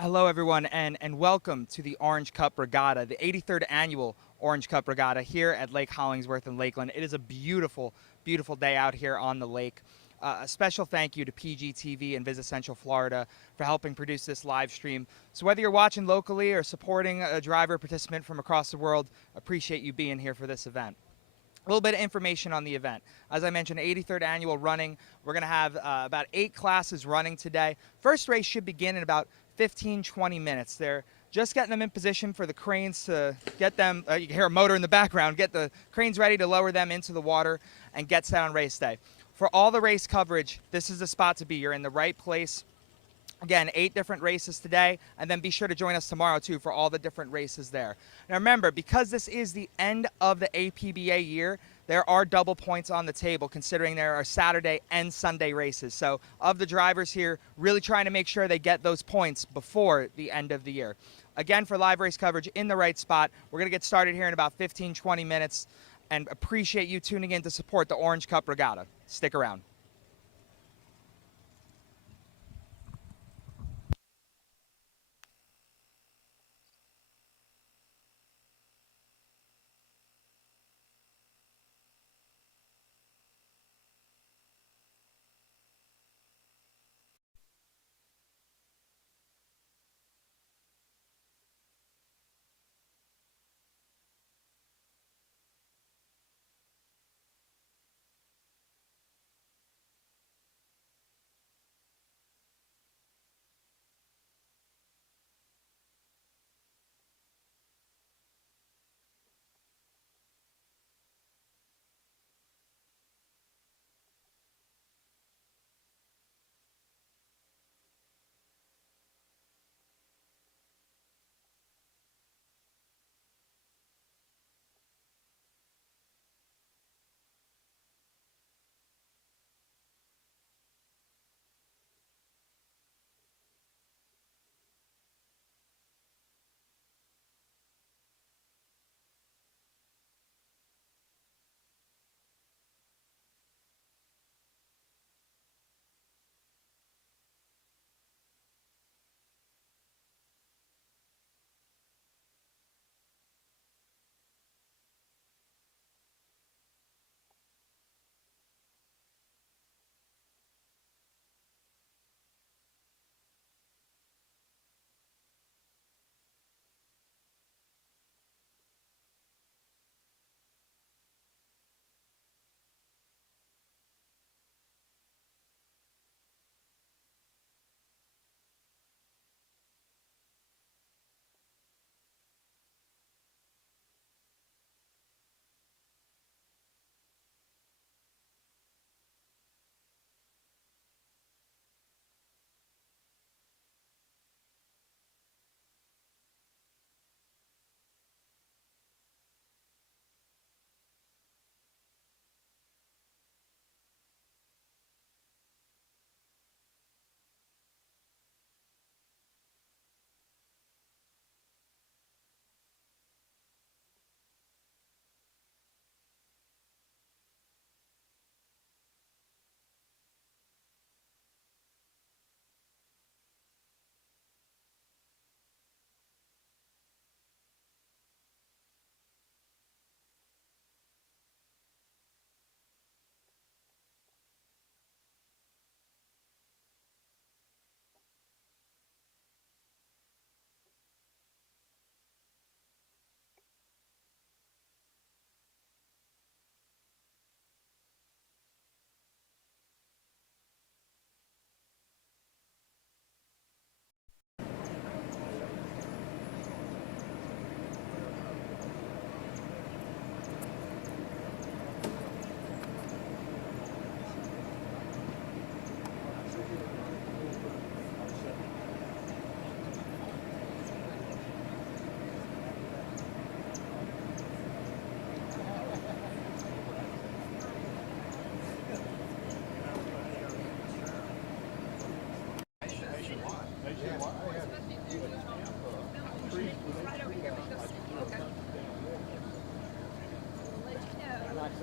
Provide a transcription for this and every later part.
Hello, everyone, and welcome to the Orange Cup Regatta, the 83rd annual Orange Cup Regatta here at Lake Hollingsworth in Lakeland. It is a beautiful, beautiful day out here on the lake. A special thank you to PGTV and Visit Central Florida for helping produce this live stream. So whether you're watching locally or supporting a driver participant from across the world, appreciate you being here for this event. A little bit of information on the event. As I mentioned, 83rd annual running. We're going to have about 8 classes running today. First race should begin in about 15-20 minutes. They're just getting them in position for the cranes to get them, you can hear a motor in the background, get the cranes ready to lower them into the water and get set on race day. For all the race coverage, this is the spot to be. You're in the right place. Again, 8 different races today, and then be sure to join us tomorrow, too, for all the different races there. Now, remember, because this is the end of the APBA year, there are double points on the table, considering there are Saturday and Sunday races. So, of the drivers here, really trying to make sure they get those points before the end of the year. Again, for live race coverage in the right spot, we're going to get started here in about 15-20 minutes, and appreciate you tuning in to support the Orange Cup Regatta. Stick around.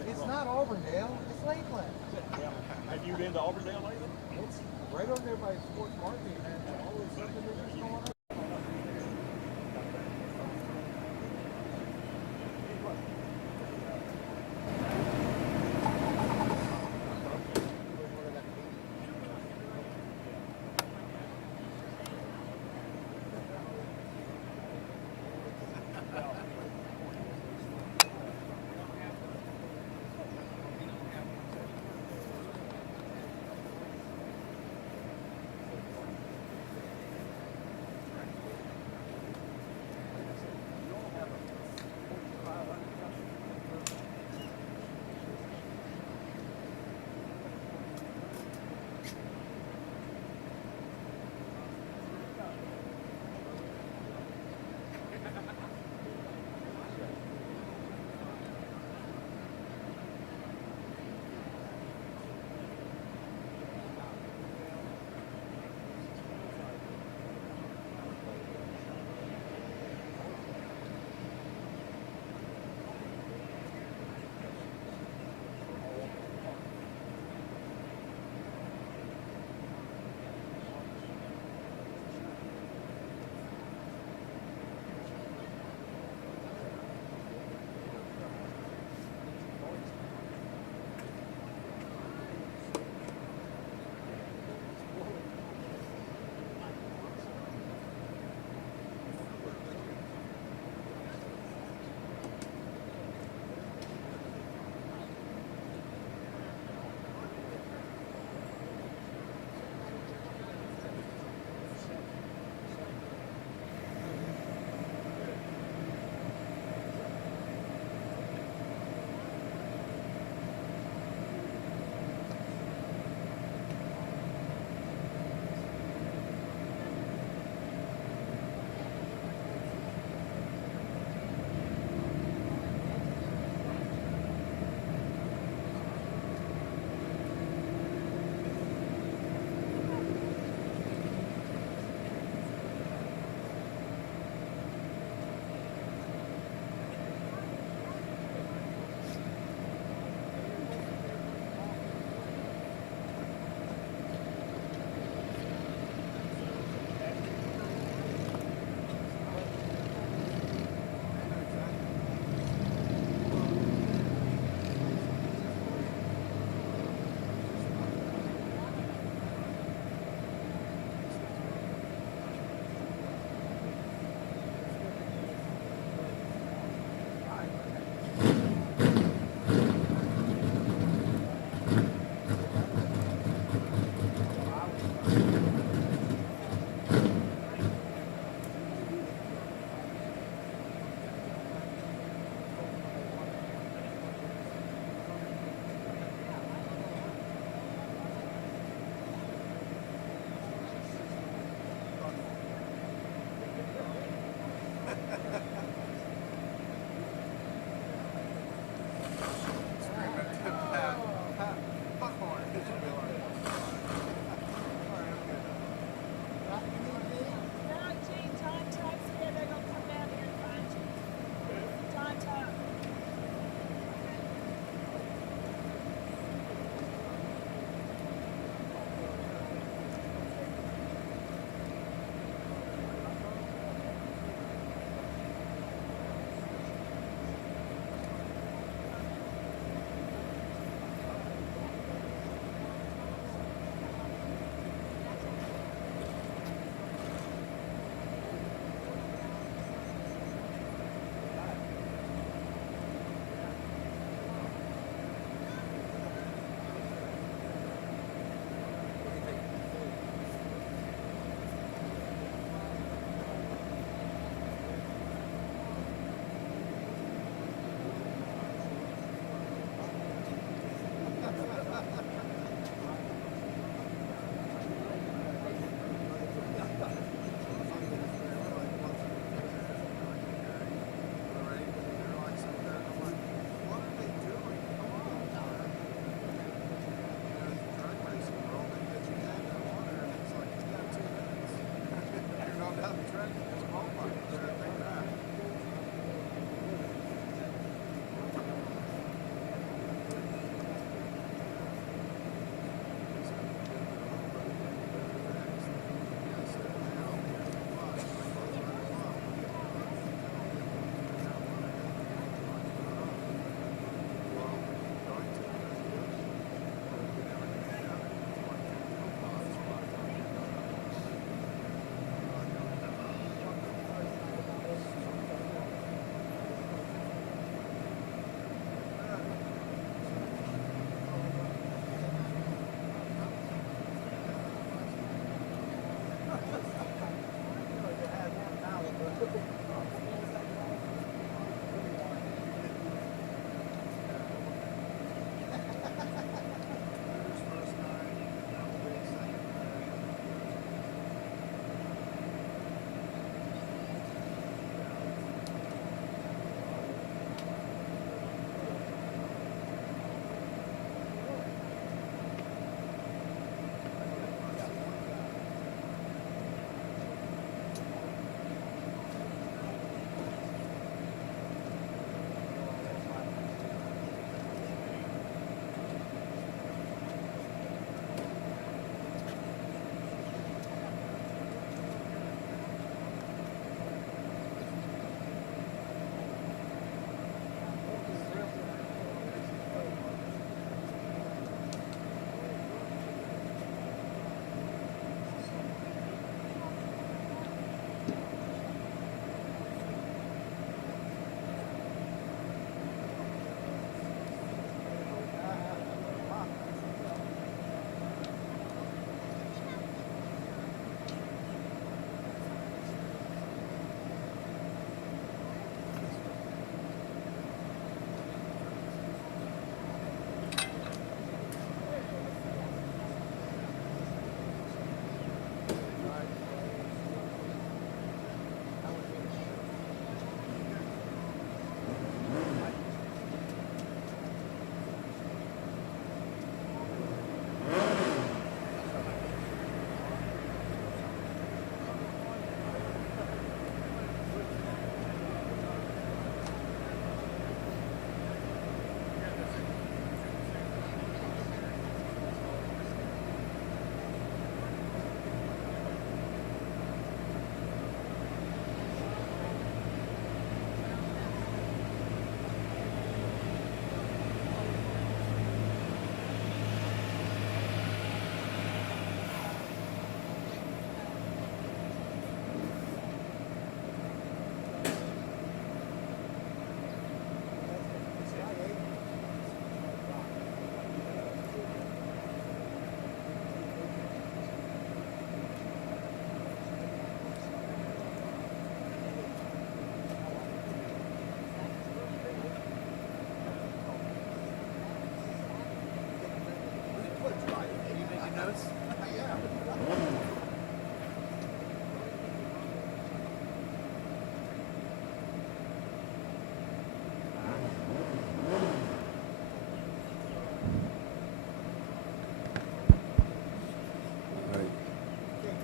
It's not Auburndale, it's Lakeland. Have you been to Auburndale lately? It's right over there by SPORTSMAN, man. All those subdivisions going on.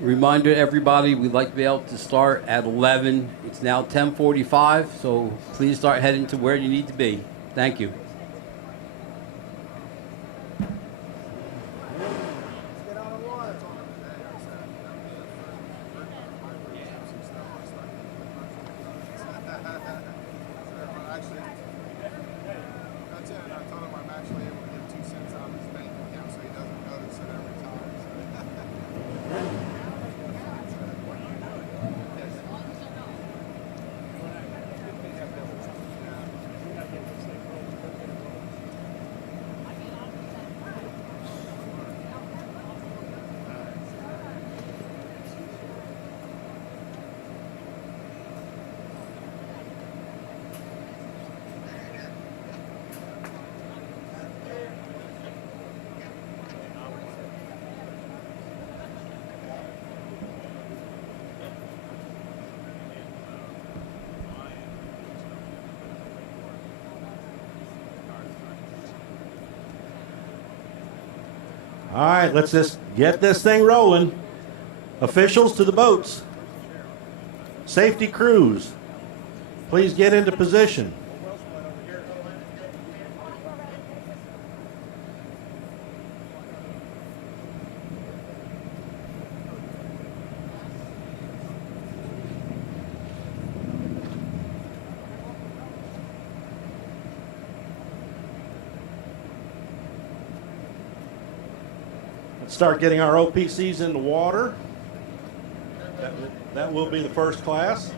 Reminder to everybody, we'd like to be able to start at 11. It's now 10:45, so please start heading to where you need to be. Thank you. All right, let's just get this thing rolling. Officials to the boats. Safety crews, please get into position. Start getting our OPCs in the water. That will be the first class.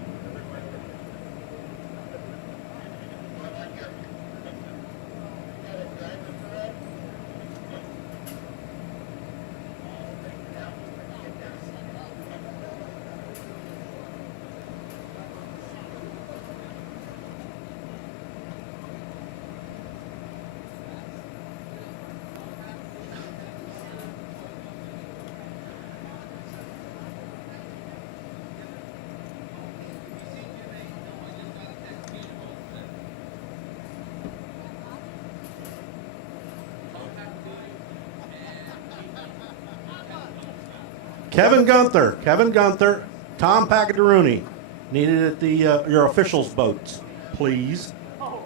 Kevin Gunther, Tom Paccadaruni, needed at the your officials' boats, please. All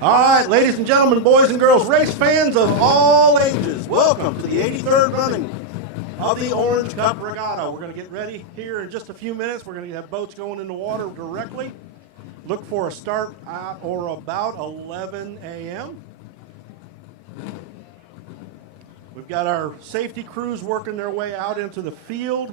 right, ladies and gentlemen, boys and girls, race fans of all ages, welcome to the 83rd running of the Orange Cup Regatta. We're going to get ready here in just a few minutes. We're going to have boats going in the water directly. Look for a start at or about 11 a.m. We've got our safety crews working their way out into the field.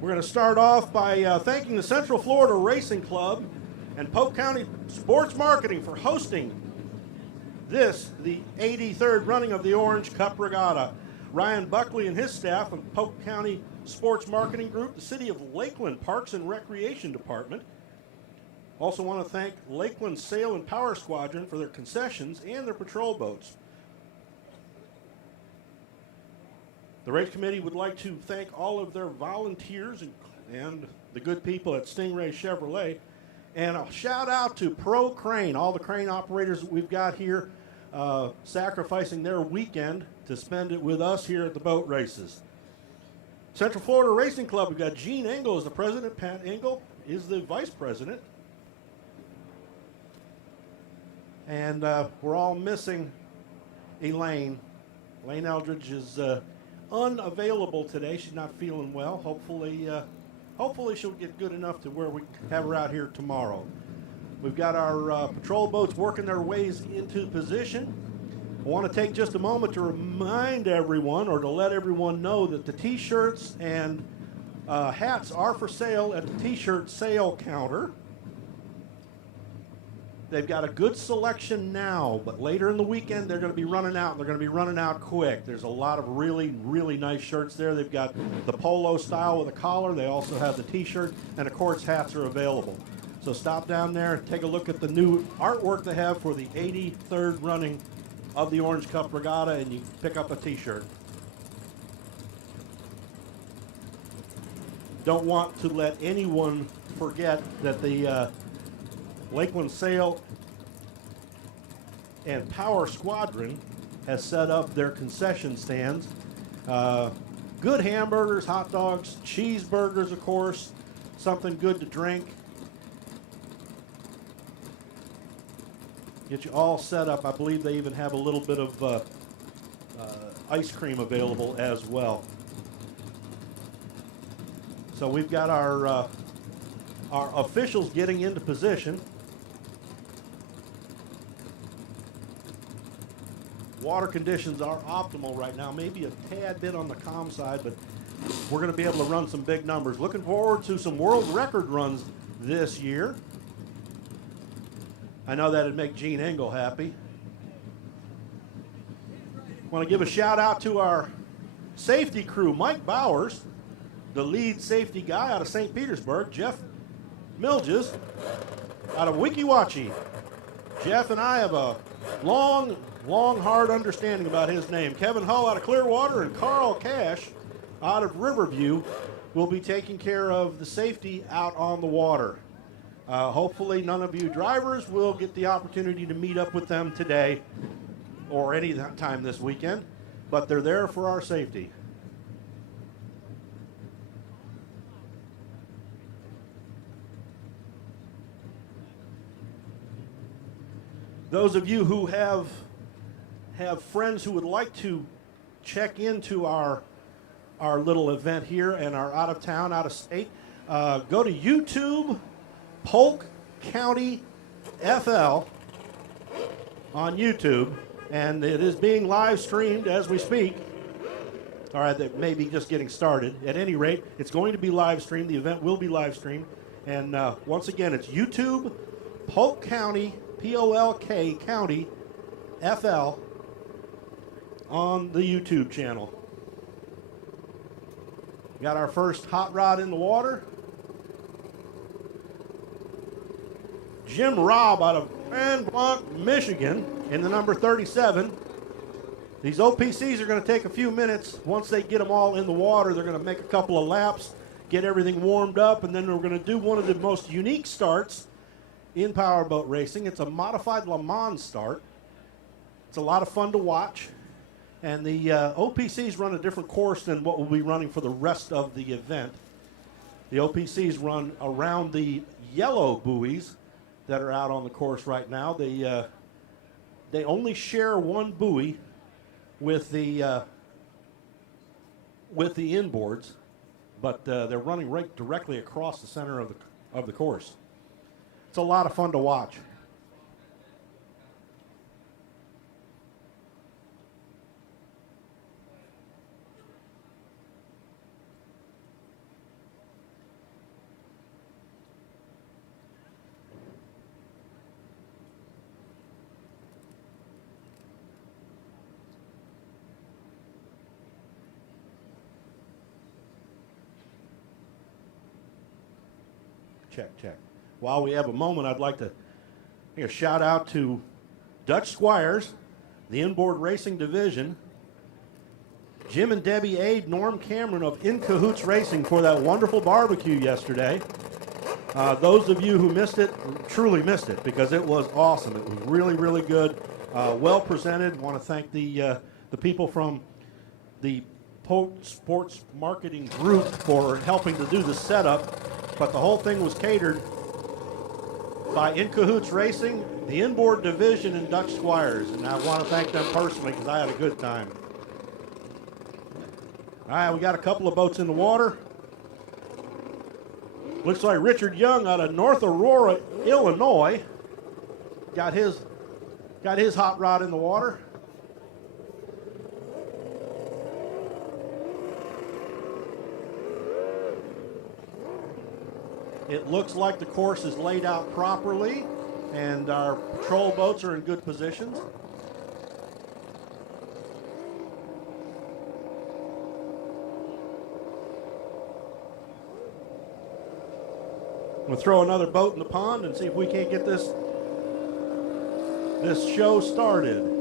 We're going to start off by thanking the Central Florida Racing Club and Polk County Sports Marketing for hosting the 83rd running of the Orange Cup Regatta. Ryan Buckley and his staff of Polk County Sports Marketing Group, the City of Lakeland Parks and Recreation Department. Also want to thank Lakeland Sail and Power Squadron for their concessions and their patrol boats. The race committee would like to thank all of their volunteers and the good people at Stingray Chevrolet. And a shout out to Pro Crane, all the crane operators that we've got here sacrificing their weekend to spend it with us here at the boat races. Central Florida Racing Club, we've got Gene Engel as the president. Pat Engel is the vice president. And we're all missing Elaine. Elaine Eldridge is unavailable today. She's not feeling well. Hopefully she'll get good enough to where we can have her out here tomorrow. We've got our patrol boats working their ways into position. I want to take just a moment to remind everyone, or to let everyone know, that the T-shirts and hats are for sale at the T-shirt sale counter. They've got a good selection now, but later in the weekend they're going to be running out, and they're going to be running out quick. There's a lot of really, really nice shirts there. They've got the polo style with a collar. They also have the T-shirt, and of course hats are available. So stop down there and take a look at the new artwork they have for the 83rd running of the Orange Cup Regatta, and you pick up a T-shirt. Don't want to let anyone forget that the Lakeland Sail and Power Squadron has set up their concession stands. Good hamburgers, hot dogs, cheeseburgers, of course, something good to drink. Get you all set up. I believe they even have a little bit of ice cream available as well. So we've got our officials getting into position. Water conditions are optimal right now, maybe a tad bit on the calm side, but we're going to be able to run some big numbers. Looking forward to some world record runs this year. I know that'd make Gene Engel happy. Want to give a shout out to our safety crew, Mike Bowers, the lead safety guy out of St. Petersburg, Jeff Milges out of Weeki Wachee. Jeff and I have a long, hard understanding about his name. Kevin Hull out of Clearwater and Carl Cash out of Riverview will be taking care of the safety out on the water. Hopefully none of you drivers will get the opportunity to meet up with them today or any time this weekend, but they're there for our safety. Those of you who have friends who would like to check into our little event here and are out of town, out of state, go to YouTube, Polk County FL on YouTube, and it is being live streamed as we speak. All right, that may be just getting started. At any rate, it's going to be live streamed. The event will be live streamed. And once again, it's YouTube, Polk County, P-O-L-K County FL on the YouTube channel. Got our first hot rod in the water. Jim Robb out of Grand Blanc, Michigan in the number 37. These OPCs are going to take a few minutes. Once they get them all in the water, they're going to make a couple of laps, get everything warmed up, and then we're going to do one of the most unique starts in powerboat racing. It's a modified Le Mans start. It's a lot of fun to watch. And the OPCs run a different course than what we'll be running for the rest of the event. The OPCs run around the yellow buoys that are out on the course right now. They only share one buoy with the inboards, but they're running right directly across the center of the course. It's a lot of fun to watch. Check. While we have a moment, I'd like to give a shout out to Dutch Squires, the inboard racing division, Jim and Debbie Ade, Norm Cameron of In Cahoots Racing for that wonderful barbecue yesterday. Those of you who missed it, truly missed it, because it was awesome. It was really, really good, well presented. Want to thank the people from the Polk Sports Marketing Group for helping to do the setup. But the whole thing was catered by In Cahoots Racing, the inboard division, and Dutch Squires. And I want to thank them personally because I had a good time. All right, we got a couple of boats in the water. Looks like Richard Young out of North Aurora, Illinois, got his hot rod in the water. It looks like the course is laid out properly, and our patrol boats are in good positions. We'll throw another boat in the pond and see if we can't get this show started.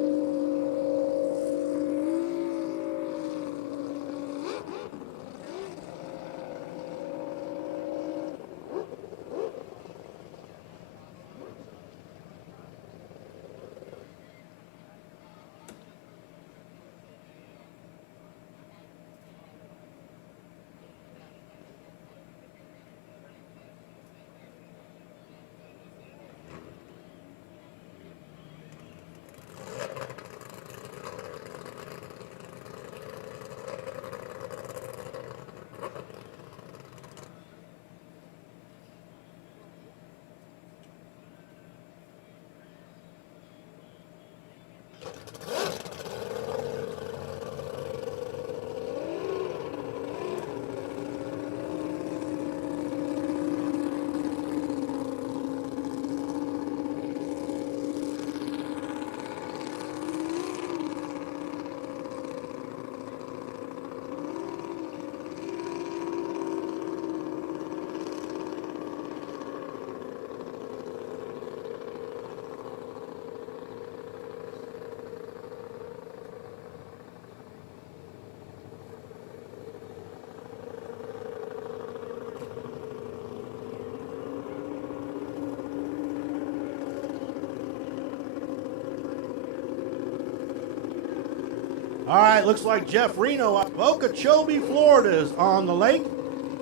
All right, looks like Jeff Reno out of Okeechobee, Florida is on the lake.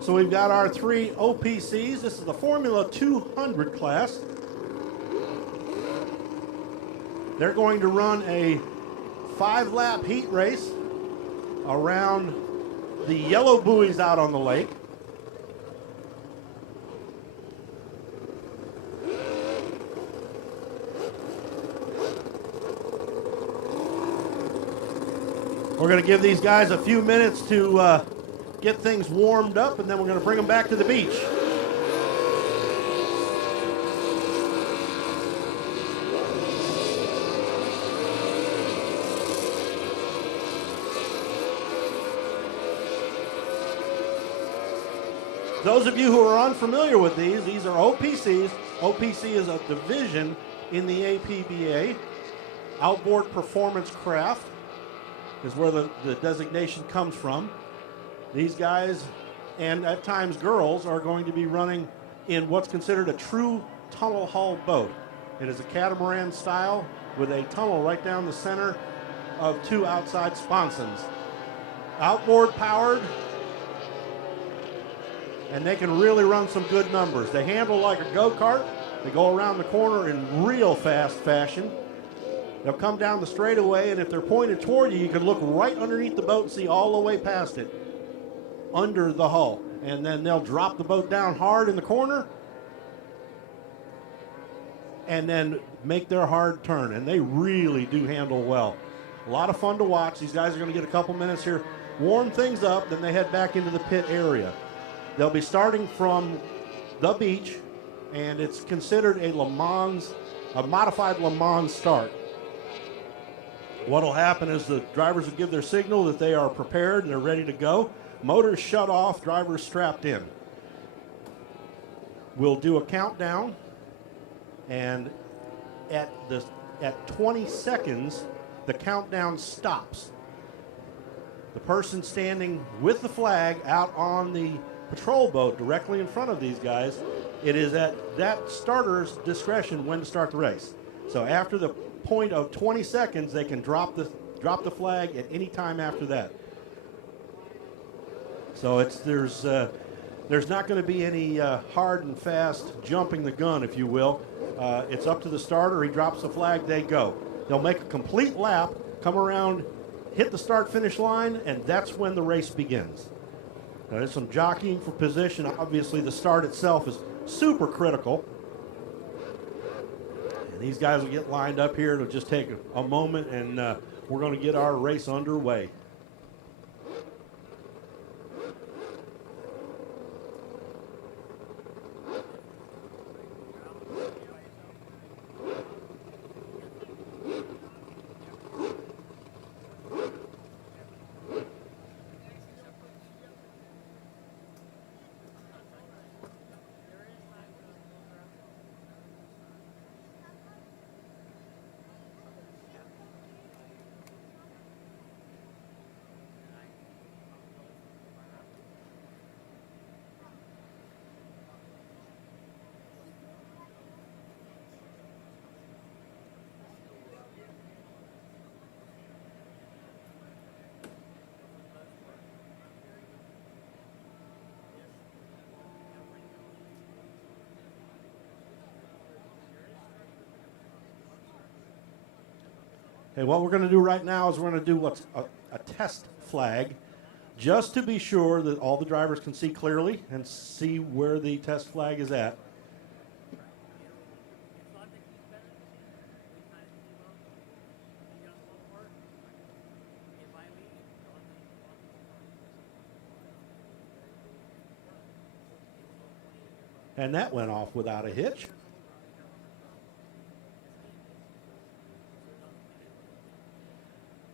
So we've got our 3 OPCs. This is the Formula 200 class. They're going to run a 5-lap heat race around the yellow buoys out on the lake. We're going to give these guys a few minutes to get things warmed up, and then we're going to bring them back to the beach. Those of you who are unfamiliar with these are OPCs. OPC is a division in the APBA. Outboard Performance Craft is where the designation comes from. These guys, and at times girls, are going to be running in what's considered a true tunnel hull boat. It is a catamaran style with a tunnel right down the center of 2 outside sponsons. Outboard powered, and they can really run some good numbers. They handle like a go-kart. They go around the corner in real fast fashion. They'll come down the straightaway, and if they're pointed toward you, you can look right underneath the boat and see all the way past it, under the hull. And then they'll drop the boat down hard in the corner and then make their hard turn. And they really do handle well. A lot of fun to watch. These guys are going to get a couple minutes here, warm things up, then they head back into the pit area. They'll be starting from the beach, and it's considered a modified Le Mans start. What'll happen is the drivers will give their signal that they are prepared and they're ready to go. Motors shut off, drivers strapped in. We'll do a countdown, and at 20 seconds, the countdown stops. The person standing with the flag out on the patrol boat directly in front of these guys, it is at that starter's discretion when to start the race. So after the point of 20 seconds, they can drop the flag at any time after that. So there's not going to be any hard and fast jumping the gun, if you will. It's up to the starter. He drops the flag, they go. They'll make a complete lap, come around, hit the start-finish line, and that's when the race begins. Now, there's some jockeying for position. Obviously, the start itself is super critical. And these guys will get lined up here. It'll just take a moment, and we're going to get our race underway. Okay, what we're going to do right now is we're going to do what's a test flag, just to be sure that all the drivers can see clearly and see where the test flag is at. And that went off without a hitch.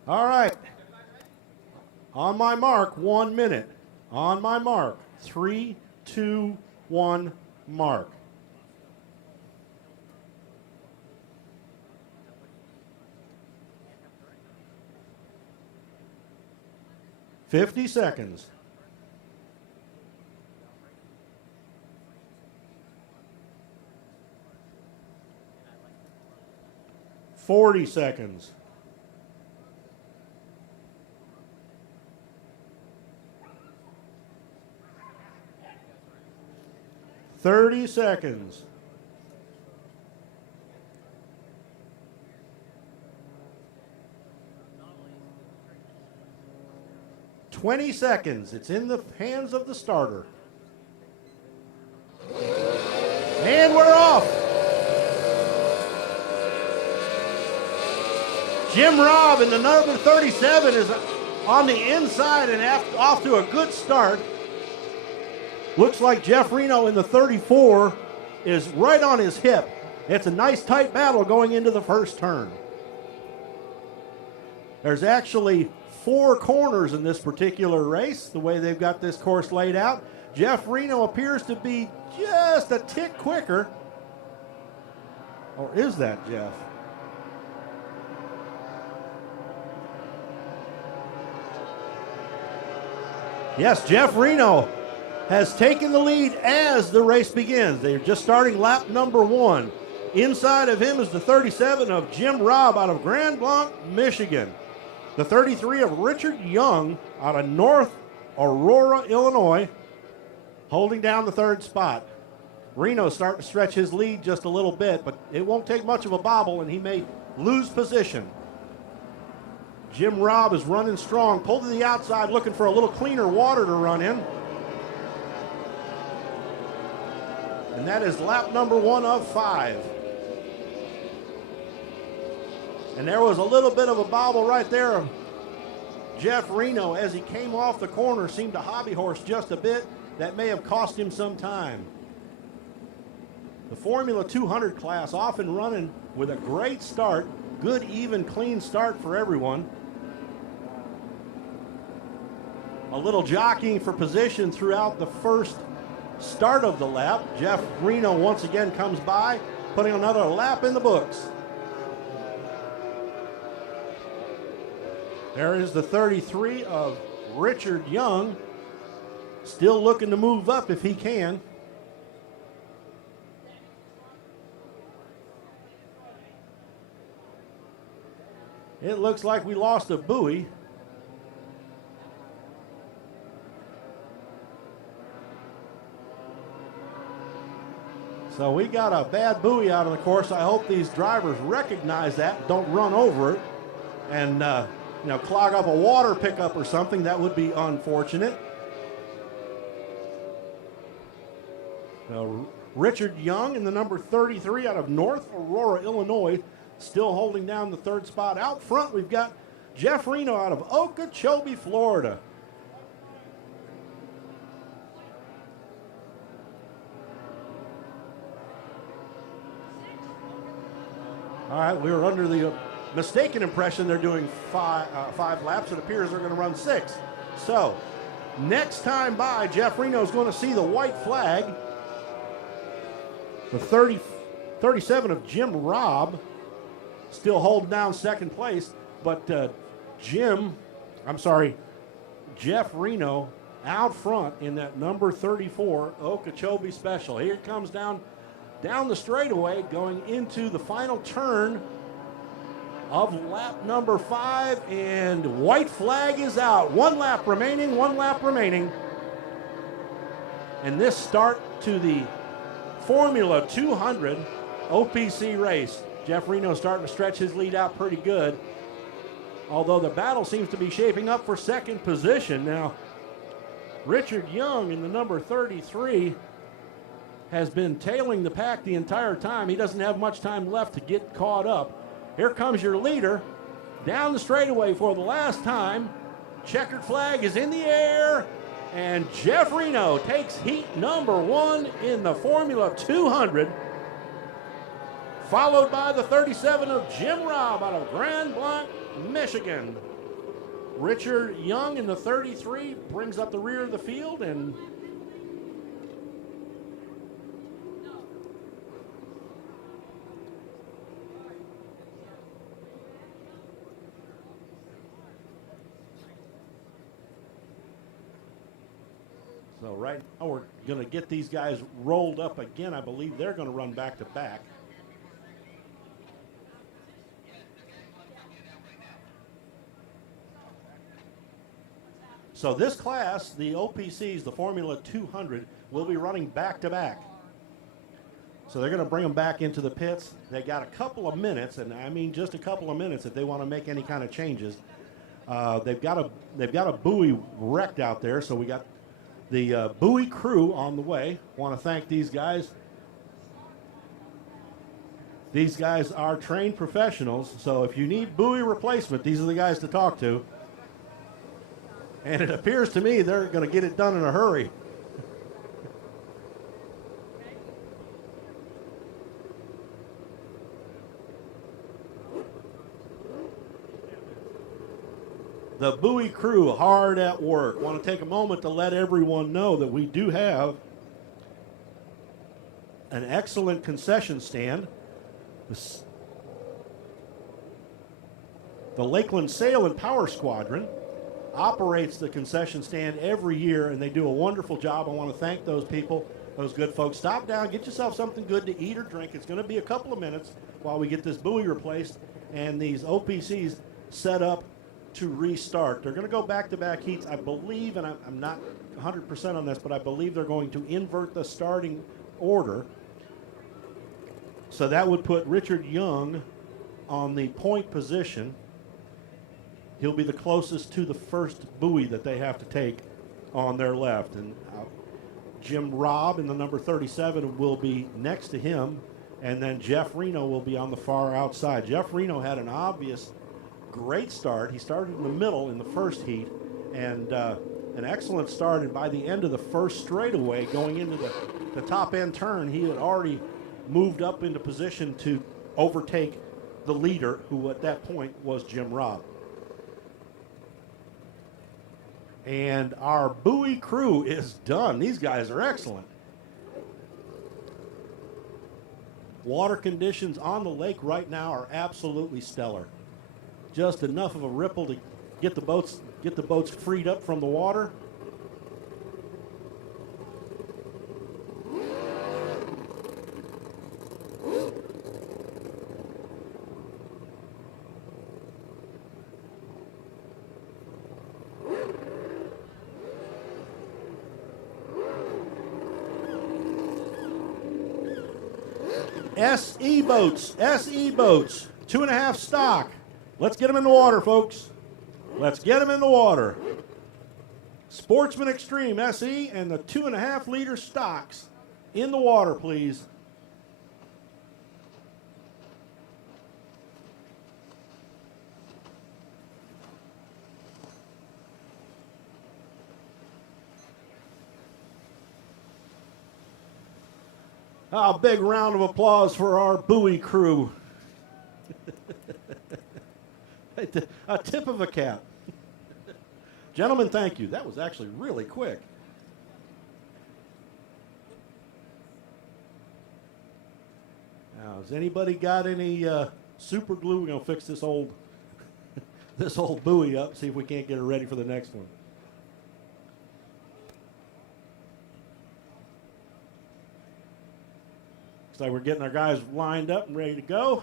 All right. On my mark, 1 minute. On my mark, 3, 2, 1, mark. $50 seconds. 40 seconds. 30 seconds. "20 seconds. It's in the hands of the starter. And we're off. Jim Robb in the number 37 is on the inside and off to a good start. Looks like Jeff Reno in the 34 is right on his hip. It's a nice tight battle going into the first turn. There's actually 4 corners in this particular race, the way they've got this course laid out. Jeff Reno appears to be just a tick quicker. Or is that Jeff? Yes, Jeff Reno has taken the lead as the race begins. They're just starting lap number 1. Inside of him is the 37 of Jim Robb out of Grand Blanc, Michigan. The 33 of Richard Young out of North Aurora, Illinois, holding down the 3rd spot. Reno's starting to stretch his lead just a little bit, but it won't take much of a bobble, and he may lose position. Jim Robb is running strong, pulled to the outside, looking for a little cleaner water to run in. And that is lap number 1 of 5. And there was a little bit of a bobble right there. Jeff Reno, as he came off the corner, seemed to hobby horse just a bit. That may have cost him some time. The Formula 200 class often running with a great start, good, even, clean start for everyone. A little jockeying for position throughout the first start of the lap. Jeff Reno once again comes by, putting another lap in the books. There is the 33 of Richard Young, still looking to move up if he can. It looks like we lost a buoy. So we got a bad buoy out on the course. I hope these drivers recognize that, don't run over it, and clog up a water pickup or something. That would be unfortunate. Richard Young in the number 33 out of North Aurora, Illinois, still holding down the 3rd spot. Out front, we've got Jeff Reno out of Okeechobee, Florida. All right, we were under the mistaken impression they're doing five laps. It appears they're going to run 6. So, next time by, Jeff Reno is going to see the white flag. The 37 of Jim Robb still holding down 2nd place, but Jeff Reno out front in that number 34 Okeechobee Special. Here it comes down the straightaway, going into the final turn of lap number 5, and white flag is out. 1 lap remaining. And this start to the Formula 200 OPC race. Jeff Reno starting to stretch his lead out pretty good, although the battle seems to be shaping up for 2nd position. Now, Richard Young in the number 33 has been tailing the pack the entire time. He doesn't have much time left to get caught up. Here comes your leader down the straightaway for the last time. Checkered flag is in the air, and Jeff Reno takes heat number 1 in the Formula 200, followed by the 37 of Jim Robb out of Grand Blanc, Michigan. Richard Young in the 33 brings up the rear of the field, and so right now we're going to get these guys rolled up again. I believe they're going to run back to back. So this class, the OPCs, the Formula 200, will be running back to back. So they're going to bring them back into the pits. They got a couple of minutes, and I mean just a couple of minutes if they want to make any kind of changes. They've got a buoy wrecked out there, so we got the buoy crew on the way. Want to thank these guys. These guys are trained professionals, so if you need buoy replacement, these are the guys to talk to. And it appears to me they're going to get it done in a hurry. The buoy crew hard at work. Want to take a moment to let everyone know that we do have an excellent concession stand. The Lakeland Sail and Power Squadron operates the concession stand every year, and they do a wonderful job. I want to thank those people, those good folks. Stop down, get yourself something good to eat or drink. It's going to be a couple of minutes while we get this buoy replaced and these OPCs set up to restart. They're going to go back-to-back heats, I believe, and I'm not 100% on this, but I believe they're going to invert the starting order. So that would put Richard Young on the point position. He'll be the closest to the first buoy that they have to take on their left. And Jim Robb in the number 37 will be next to him. And then Jeff Reno will be on the far outside. Jeff Reno had an obvious great start. He started in the middle in the first heat, and an excellent start. And by the end of the first straightaway, going into the top end turn, he had already moved up into position to overtake the leader, who at that point was Jim Robb. And our buoy crew is done. These guys are excellent. Water conditions on the lake right now are absolutely stellar. Just enough of a ripple to get the boats freed up from the water. SE boats, 2.5 stock. Let's get them in the water, folks. Let's get them in the water. Sportsman Extreme SE and the 2.5 liter stocks in the water, please. A big round of applause for our buoy crew. A tip of a cap. Gentlemen, thank you. That was actually really quick. Now, has anybody got any super glue? We're going to fix this old this old buoy up, see if we can't get it ready for the next one. Looks like we're getting our guys lined up and ready to go.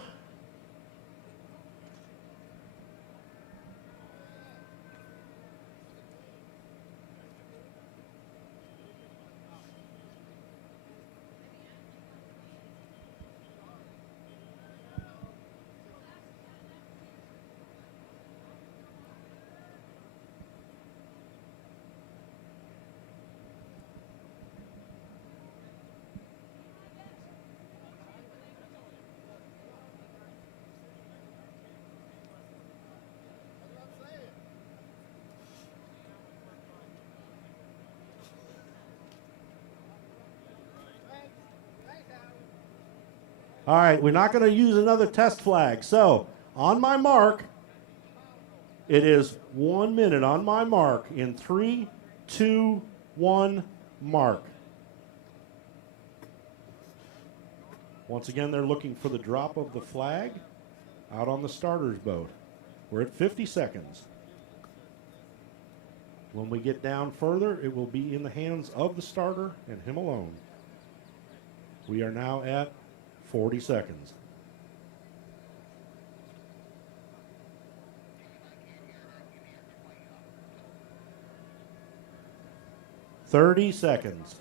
All right, we're not going to use another test flag. So, on my mark, it is 1 minute on my mark in 3, 2, 1, mark. Once again, they're looking for the drop of the flag out on the starter's boat. We're at 50 seconds. When we get down further, it will be in the hands of the starter and him alone. We are now at 40 seconds. $30 seconds.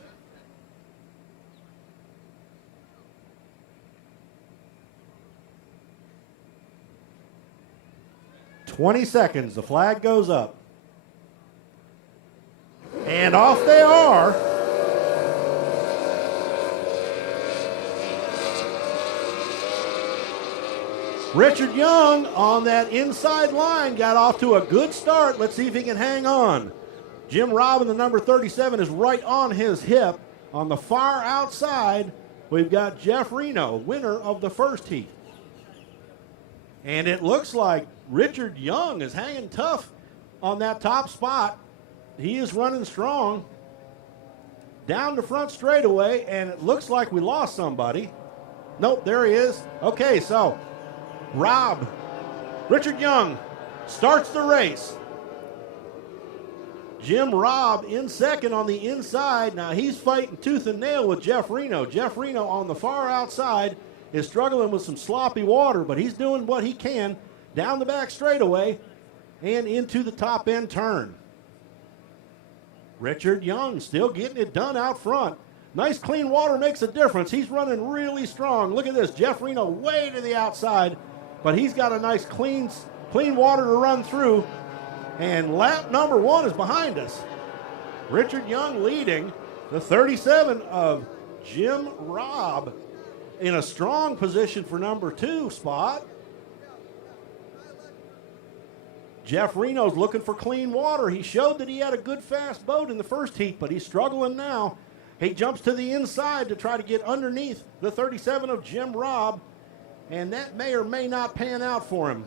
20 seconds. The flag goes up. And off they are. Richard Young on that inside line got off to a good start. Let's see if he can hang on. Jim Robb in the number 37 is right on his hip. On the far outside, we've got Jeff Reno, winner of the first heat. And it looks like Richard Young is hanging tough on that top spot. He is running strong down the front straightaway, and it looks like we lost somebody. Nope, there he is. Okay, so Richard Young starts the race. Jim Robb in second on the inside. Now he's fighting tooth and nail with Jeff Reno. Jeff Reno on the far outside is struggling with some sloppy water, but he's doing what he can down the back straightaway and into the top end turn. Richard Young still getting it done out front. Nice clean water makes a difference. He's running really strong. Look at this. Jeff Reno way to the outside, but he's got a nice clean water to run through. And lap number 1 is behind us. Richard Young leading the 37 of Jim Robb in a strong position for number 2 spot. Jeff Reno's looking for clean water. He showed that he had a good fast boat in the first heat, but he's struggling now. He jumps to the inside to try to get underneath the 37 of Jim Robb, and that may or may not pan out for him.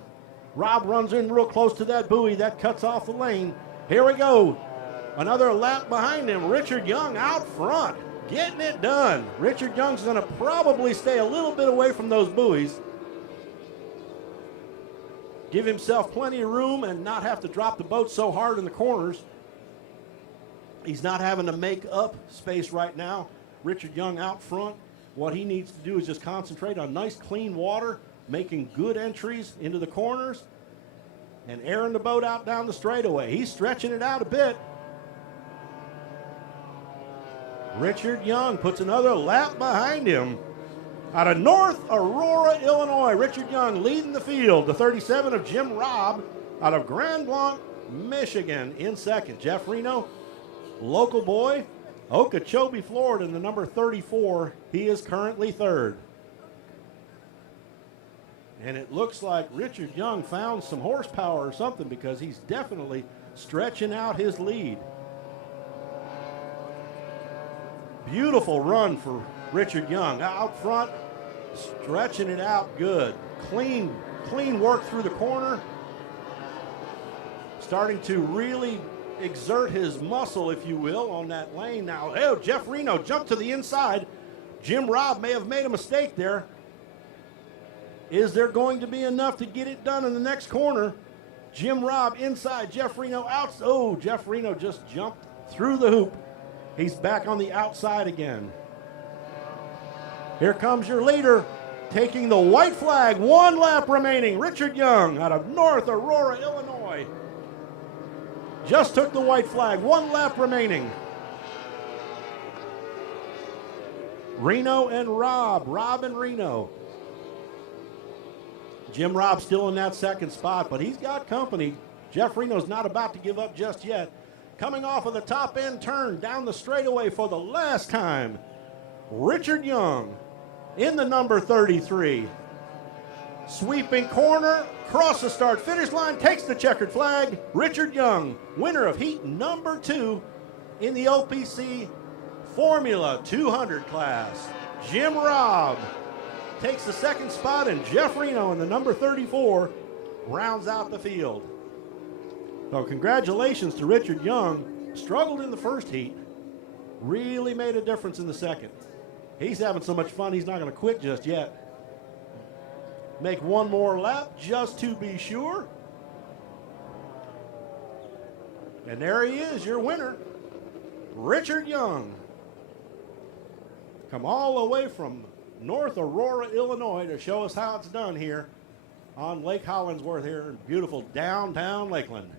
Robb runs in real close to that buoy. That cuts off the lane. Here we go. Another lap behind him. Richard Young out front, getting it done. Richard Young's going to probably stay a little bit away from those buoys. Give himself plenty of room and not have to drop the boat so hard in the corners. He's not having to make up space right now. Richard Young out front. What he needs to do is just concentrate on nice clean water, making good entries into the corners, and airing the boat out down the straightaway. He's stretching it out a bit. Richard Young puts another lap behind him. Out of North Aurora, Illinois, Richard Young leading the field. The 37 of Jim Robb out of Grand Blanc, Michigan in second. Jeff Reno, local boy, Okeechobee, Florida, in the number 34. He is currently third. And it looks like Richard Young found some horsepower or something, because he's definitely stretching out his lead. Beautiful run for Richard Young. Out front, stretching it out good. Clean work through the corner. Starting to really exert his muscle, if you will, on that lane. Now, Jeff Reno jumped to the inside. Jim Robb may have made a mistake there. Is there going to be enough to get it done in the next corner? Jim Robb inside, Jeff Reno out. Oh, Jeff Reno just jumped through the hoop. He's back on the outside again. Here comes your leader, taking the white flag. 1 lap remaining. Richard Young out of North Aurora, Illinois. Just took the white flag. 1 lap remaining. Reno and Robb and Reno. Jim Robb still in that second spot, but he's got company. Jeff Reno's not about to give up just yet. Coming off of the top end turn down the straightaway for the last time, Richard Young in the number 33. Sweeping corner, cross the start finish line, takes the checkered flag. Richard Young, winner of heat number 2 in the OPC Formula 200 class. Jim Robb takes the second spot, and Jeff Reno in the number 34 rounds out the field. So congratulations to Richard Young. Struggled in the first heat, really made a difference in the second. He's having so much fun, he's not going to quit just yet. Make 1 more lap just to be sure. And there he is, your winner, Richard Young. Come all the way from North Aurora, Illinois, to show us how it's done here on Lake Hollingsworth here in beautiful downtown Lakeland.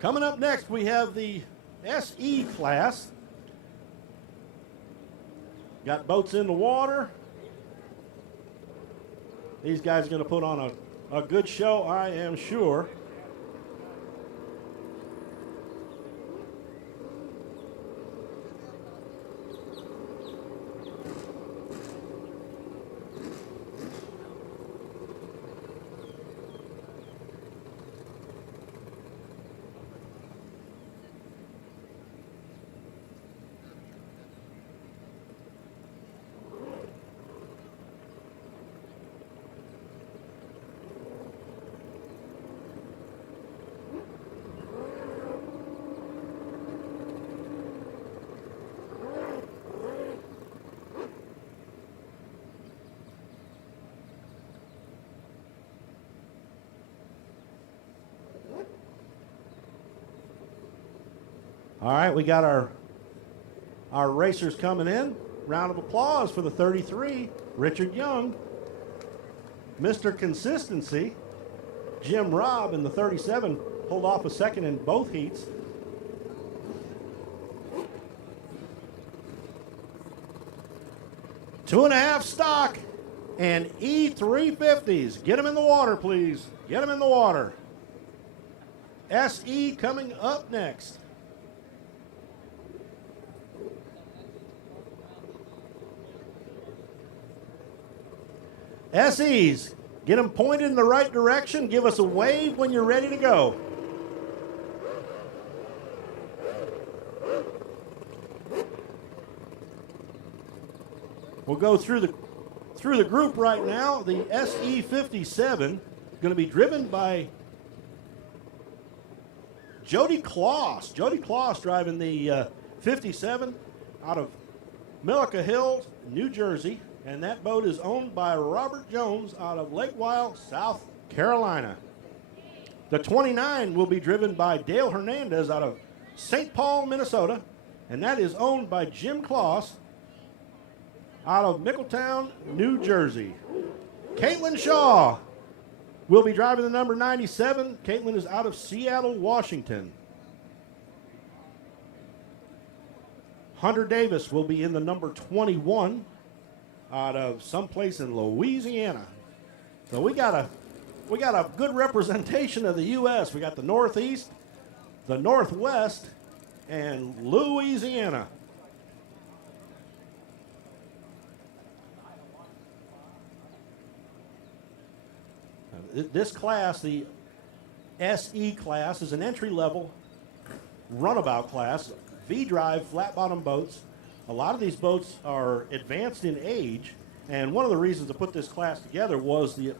Coming up next, we have the SE class. Got boats in the water. These guys are going to put on a good show, I am sure. All right, we got our racers coming in. Round of applause for the 33, Richard Young. Mr. Consistency, Jim Robb in the 37, pulled off a second in both heats. Two and a half stock and E350s. Get them in the water, please. Get them in the water. SE coming up next. SEs, get them pointed in the right direction. Give us a wave when you're ready to go. We'll go through the group right now. The SE57 going to be driven by Jody Kloss. Jody Kloss driving the 57 out of Millica Hills, New Jersey. And that boat is owned by Robert Jones out of Lake Weil, South Carolina. The 29 will be driven by Dale Hernandez out of St. Paul, Minnesota. And that is owned by Jim Kloss out of Mickletown, New Jersey. Caitlin Shaw will be driving the number 97. Caitlin is out of Seattle, Washington. Hunter Davis will be in the number 21. Out of someplace in Louisiana. So we got a good representation of the U.S. We got the Northeast, the Northwest, and Louisiana. This class, the SE class, is an entry-level runabout class, V-drive, flat-bottom boats. A lot of these boats are advanced in age, and one of the reasons to put this class together was the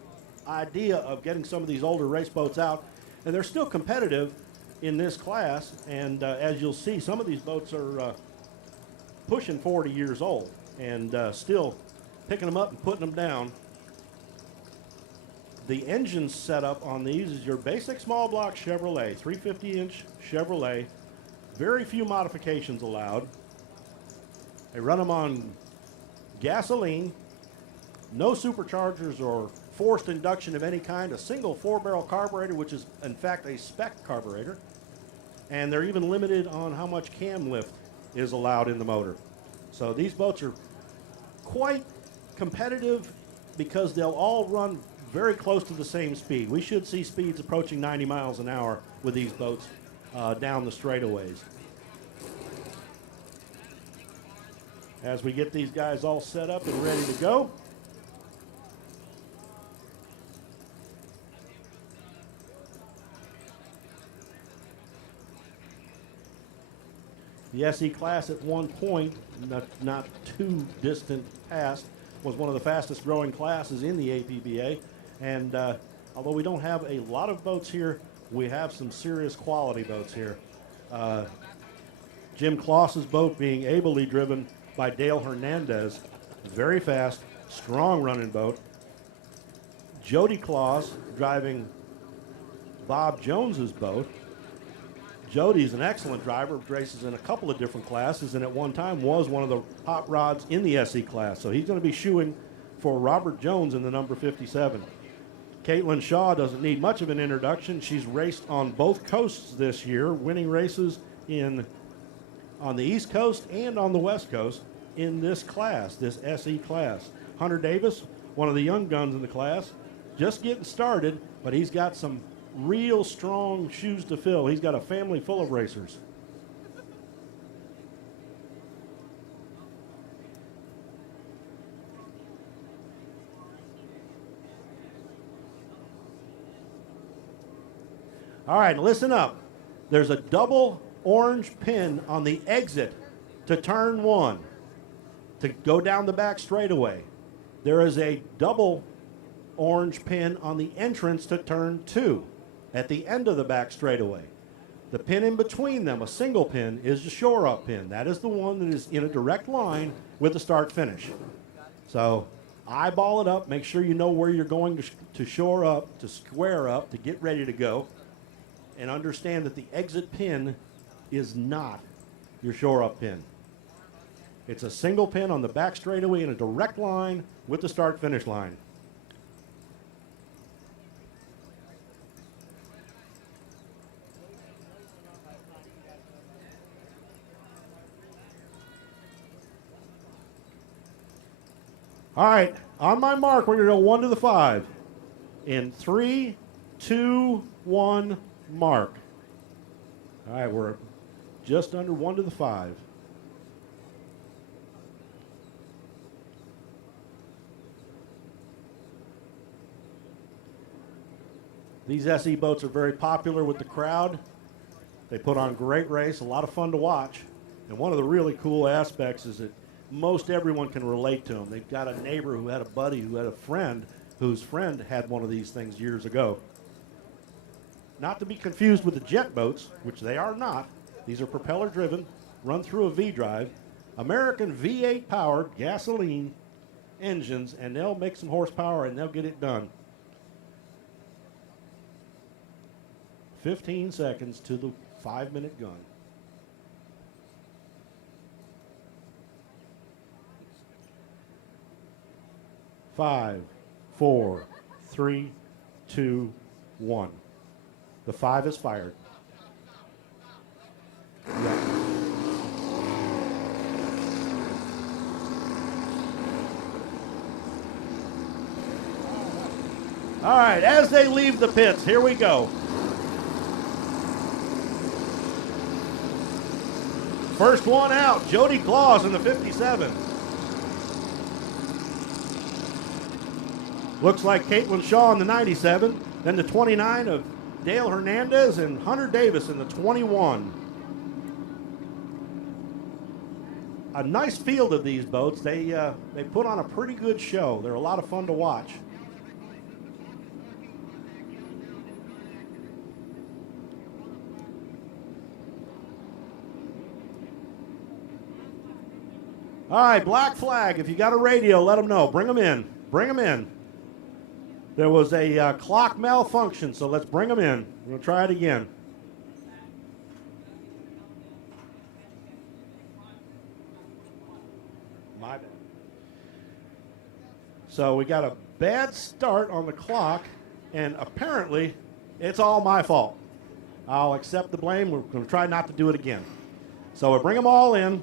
idea of getting some of these older race boats out, and they're still competitive in this class, and as you'll see, some of these boats are pushing 40 years old, and still picking them up and putting them down. The engine setup on these is your basic small block Chevrolet, 350-inch Chevrolet, very few modifications allowed. They run them on gasoline, no superchargers or forced induction of any kind, a single 4-barrel carburetor, which is in fact a spec carburetor, and they're even limited on how much cam lift is allowed in the motor. So these boats are quite competitive because they'll all run very close to the same speed. We should see speeds approaching 90 miles an hour with these boats down the straightaways. As we get these guys all set up and ready to go. The SE class at one point, not too distant past, was one of the fastest growing classes in the APBA. And although we don't have a lot of boats here, we have some serious quality boats here. Jim Kloss's boat being ably driven by Dale Hernandez, very fast, strong running boat. Jody Kloss driving Bob Jones's boat. Jody's an excellent driver, races in a couple of different classes, and at one time was one of the hot rods in the SE class. So he's going to be shoeing for Robert Jones in the number 57. Caitlin Shaw doesn't need much of an introduction. She's raced on both coasts this year, winning races on the East Coast and on the West Coast. in this class, this SE class. Hunter Davis, one of the young guns in the class, just getting started, but he's got some real strong shoes to fill. He's got a family full of racers. All right, listen up. There's a double orange pin on the exit to turn 1 to go down the back straightaway. There is a double orange pin on the entrance to turn 2 at the end of the back straightaway. The pin in between them, a single pin, is the shore-up pin. That is the one that is in a direct line with the start-finish. So eyeball it up, make sure you know where you're going to shore up, to square up, to get ready to go. And understand that the exit pin is not your shore-up pin. It's a single pin on the back straightaway in a direct line with the start-finish line. All right, on my mark, we're going to go 1 to the 5. In 3, 2, 1, mark. All right, we're just under 1 to the 5. These SE boats are very popular with the crowd. They put on a great race, a lot of fun to watch. And one of the really cool aspects is that most everyone can relate to them. They've got a neighbor who had a buddy who had a friend whose friend had one of these things years ago. Not to be confused with the jet boats, which they are not. These are propeller driven, run through a V-drive, American V8 powered gasoline engines, and they'll make some horsepower and they'll get it done. 15 seconds to the 5-minute gun. Five, 4, 3, 2, 1. The 5 is fired. Yeah. All right, as they leave the pits, here we go. First one out, Jody Claus in the 57. Looks like Caitlin Shaw in the 97. Then the 29 of Dale Hernandez and Hunter Davis in the 21. A nice field of these boats. They put on a pretty good show. They're a lot of fun to watch. All right, black flag. If you got a radio, let them know. Bring them in. Bring them in. There was a clock malfunction, so let's bring them in. We're going to try it again. My bad. So we got a bad start on the clock, and apparently it's all my fault. I'll accept the blame. We're going to try not to do it again. So we'll bring them all in.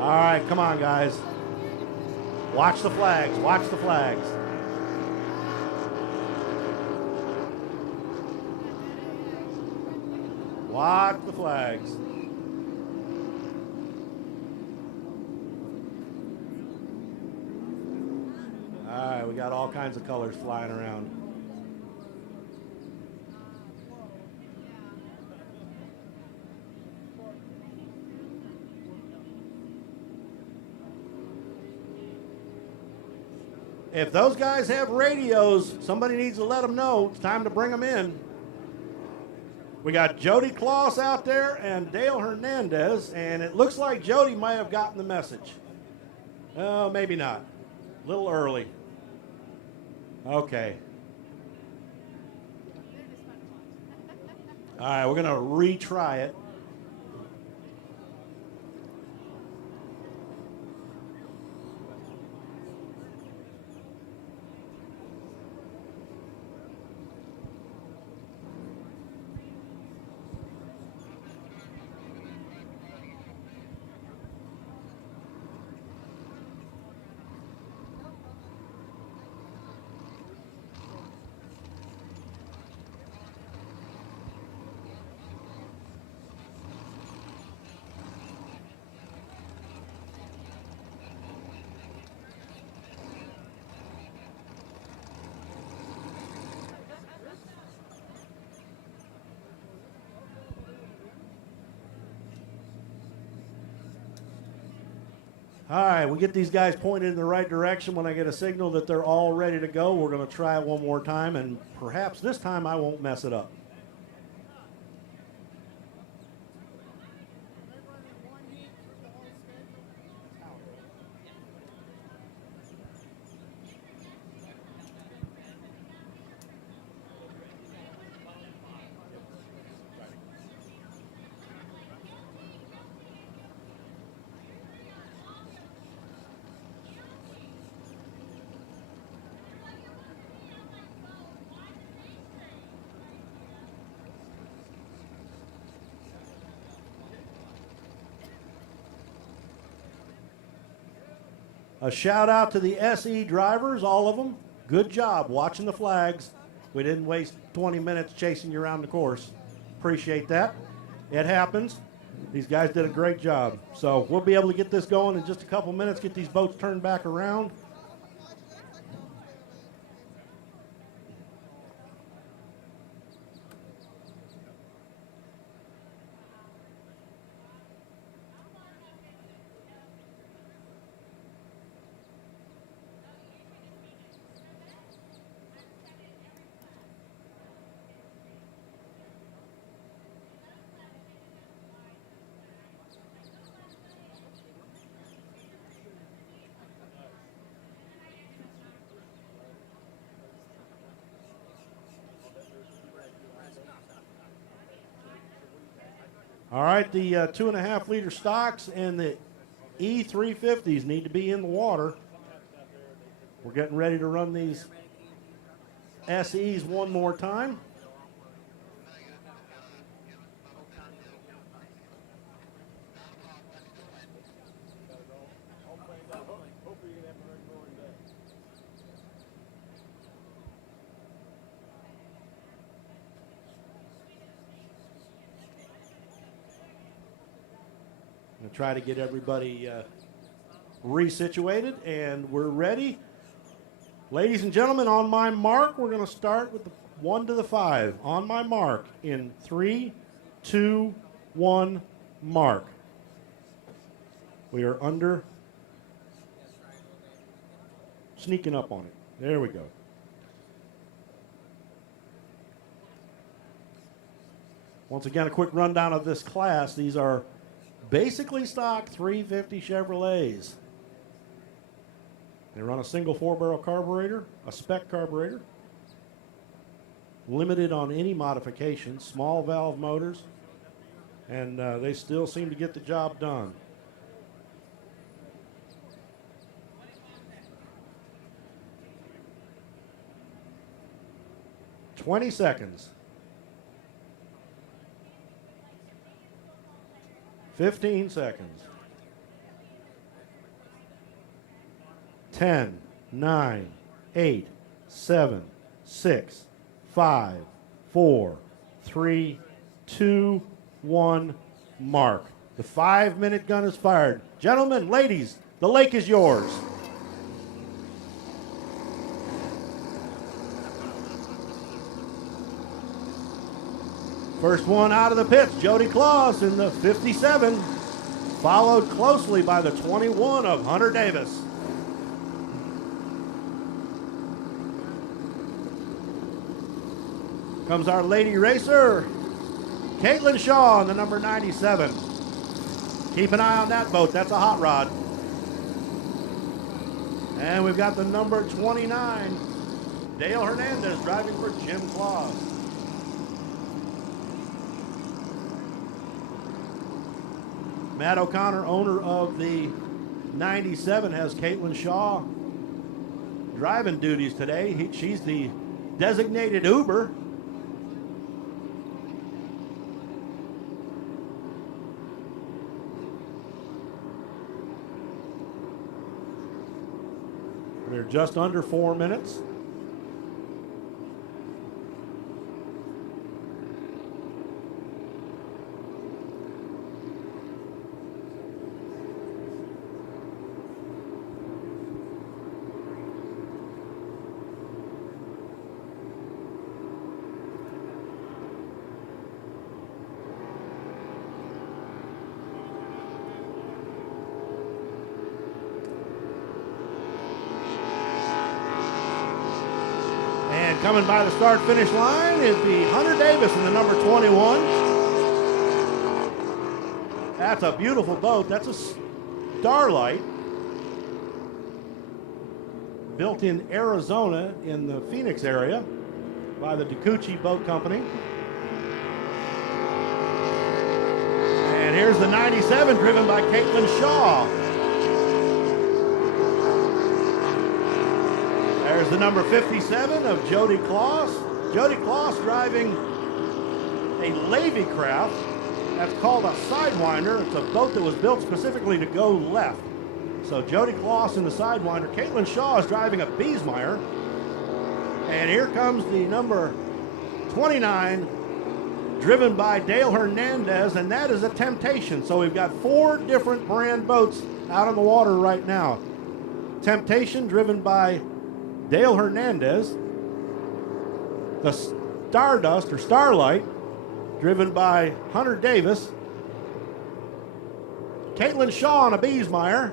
All right, come on, guys. Watch the flags. Watch the flags. Watch the flags. All right, we got all kinds of colors flying around. If those guys have radios, somebody needs to let them know it's time to bring them in. We got Jody Kloss out there and Dale Hernandez, and it looks like Jody might have gotten the message. Oh, maybe not. A little early. Okay. All right, we're going to retry it. All right, we get these guys pointed in the right direction. When I get a signal that they're all ready to go, we're going to try it one more time, and perhaps this time I won't mess it up. A shout out to the SE drivers, all of them. Good job watching the flags. We didn't waste 20 minutes chasing you around the course. Appreciate that. It happens. These guys did a great job. So we'll be able to get this going in just a couple minutes, get these boats turned back around. All right, the 2.5 liter stocks and the E350s need to be in the water. We're getting ready to run these SEs one more time. Try to get everybody resituated, and we're ready. Ladies and gentlemen, on my mark, we're going to start with the 1 to the 5. On my mark, in 3, 2, 1, mark. We are under, sneaking up on it. There we go. Once again, a quick rundown of this class. These are basically stock 350 Chevrolets. They run a single 4-barrel carburetor, a spec carburetor, limited on any modifications, small valve motors, and they still seem to get the job done. "20 seconds. 15 seconds. 10, 9, 8, 7, 6, 5, 4, 3, 2, 1, mark. The 5-minute gun is fired. Gentlemen, ladies, the lake is yours. First one out of the pits, Jody Kloss in the 57, followed closely by the 21 of Hunter Davis. Comes our lady racer, Caitlin Shaw on the number 97. Keep an eye on that boat. That's a hot rod. And we've got the number 29, Dale Hernandez, driving for Jim Claus. Matt O'Connor, owner of the 97, has Caitlin Shaw driving duties today. She's the designated Uber. They're just under 4 minutes. Coming by the start-finish line is the Hunter Davis in the number 21. That's a beautiful boat. That's a Starlight built in Arizona in the Phoenix area by the DeCucci Boat Company. And here's the 97 driven by Caitlin Shaw. There's the number 57 of Jody Kloss. Jody Kloss driving a Levy craft. That's called a Sidewinder. It's a boat that was built specifically to go left. So Jody Kloss in the Sidewinder. Caitlin Shaw is driving a Biesmeyer. And here comes the number 29, driven by Dale Hernandez, and that is a Temptation. So we've got 4 different brand boats out on the water right now. Temptation, driven by Dale Hernandez. The Stardust, or Starlight, driven by Hunter Davis. Caitlin Shaw on a Biesmeyer.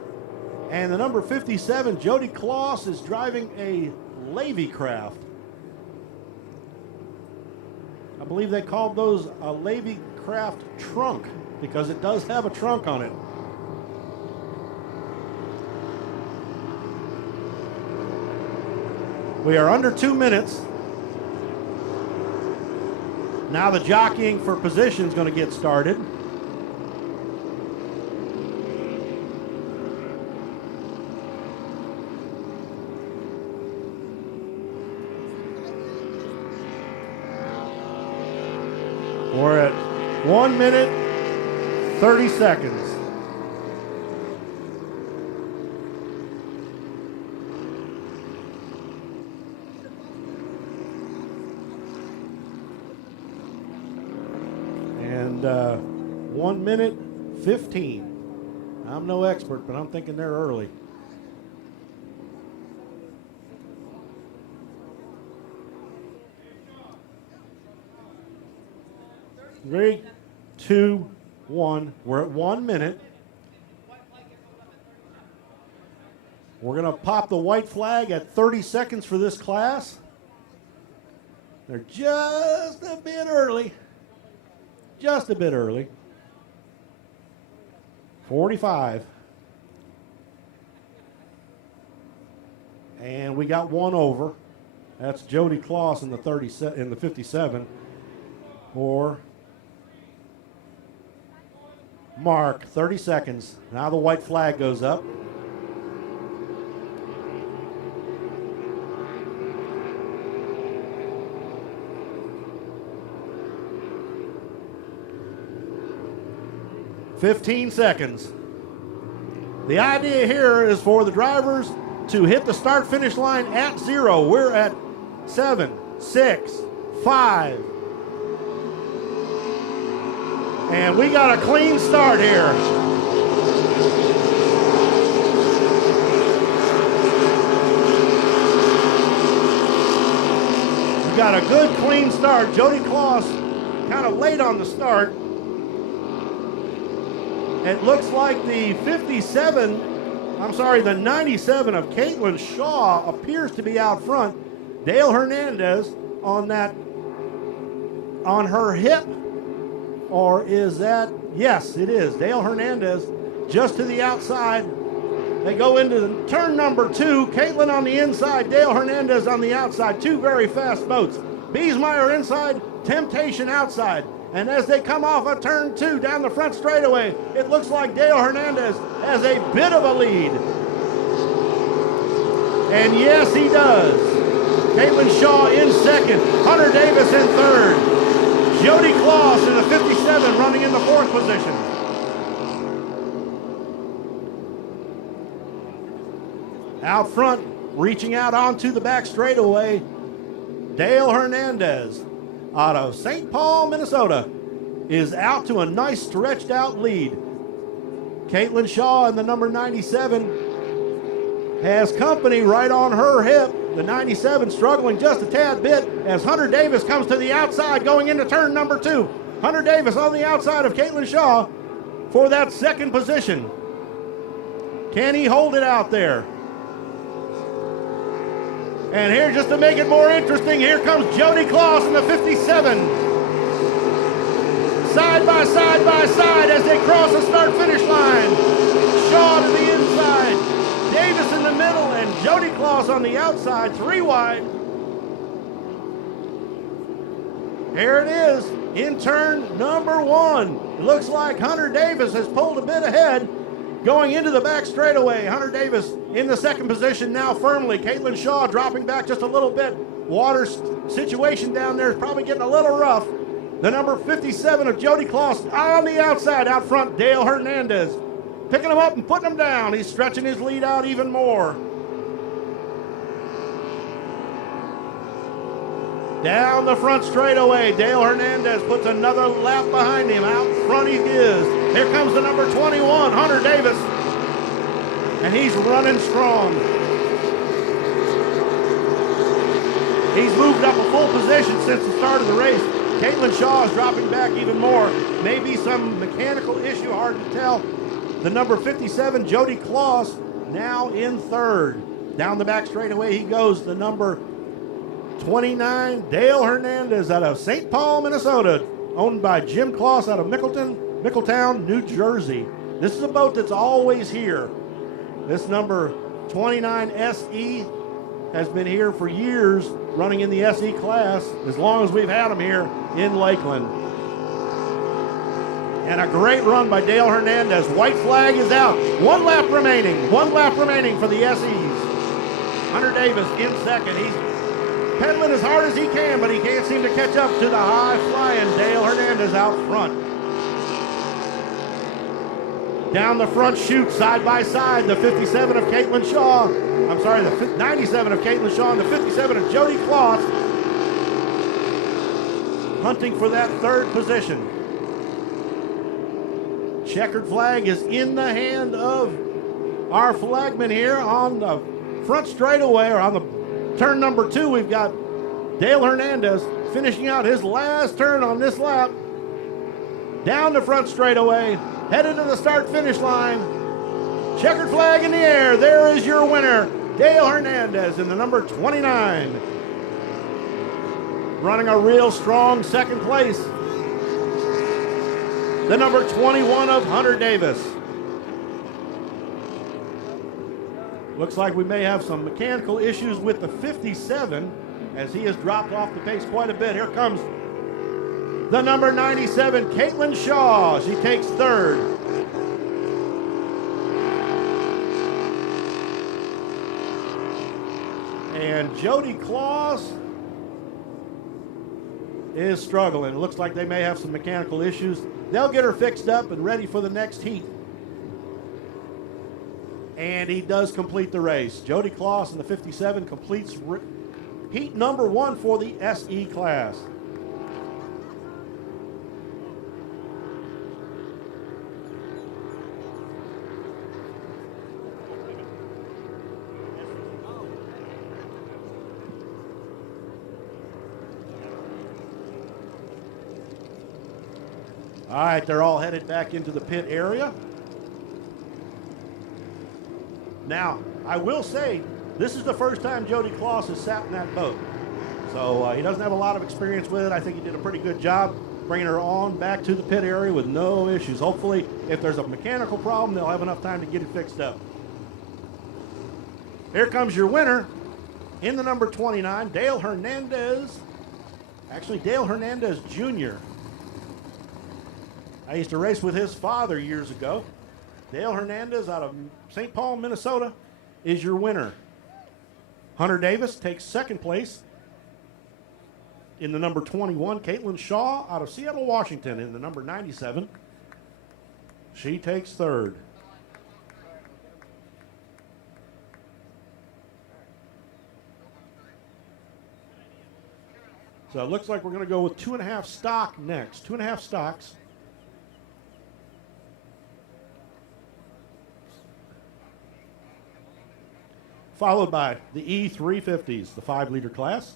And the number 57, Jody Kloss, is driving a Levy craft. I believe they called those a Levy craft trunk because it does have a trunk on it. We are under 2 minutes. Now the jockeying for position is going to get started. We're at 1 minute, 30 seconds. And 1 minute, 15. I'm no expert, but I'm thinking they're early. Three, 2, 1. We're at 1 minute. We're going to pop the white flag at 30 seconds for this class. They're just a bit early. Just a bit early. 45. And we got one over. That's Jody Kloss in the 57. Or Mark, 30 seconds. Now the white flag goes up. "15 seconds. The idea here is for the drivers to hit the start-finish line at 0. We're at 7, 6, 5. And we got a clean start here. We got a good clean start. Jody Kloss kind of late on the start. It looks like the 97 of Caitlin Shaw appears to be out front. Dale Hernandez on that on her hip, or is that, yes, it is. Dale Hernandez just to the outside. They go into the turn number 2. Caitlin on the inside, Dale Hernandez on the outside. Two very fast boats. Biesmeyer inside, Temptation outside. And as they come off of turn 2 down the front straightaway, it looks like Dale Hernandez has a bit of a lead. And yes, he does. Caitlin Shaw in second, Hunter Davis in third. Jody Kloss in the 57 running in the 4th position. Out front, reaching out onto the back straightaway, Dale Hernandez out of St. Paul, Minnesota, is out to a nice stretched out lead. Caitlin Shaw in the number 97 has company right on her hip. The 97 struggling just a tad bit as Hunter Davis comes to the outside going into turn number 2. Hunter Davis on the outside of Caitlin Shaw for that 2nd position. Can he hold it out there? And here, just to make it more interesting, here comes Jody Kloss in the 57. Side by side by side as they cross the start-finish line. Shaw to the inside, Davis in the middle, and Jody Kloss on the outside, 3 wide. Here it is in turn number 1. It looks like Hunter Davis has pulled a bit ahead. Going into the back straightaway, Hunter Davis in the 2nd position now firmly. Caitlin Shaw dropping back just a little bit. Water situation down there is probably getting a little rough. The number 57 of Jody Kloss on the outside. Out front, Dale Hernandez picking him up and putting him down. He's stretching his lead out even more. Down the front straightaway, Dale Hernandez puts another lap behind him. Out front he is. Here comes the number 21, Hunter Davis. And he's running strong. He's moved up a full position since the start of the race. Caitlin Shaw is dropping back even more. Maybe some mechanical issue, hard to tell. The number 57, Jody Kloss, now in 3rd. Down the back straightaway he goes, the number 29, Dale Hernandez out of St. Paul, Minnesota, owned by Jim Kloss out of Mickletown, New Jersey. This is a boat that's always here. This number 29 SE has been here for years, running in the SE class, as long as we've had them here in Lakeland. And a great run by Dale Hernandez. White flag is out. 1 lap remaining. 1 lap remaining for the SEs. Hunter Davis in 2nd. He's pedaling as hard as he can, but he can't seem to catch up to the high-flying Dale Hernandez out front. Down the front chute, side by side, the 57 of Caitlin Shaw. I'm sorry, the 97 of Caitlin Shaw and the 57 of Jody Kloss. Hunting for that 3rd position. Checkered flag is in the hand of our flagman here on the front straightaway, or on the turn number 2. We've got Dale Hernandez finishing out his last turn on this lap. Down the front straightaway, headed to the start-finish line. Checkered flag in the air. There is your winner, Dale Hernandez in the number 29. Running a real strong 2nd place. The number 21 of Hunter Davis. Looks like we may have some mechanical issues with the 57 as he has dropped off the pace quite a bit. Here comes the number 97, Caitlin Shaw. She takes 3rd. And Jody Kloss is struggling. It looks like they may have some mechanical issues. They'll get her fixed up and ready for the next heat. And he does complete the race. Jody Kloss in the 57 completes heat number 1 for the SE class. All right, they're all headed back into the pit area. Now, I will say, this is the first time Jody Kloss has sat in that boat. So he doesn't have a lot of experience with it. I think he did a pretty good job bringing her on back to the pit area with no issues. Hopefully, if there's a mechanical problem, they'll have enough time to get it fixed up. Here comes your winner in the number 29, Dale Hernandez. Actually, Dale Hernandez Jr. I used to race with his father years ago. Dale Hernandez out of St. Paul, Minnesota is your winner. Hunter Davis takes second place. In the number 21, Caitlin Shaw out of Seattle, Washington in the number 97. She takes third. So it looks like we're going to go with 2.5 stock next. 2.5 stocks. Followed by the E350s, the 5-liter class.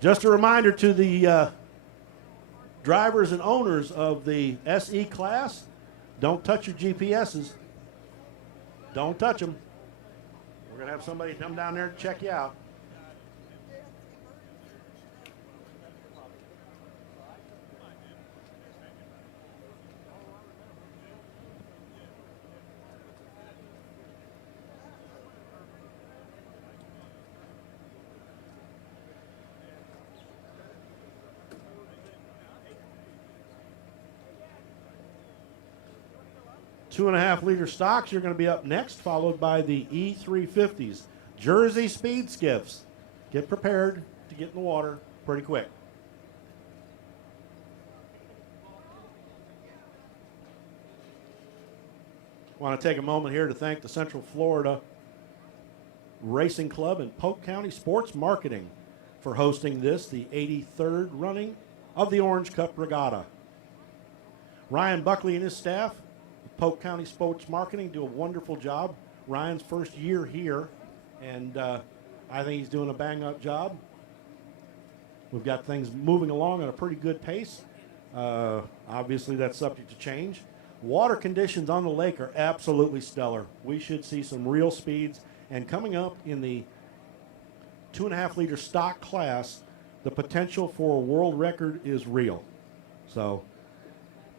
Just a reminder to the drivers and owners of the SE class, don't touch your GPSs. Don't touch them. We're going to have somebody come down there and check you out. Two 2.5-liter stocks, you're going to be up next, followed by the E350s. Jersey Speed Skiffs. Get prepared to get in the water pretty quick. I want to take a moment here to thank the Central Florida Racing Club and Polk County Sports Marketing for hosting this, the 83rd running of the Orange Cup Regatta. Ryan Buckley and his staff, Polk County Sports Marketing, do a wonderful job. Ryan's first year here, and I think he's doing a bang-up job. We've got things moving along at a pretty good pace. Obviously, that's subject to change. Water conditions on the lake are absolutely stellar. We should see some real speeds. And coming up in the 2.5-liter stock class, the potential for a world record is real. So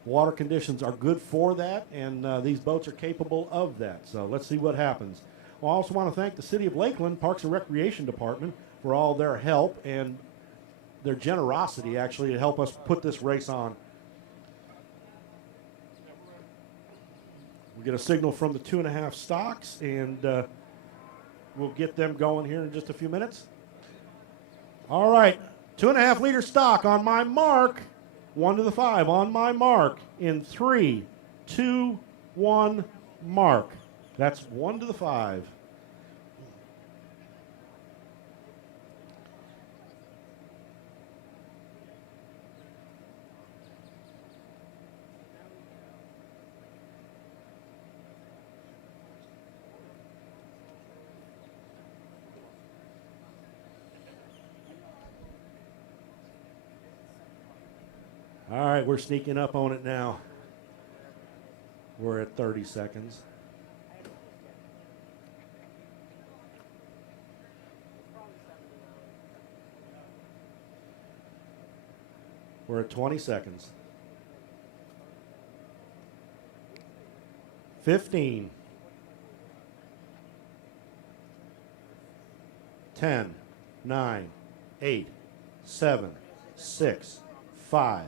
water conditions are good for that, and these boats are capable of that. So let's see what happens. I also want to thank the City of Lakeland Parks and Recreation Department for all their help and their generosity, actually, to help us put this race on. We get a signal from the 2.5 stocks, and we'll get them going here in just a few minutes. All right, 2.5-liter stock on my mark. 1 to the 5 on my mark in 3, 2, 1, mark. That's 1 to the 5. All right, we're sneaking up on it now. We're at 30 seconds. We're at 20 seconds. 15. 10, 9, 8, 7, 6, 5,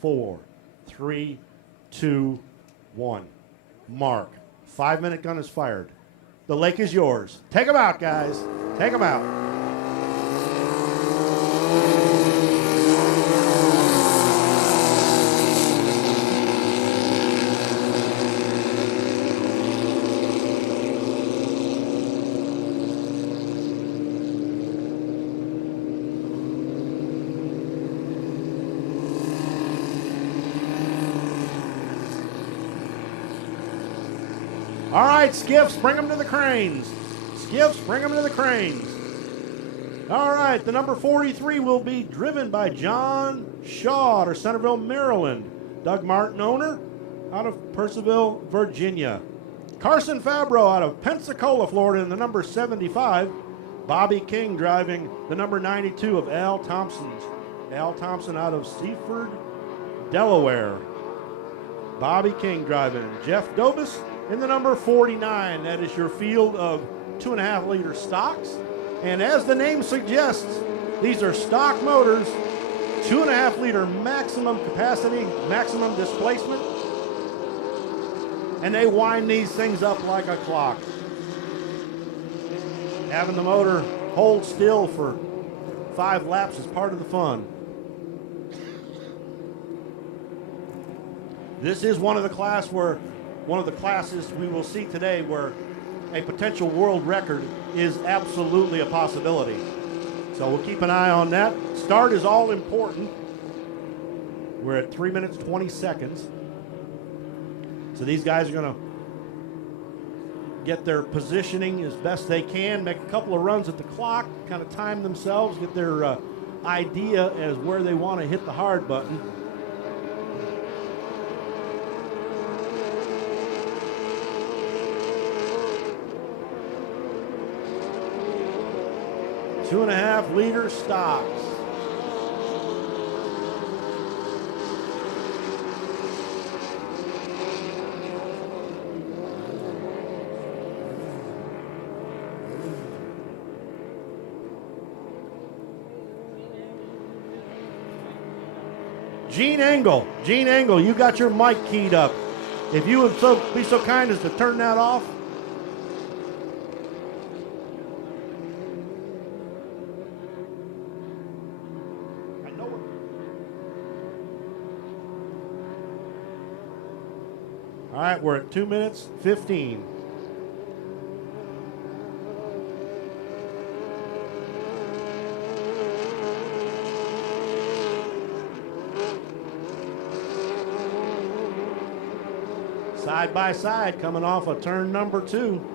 4, 3, 2, 1. Mark. 5-minute gun is fired. The lake is yours. Take them out, guys. Take them out. All right, skiffs, bring them to the cranes. Skiffs, bring them to the cranes. All right, the number 43 will be driven by John Shaw out of Centerville, Maryland. Doug Martin, owner, out of Purcellville, Virginia. Carson Fabro out of Pensacola, Florida, in the number 75. Bobby King driving the number 92 of Al Thompson's. Al Thompson out of Seaford, Delaware. Bobby King driving. Jeff Dobis in the number 49. That is your field of 2.5 liter stocks. And as the name suggests, these are stock motors, 2.5 liter maximum capacity, maximum displacement. And they wind these things up like a clock. Having the motor hold still for 5 laps is part of the fun. This is one of the classes we will see today where a potential world record is absolutely a possibility. So we'll keep an eye on that. Start is all important. We're at 3 minutes, 20 seconds. So these guys are going to get their positioning as best they can, make a couple of runs at the clock, kind of time themselves, get their idea as where they want to hit the hard button. Two and a half liter stocks. Gene Engel, you got your mic keyed up. If you would be so kind as to turn that off. All right, we're at 2 minutes, 15. Side by side, coming off of turn number 2.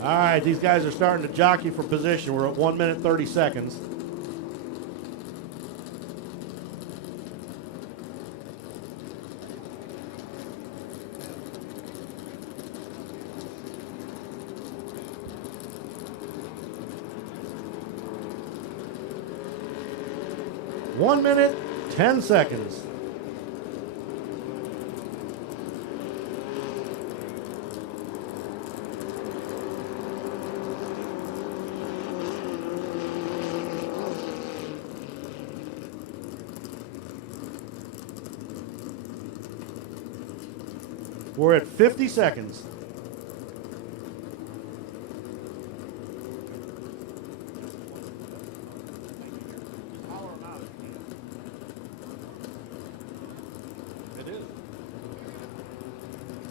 All right, these guys are starting to jockey for position. We're at 1 minute, 30 seconds. One minute, 10 seconds. We're at 50 seconds.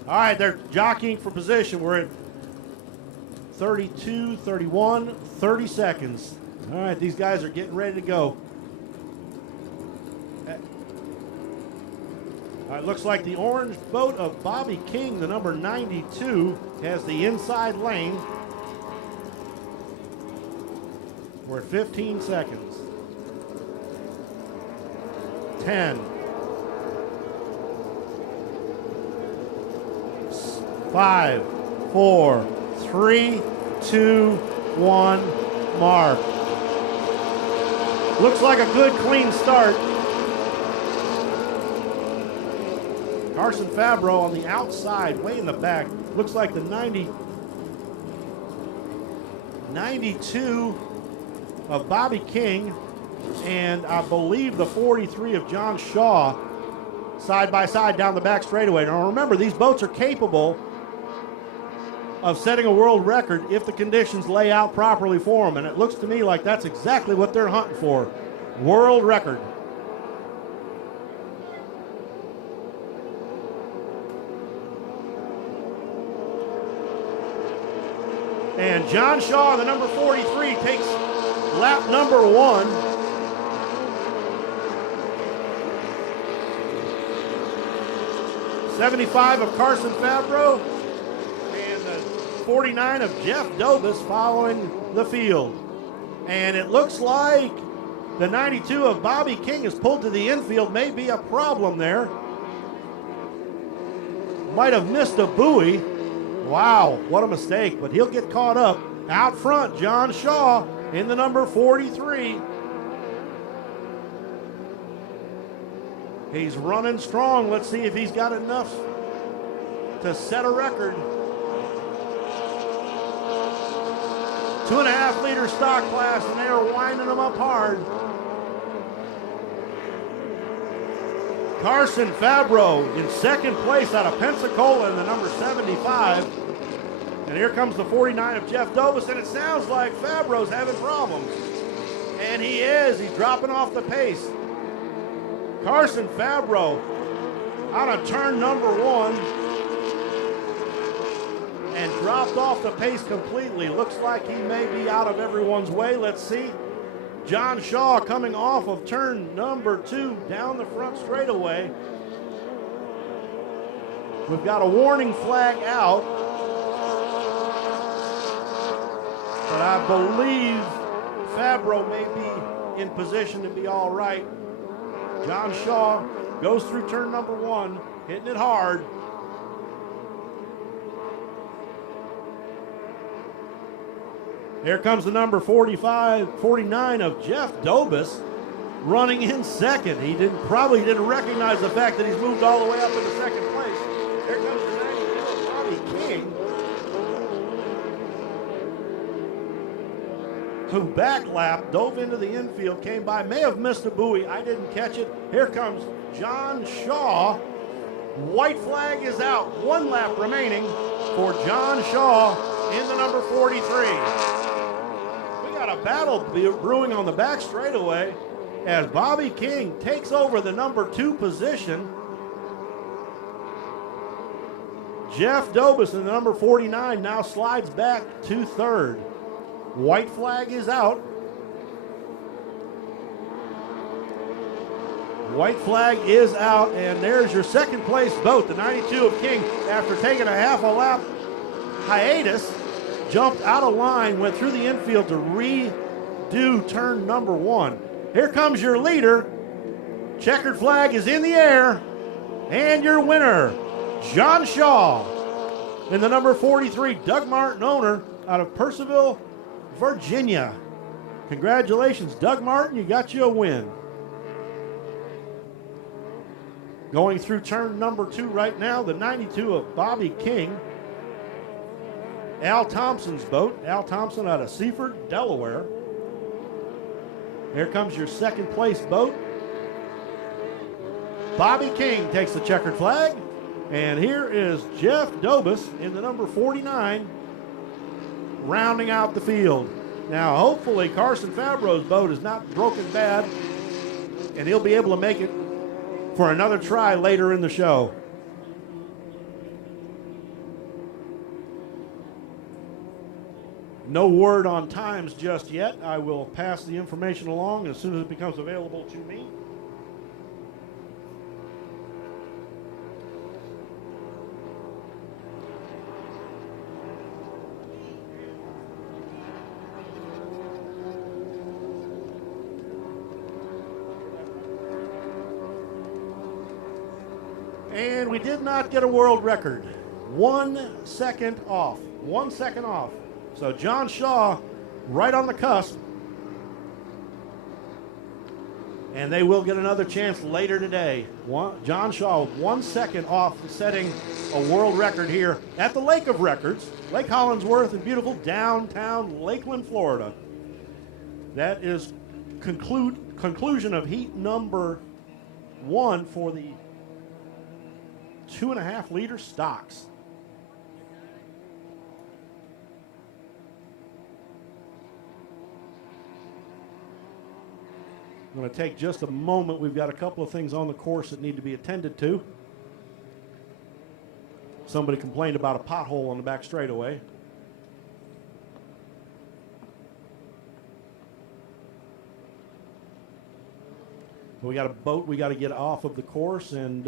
All right, they're jockeying for position. We're at 32, 31, 30 seconds. All right, these guys are getting ready to go. It looks like the orange boat of Bobby King, the number 92, has the inside lane. We're at 15 seconds. 10. 5, 4, 3, 2, 1, mark. Looks like a good, clean start. Carson Fabro on the outside, way in the back. Looks like the 92 of Bobby King, and I believe the 43 of John Shaw, side by side down the back straightaway. Now remember, these boats are capable of setting a world record if the conditions lay out properly for them, and it looks to me like that's exactly what they're hunting for. World record. And John Shaw, the number 43, takes lap number 1. '75 of Carson Fabro and the 49 of Jeff Dobus following the field. And it looks like the 92 of Bobby King is pulled to the infield. May be a problem there. Might have missed a buoy. Wow, what a mistake, but he'll get caught up. Out front, John Shaw in the number 43. He's running strong. Let's see if he's got enough to set a record. 2.5 liter stock class, and they are winding them up hard. Carson Fabro in second place out of Pensacola in the number 75. And here comes the 49 of Jeff Dobus, and it sounds like Fabro's having problems. And he is. He's dropping off the pace. Carson Fabro out of turn number 1 and dropped off the pace completely. Looks like he may be out of everyone's way. Let's see. John Shaw coming off of turn number 2 down the front straightaway. We've got a warning flag out, but I believe Fabro may be in position to be all right. John Shaw goes through turn number 1, hitting it hard. Here comes the number 49 of Jeff Dobus running in second. He probably didn't recognize the fact that he's moved all the way up into second place. Here comes the 92 Bobby King, who backlapped, dove into the infield, came by, may have missed a buoy. I didn't catch it. Here comes John Shaw. White flag is out. 1 lap remaining for John Shaw in the number 43. We got a battle brewing on the back straightaway as Bobby King takes over the number 2 position. Jeff Dobus in the number 49 now slides back to 3rd. White flag is out. White flag is out, and there's your second place boat, the 92 of King, after taking a half a lap hiatus, jumped out of line, went through the infield to redo turn number 1. Here comes your leader. Checkered flag is in the air, and your winner, John Shaw, in the number 43, Doug Martin owner out of Purcellville, Virginia. Congratulations, Doug Martin, you got you a win. Going through turn number 2 right now, the 92 of Bobby King. Al Thompson's boat. Al Thompson out of Seaford, Delaware. Here comes your second place boat. Bobby King takes the checkered flag. And here is Jeff Dobus in the number 49, rounding out the field. Now, hopefully, Carson Fabro's boat is not broken bad, and he'll be able to make it for another try later in the show. No word on times just yet. I will pass the information along as soon as it becomes available to me. And we did not get a world record. 1 second off. 1 second off. So John Shaw right on the cusp. And they will get another chance later today. John Shaw 1 second off setting a world record here at the Lake of Records, Lake Hollingsworth in beautiful downtown Lakeland, Florida. That is conclusion of heat number 1 for the 2.5 liter stocks. I'm going to take just a moment. We've got a couple of things on the course that need to be attended to. Somebody complained about a pothole on the back straightaway. So we got a boat we got to get off of the course, and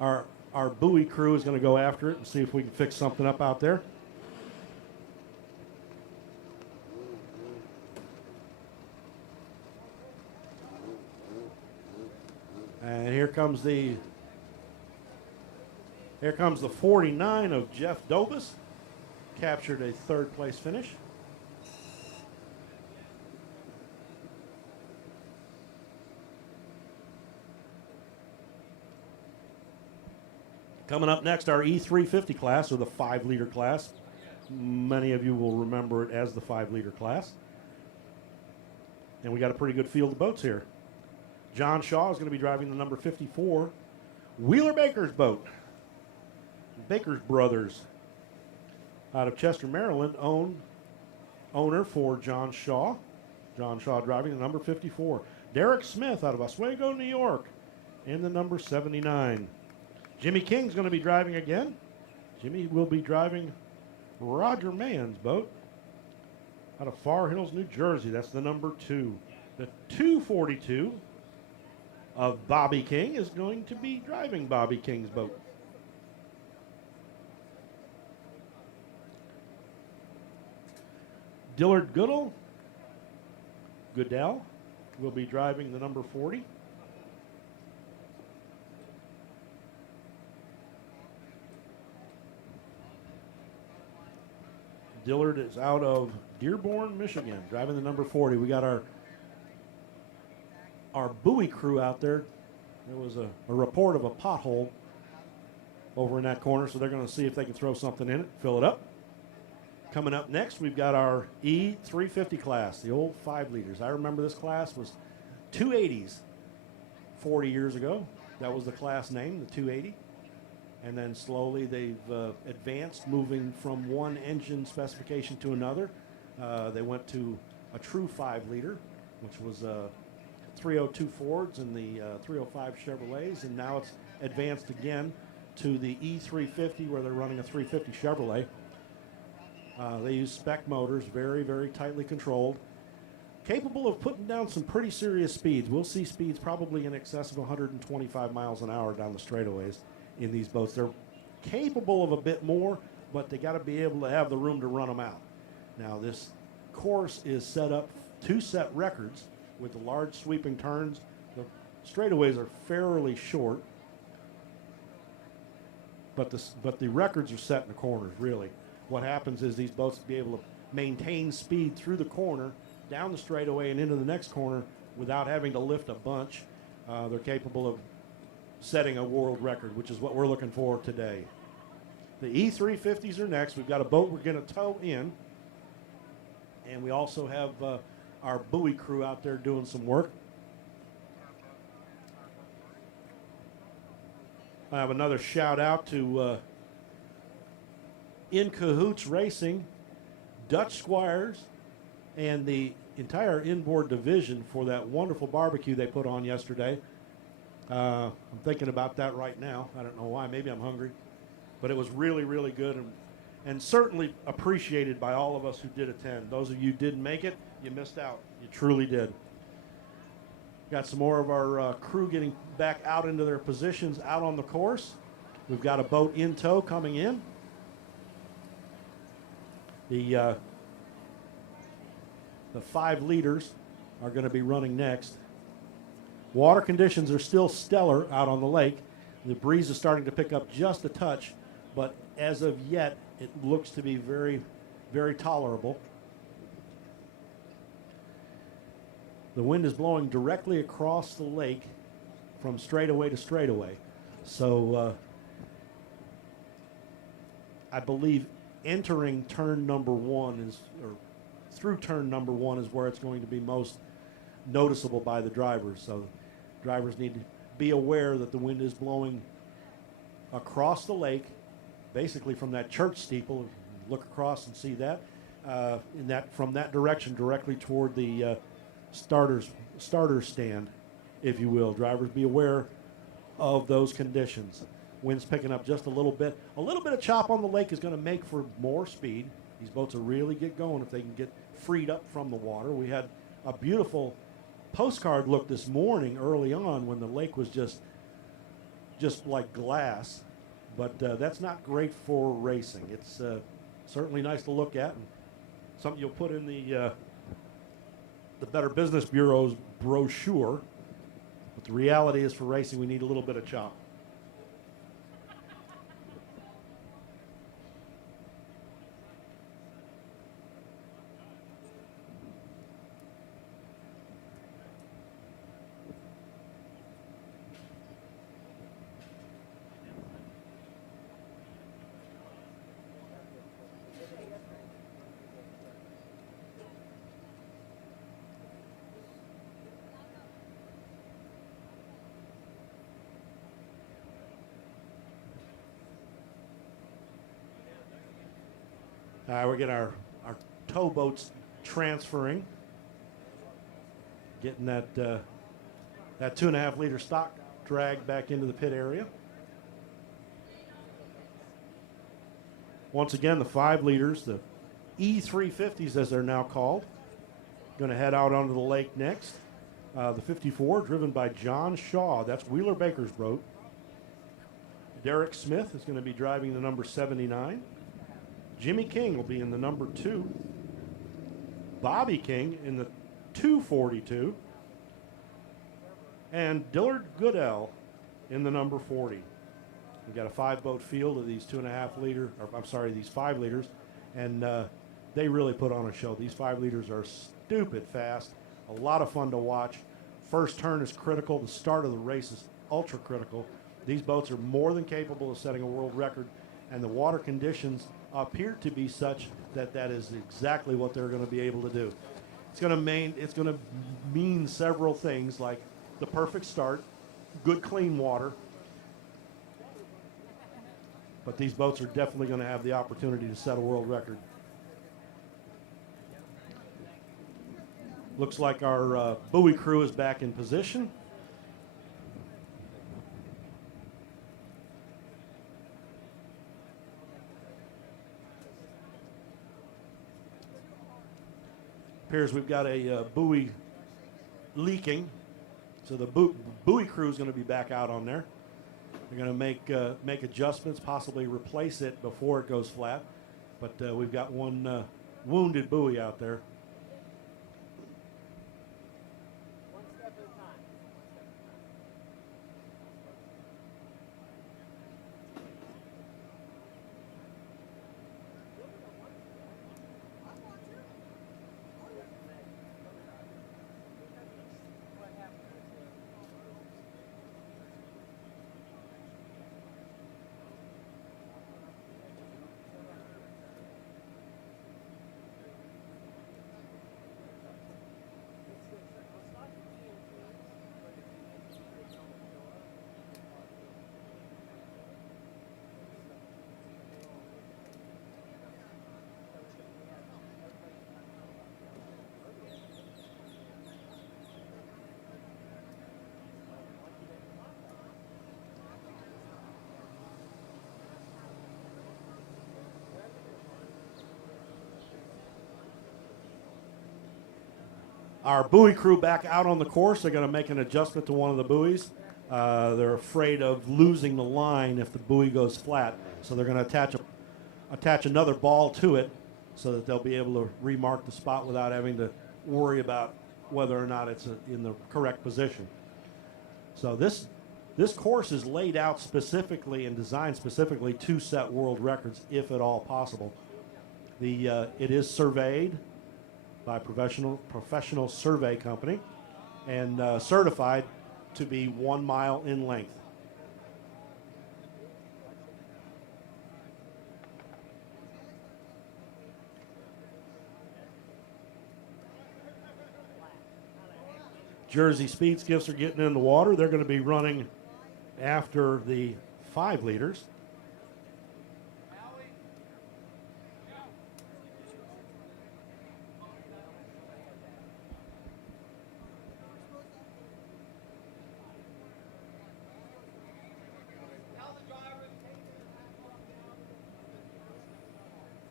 our buoy crew is going to go after it and see if we can fix something up out there. And here comes the 49 of Jeff Dobus. Captured a third place finish. Coming up next, our E350 class, or the 5-liter class. Many of you will remember it as the 5-liter class. And we got a pretty good field of boats here. John Shaw is going to be driving the number 54 Wheeler Baker's boat. Baker's Brothers out of Chester, Maryland, owner for John Shaw. John Shaw driving the number 54. Derek Smith out of Oswego, New York, in the number 79. Jimmy King's going to be driving again. Jimmy will be driving Roger Mann's boat out of Far Hills, New Jersey. That's the number 2. The 242 of Bobby King is going to be driving Bobby King's boat. Dillard Goodell will be driving the number 40. Dillard is out of Dearborn, Michigan, driving the number 40. We got our buoy crew out there. There was a report of a pothole over in that corner, so they're going to see if they can throw something in it, fill it up. Coming up next, we've got our E350 class, the old 5-liters. I remember this class was 280s 40 years ago. That was the class name, the 280. And then slowly they've advanced, moving from one engine specification to another. They went to a true 5-liter, which was 302 Fords and the 305 Chevrolets, and now it's advanced again to the E350, where they're running a 350 Chevrolet. They use spec motors, very, very tightly controlled, capable of putting down some pretty serious speeds. We'll see speeds probably in excess of 125 miles an hour down the straightaways in these boats. They're capable of a bit more, but they got to be able to have the room to run them out. Now, this course is set up to set records with the large sweeping turns. The straightaways are fairly short, but the records are set in the corners, really. What happens is these boats will be able to maintain speed through the corner, down the straightaway, and into the next corner without having to lift a bunch. They're capable of setting a world record, which is what we're looking for today. The E350s are next. We've got a boat we're going to tow in, and we also have our buoy crew out there doing some work. I have another shout out to In Cahoots Racing, Dutch Squires, and the entire inboard division for that wonderful barbecue they put on yesterday. I'm thinking about that right now. I don't know why. Maybe I'm hungry. But it was really, really good, and certainly appreciated by all of us who did attend. Those of you who didn't make it, you missed out. You truly did. Got some more of our crew getting back out into their positions out on the course. We've got a boat in tow coming in. The 5-liters are going to be running next. Water conditions are still stellar out on the lake. The breeze is starting to pick up just a touch, but as of yet, it looks to be very, very tolerable. The wind is blowing directly across the lake from straightaway to straightaway. So I believe entering turn number 1 is, or through turn number 1 is where it's going to be most noticeable by the drivers. So drivers need to be aware that the wind is blowing across the lake, basically from that church steeple. Look across and see that, from that direction directly toward the starter stand, if you will. Drivers, be aware of those conditions. Wind's picking up just a little bit. A little bit of chop on the lake is going to make for more speed. These boats will really get going if they can get freed up from the water. We had a beautiful postcard look this morning early on when the lake was just like glass, but that's not great for racing. It's certainly nice to look at and something you'll put in the Better Business Bureau's brochure. But the reality is, for racing, we need a little bit of chop. We're getting our towboats transferring, getting that 2.5 liter stock dragged back into the pit area. Once again, the 5 liters, the E350s as they're now called, going to head out onto the lake next. The 54 driven by John Shaw. That's Wheeler Baker's boat. Derek Smith is going to be driving the number 79. Jimmy King will be in the number 2. Bobby King in the 242. And Dillard Goodell in the number 40. We've got a 5-boat field of these these 5 liters. And they really put on a show. These 5 liters are stupid fast. A lot of fun to watch. First turn is critical. The start of the race is ultra critical. These boats are more than capable of setting a world record. And the water conditions appear to be such that that is exactly what they're going to be able to do. It's going to mean several things, like the perfect start, good clean water. But these boats are definitely going to have the opportunity to set a world record. Looks like our buoy crew is back in position. Appears we've got a buoy leaking, so the buoy crew is going to be back out on there. They're going to make adjustments, possibly replace it before it goes flat. But we've got one wounded buoy out there. Our buoy crew back out on the course. They're going to make an adjustment to one of the buoys. They're afraid of losing the line if the buoy goes flat, so they're going to attach another ball to it so that they'll be able to remark the spot without having to worry about whether or not it's in the correct position. So this course is laid out specifically and designed specifically to set world records, if at all possible. It is surveyed by professional survey company and certified to be 1 mile in length. Jersey Speed Skiffs are getting in the water. They're going to be running after the 5 liters.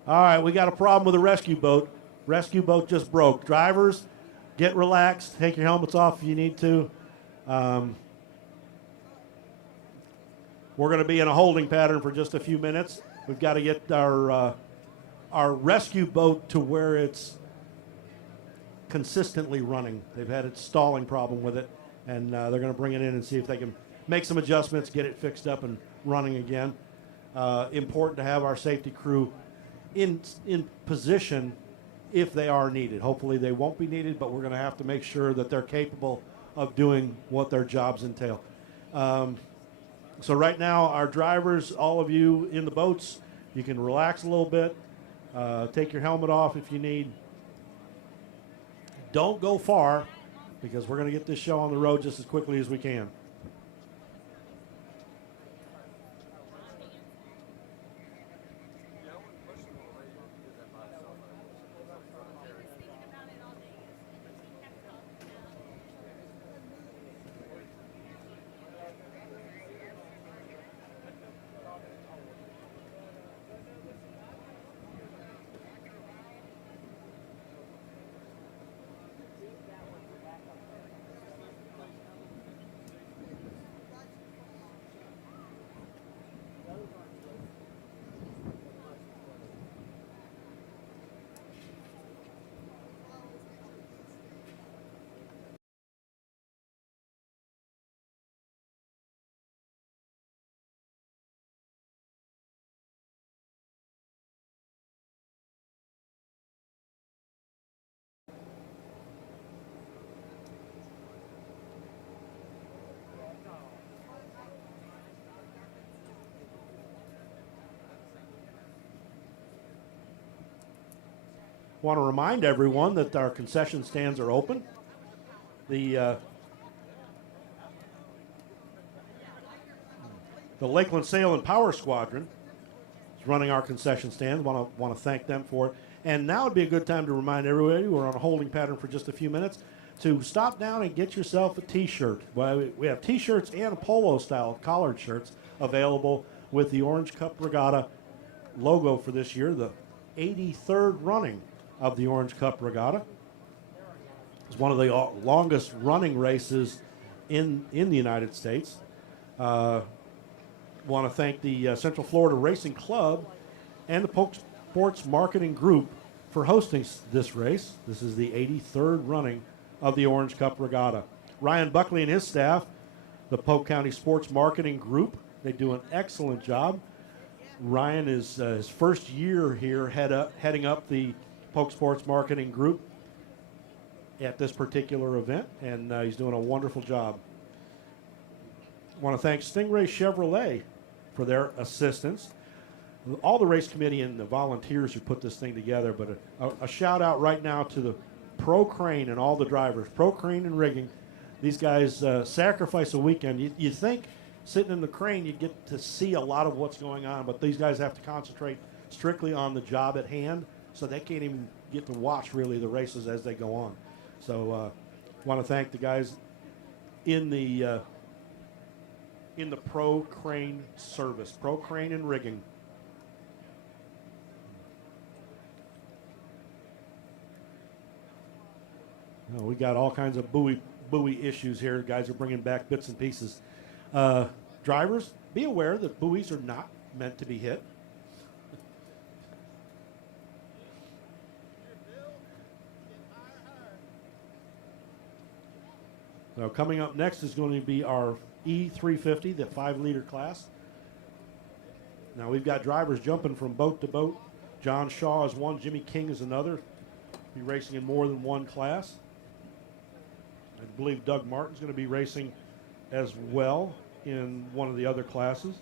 All right, we got a problem with the rescue boat. Rescue boat just broke. Drivers, get relaxed. Take your helmets off if you need to. We're going to be in a holding pattern for just a few minutes. We've got to get our rescue boat to where it's consistently running. They've had a stalling problem with it, and they're going to bring it in and see if they can make some adjustments, get it fixed up and running again. Important to have our safety crew in position if they are needed. Hopefully they won't be needed, but we're going to have to make sure that they're capable of doing what their jobs entail. So right now, our drivers, all of you in the boats, you can relax a little bit. Take your helmet off if you need. Don't go far, because we're going to get this show on the road just as quickly as we can. Want to remind everyone that our concession stands are open. The Lakeland Sail and Power Squadron is running our concession stand. Want to thank them for it. And now would be a good time to remind everybody, we're on a holding pattern for just a few minutes, to stop down and get yourself a T-shirt. Well, we have T-shirts and polo-style collared shirts available with the Orange Cup Regatta logo for this year, the 83rd running of the Orange Cup Regatta. It's one of the longest running races in the United States. Want to thank the Central Florida Racing Club and the Polk Sports Marketing Group for hosting this race. This is the 83rd running of the Orange Cup Regatta. Ryan Buckley and his staff, the Polk County Sports Marketing Group, they do an excellent job. Ryan is his first year here heading up the Polk Sports Marketing Group at this particular event, and he's doing a wonderful job. I want to thank Stingray Chevrolet for their assistance, all the race committee and the volunteers who put this thing together, but a shout out right now to the Pro Crane and all the drivers, Pro Crane and Rigging. These guys sacrifice a weekend. You think sitting in the crane you get to see a lot of what's going on, but these guys have to concentrate strictly on the job at hand, so they can't even get to watch really the races as they go on. So want to thank the guys in the Pro Crane service, Pro Crane and Rigging. Oh, we got all kinds of buoy issues here. Guys are bringing back bits and pieces. Drivers, be aware that buoys are not meant to be hit. So coming up next is going to be our E350, the 5-liter class. Now we've got drivers jumping from boat to boat. John Shaw is one, Jimmy King is another. Be racing in more than one class. I believe Doug Martin's going to be racing as well in one of the other classes.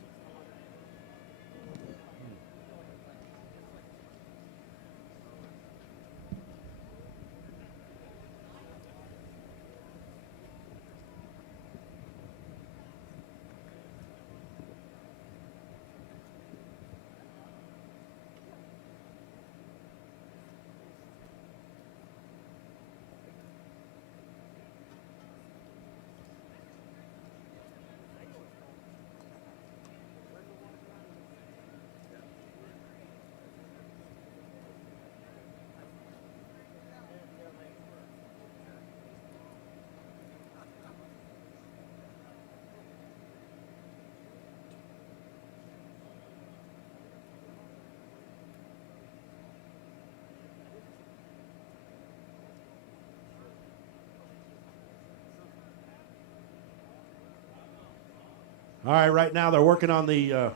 All right, right now they're working on the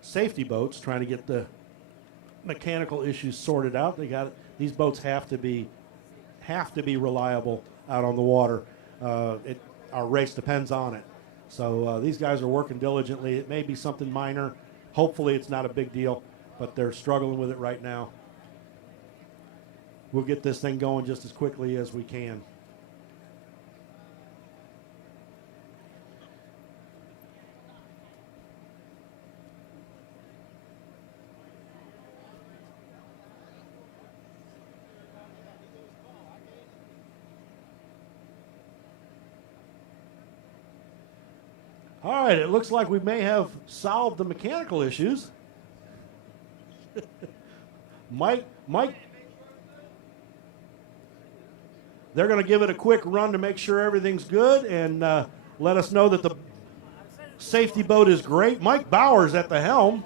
safety boats, trying to get the mechanical issues sorted out. These boats have to be reliable out on the water. Our race depends on it. So these guys are working diligently. It may be something minor. Hopefully it's not a big deal, but they're struggling with it right now. We'll get this thing going just as quickly as we can. All right, it looks like we may have solved the mechanical issues. Mike, they're going to give it a quick run to make sure everything's good and let us know that the safety boat is great. Mike Bowers at the helm.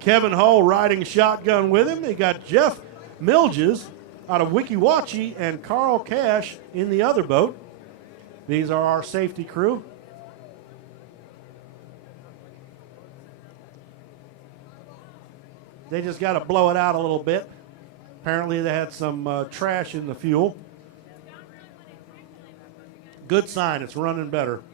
Kevin Hull riding shotgun with him. They got Jeff Milges out of Wikiwachi and Carl Cash in the other boat. These are our safety crew. They just got to blow it out a little bit. Apparently they had some trash in the fuel. Good sign, it's running better.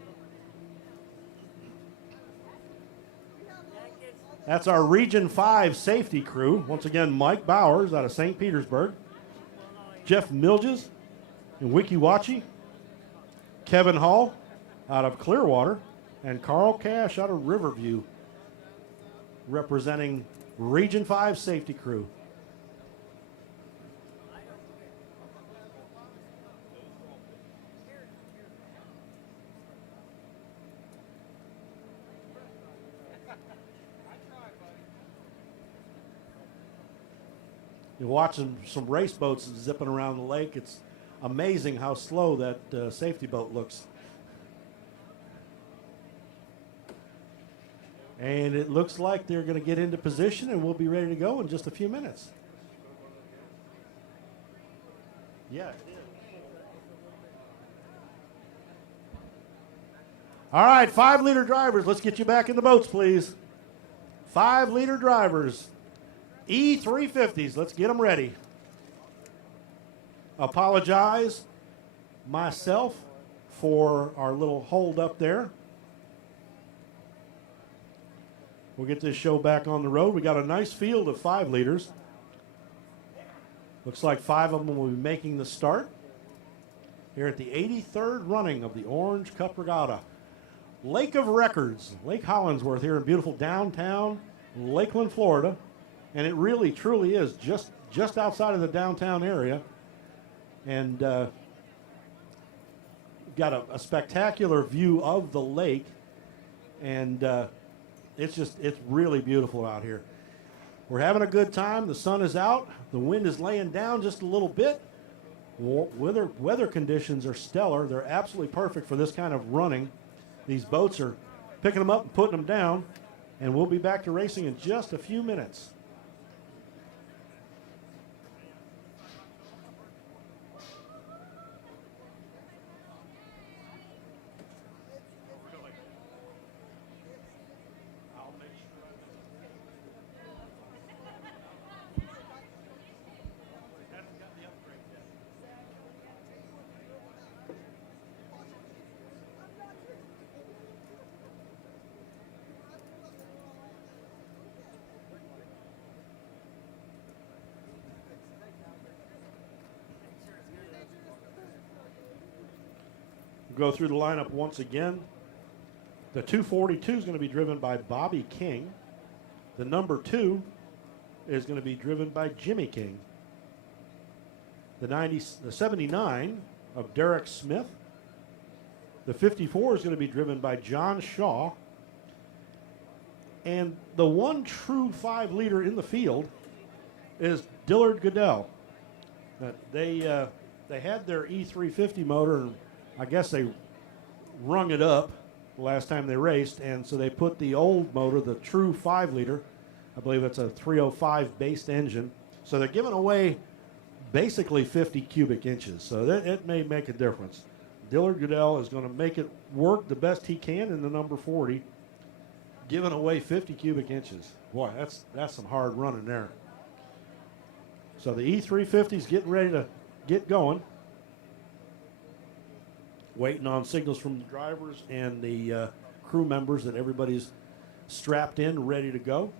That's our Region 5 safety crew. Once again, Mike Bowers out of St. Petersburg. Jeff Milges in Wikiwachi. Kevin Hall out of Clearwater, and Carl Cash out of Riverview, representing Region 5 safety crew. You're watching some race boats zipping around the lake. It's amazing how slow that safety boat looks. And it looks like they're going to get into position and we'll be ready to go in just a few minutes. Yeah. All right, 5-liter drivers. Let's get you back in the boats, please. 5-liter drivers. E350s. Let's get them ready. Apologize myself for our little hold up there. We'll get this show back on the road. We got a nice field of 5-liters. Looks like 5 of them will be making the start here at the 83rd running of the Orange Cup Regatta. Lake of Records, Lake Hollingsworth here in beautiful downtown Lakeland, Florida. And it really, truly is just outside of the downtown area. And got a spectacular view of the lake. And it's really beautiful out here. We're having a good time. The sun is out. The wind is laying down just a little bit. Weather conditions are stellar. They're absolutely perfect for this kind of running. These boats are picking them up and putting them down. And we'll be back to racing in just a few minutes. Go through the lineup once again. The 242 is going to be driven by Bobby King. The number 2 is going to be driven by Jimmy King. The 79 of Derek Smith. The 54 is going to be driven by John Shaw. And the one true 5-liter in the field is Dillard Goodell. They had their E350 motor, and I guess they rung it up the last time they raced, and so they put the old motor, the true 5-liter, I believe it's a 305 based engine. So they're giving away basically 50 cubic inches, so it may make a difference. Dillard Goodell is going to make it work the best he can in the number 40, giving away 50 cubic inches. Boy, that's some hard running there. So the E350 is getting ready to get going. Waiting on signals from the drivers and the crew members that everybody's strapped in, ready to go.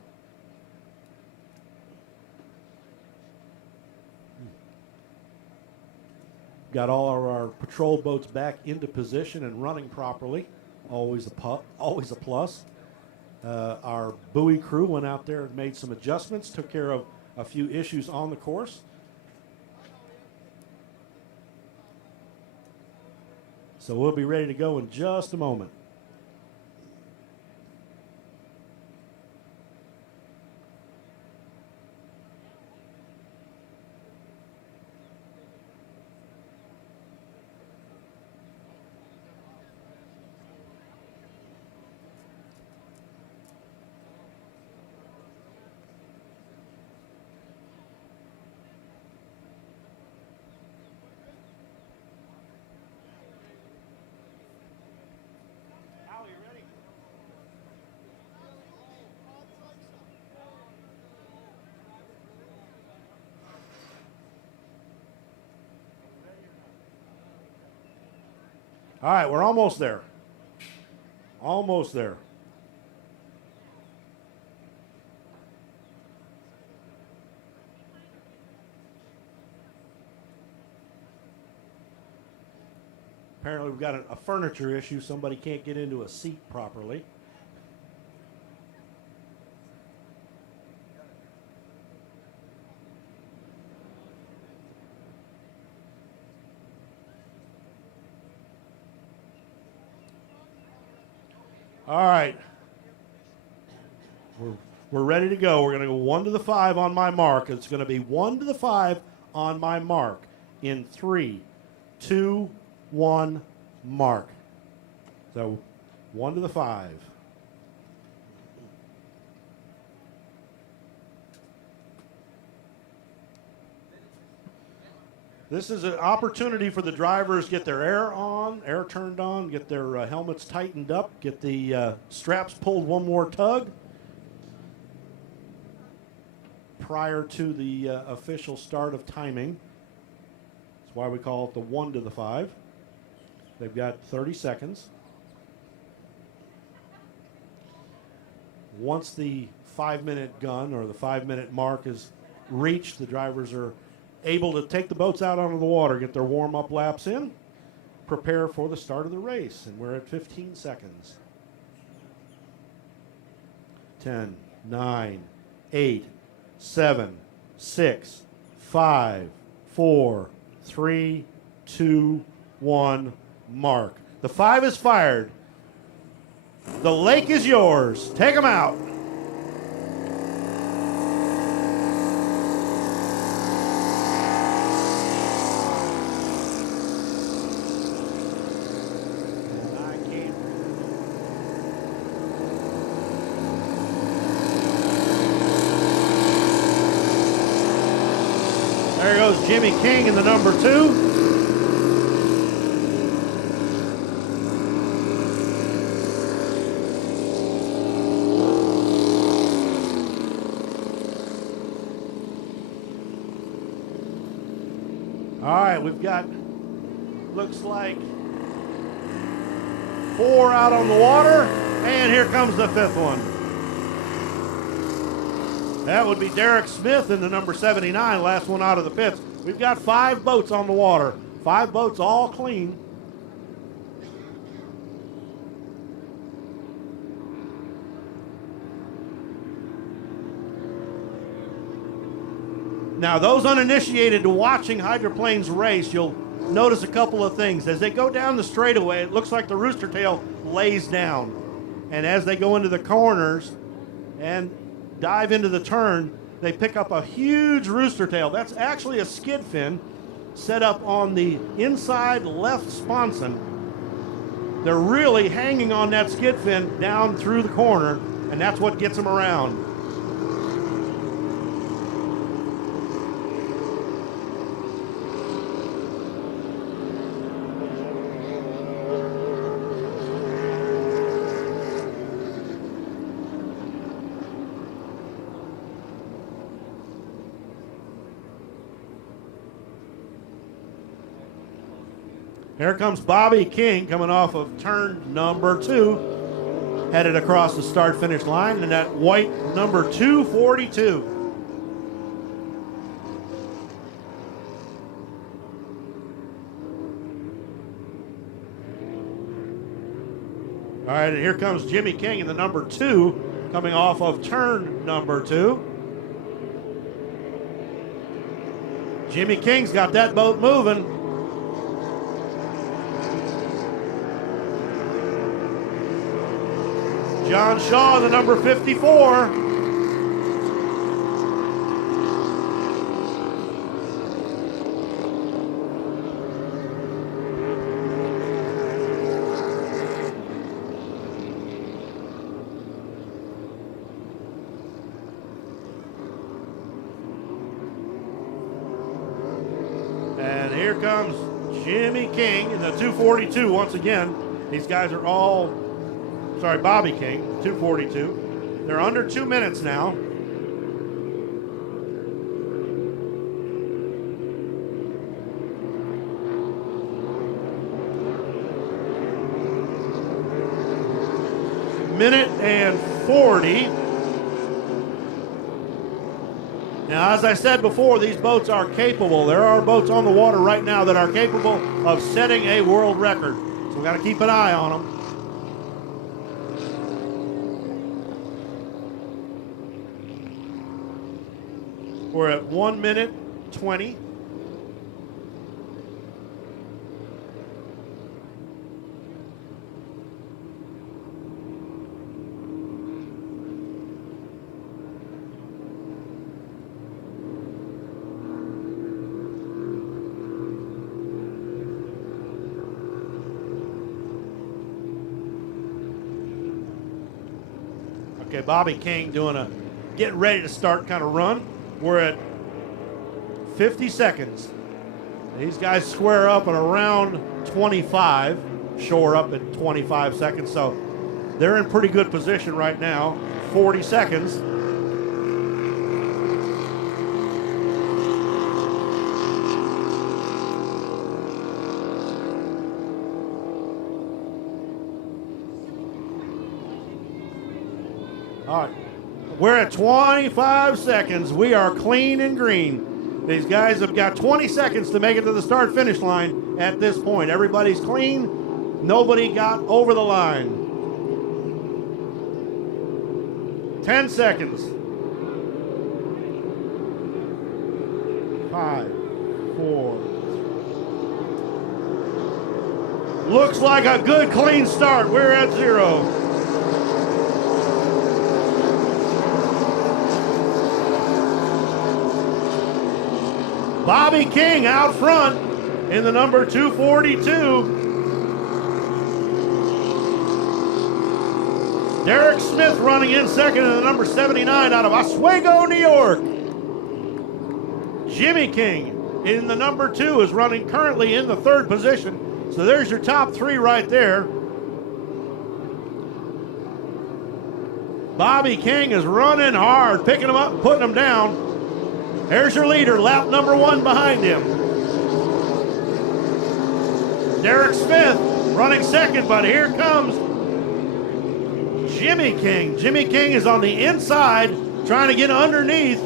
Got all of our patrol boats back into position and running properly. Always a plus. Our buoy crew went out there and made some adjustments, took care of a few issues on the course. So we'll be ready to go in just a moment. All right, we're almost there. Almost there. Apparently we've got a furniture issue. Somebody can't get into a seat properly. All right. We're ready to go. We're going to go 1 to the 5 on my mark. It's going to be 1 to the 5 on my mark in 3, 2, 1, mark. So 1 to the 5. This is an opportunity for the drivers to get their air turned on, get their helmets tightened up, get the straps pulled one more tug prior to the official start of timing. That's why we call it the 1 to the 5. They've got 30 seconds. Once the 5-minute gun or the 5-minute mark is reached, the drivers are able to take the boats out onto the water, get their warm-up laps in, prepare for the start of the race. And we're at 15 seconds. 10, 9, 8, 7, 6, 5, 4, 3, 2, 1, mark. The 5 is fired. The lake is yours. Take them out. There goes Jimmy King in the number 2. All right, we've got, looks like 4 out on the water, and here comes the 5th one. That would be Derek Smith in the number 79, last one out of the pits. We've got 5 boats on the water, 5 boats all clean. Now, those uninitiated to watching hydroplanes race, you'll notice a couple of things. As they go down the straightaway, it looks like the rooster tail lays down. And as they go into the corners and dive into the turn, they pick up a huge rooster tail. That's actually a skid fin set up on the inside left sponson. They're really hanging on that skid fin down through the corner, and that's what gets them around. Here comes Bobby King coming off of turn number 2, headed across the start-finish line in that white number 242. All right, and here comes Jimmy King in the number 2, coming off of turn number 2. Jimmy King's got that boat moving. John Shaw, the number 54. And here comes Jimmy King in the 242 once again. These guys are all Bobby King, 242. They're under 2 minutes now. Minute and 40. Now, as I said before, these boats are capable. There are boats on the water right now that are capable of setting a world record. So we got to keep an eye on them. We're at 1 minute 20. Okay, Bobby King doing a getting ready to start kind of run. We're at 50 seconds. These guys square up at around 25, shore up at 25 seconds, so they're in pretty good position right now. 40 seconds. All right. We're at 25 seconds. We are clean and green. These guys have got 20 seconds to make it to the start-finish line at this point. Everybody's clean. Nobody got over the line. 10 seconds. 5, 4. Looks like a good, clean start. We're at 0. Bobby King out front in the number 242. Derek Smith running in second in the number 79 out of Oswego, New York. Jimmy King in the number 2 is running currently in the 3rd position. So there's your top 3 right there. Bobby King is running hard, picking them up and putting them down. There's your leader, lap number 1 behind him. Derek Smith running second, but here comes Jimmy King. Jimmy King is on the inside trying to get underneath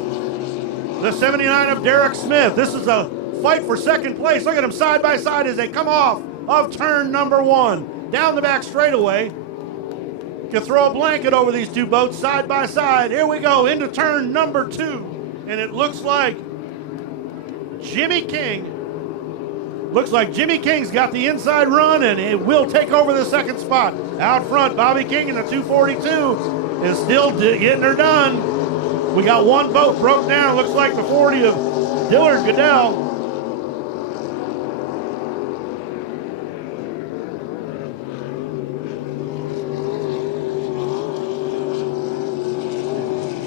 the 79 of Derek Smith. This is a fight for second place. Look at them side by side as they come off of turn number 1. Down the back straightaway. You can throw a blanket over these two boats side by side. Here we go into turn number 2. And it looks like Jimmy King's got the inside run, and it will take over the second spot. Out front, Bobby King in the 242 is still getting her done. We got one boat broke down. Looks like the 40 of Dillard Goodell.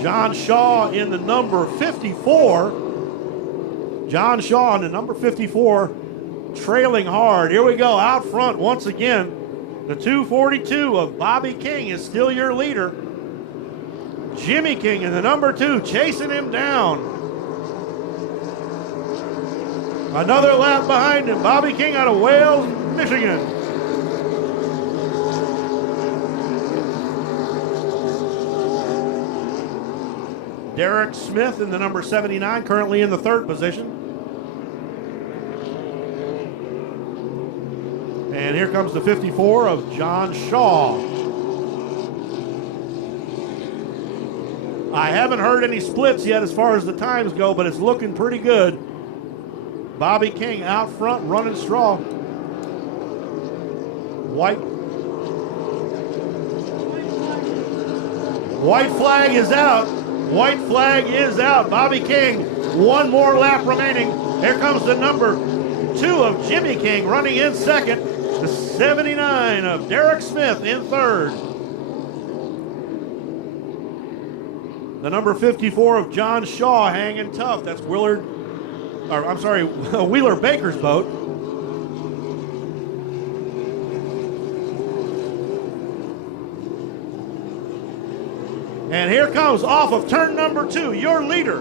John Shaw in the number 54. John Shaw in the number 54, trailing hard. Here we go, out front once again. The 242 of Bobby King is still your leader. Jimmy King in the number 2, chasing him down. Another lap behind him. Bobby King out of Wales Michigan. Derek Smith in the number 79, currently in the third position. And here comes the 54 of John Shaw. I haven't heard any splits yet as far as the times go, but it's looking pretty good. Bobby King out front, running strong. White flag is out. White flag is out. Bobby King, one more lap remaining. Here comes the number 2 of Jimmy King running in second. The 79 of Derek Smith in third. The number 54 of John Shaw hanging tough. That's Wheeler Baker's boat. And here comes off of turn number 2, your leader.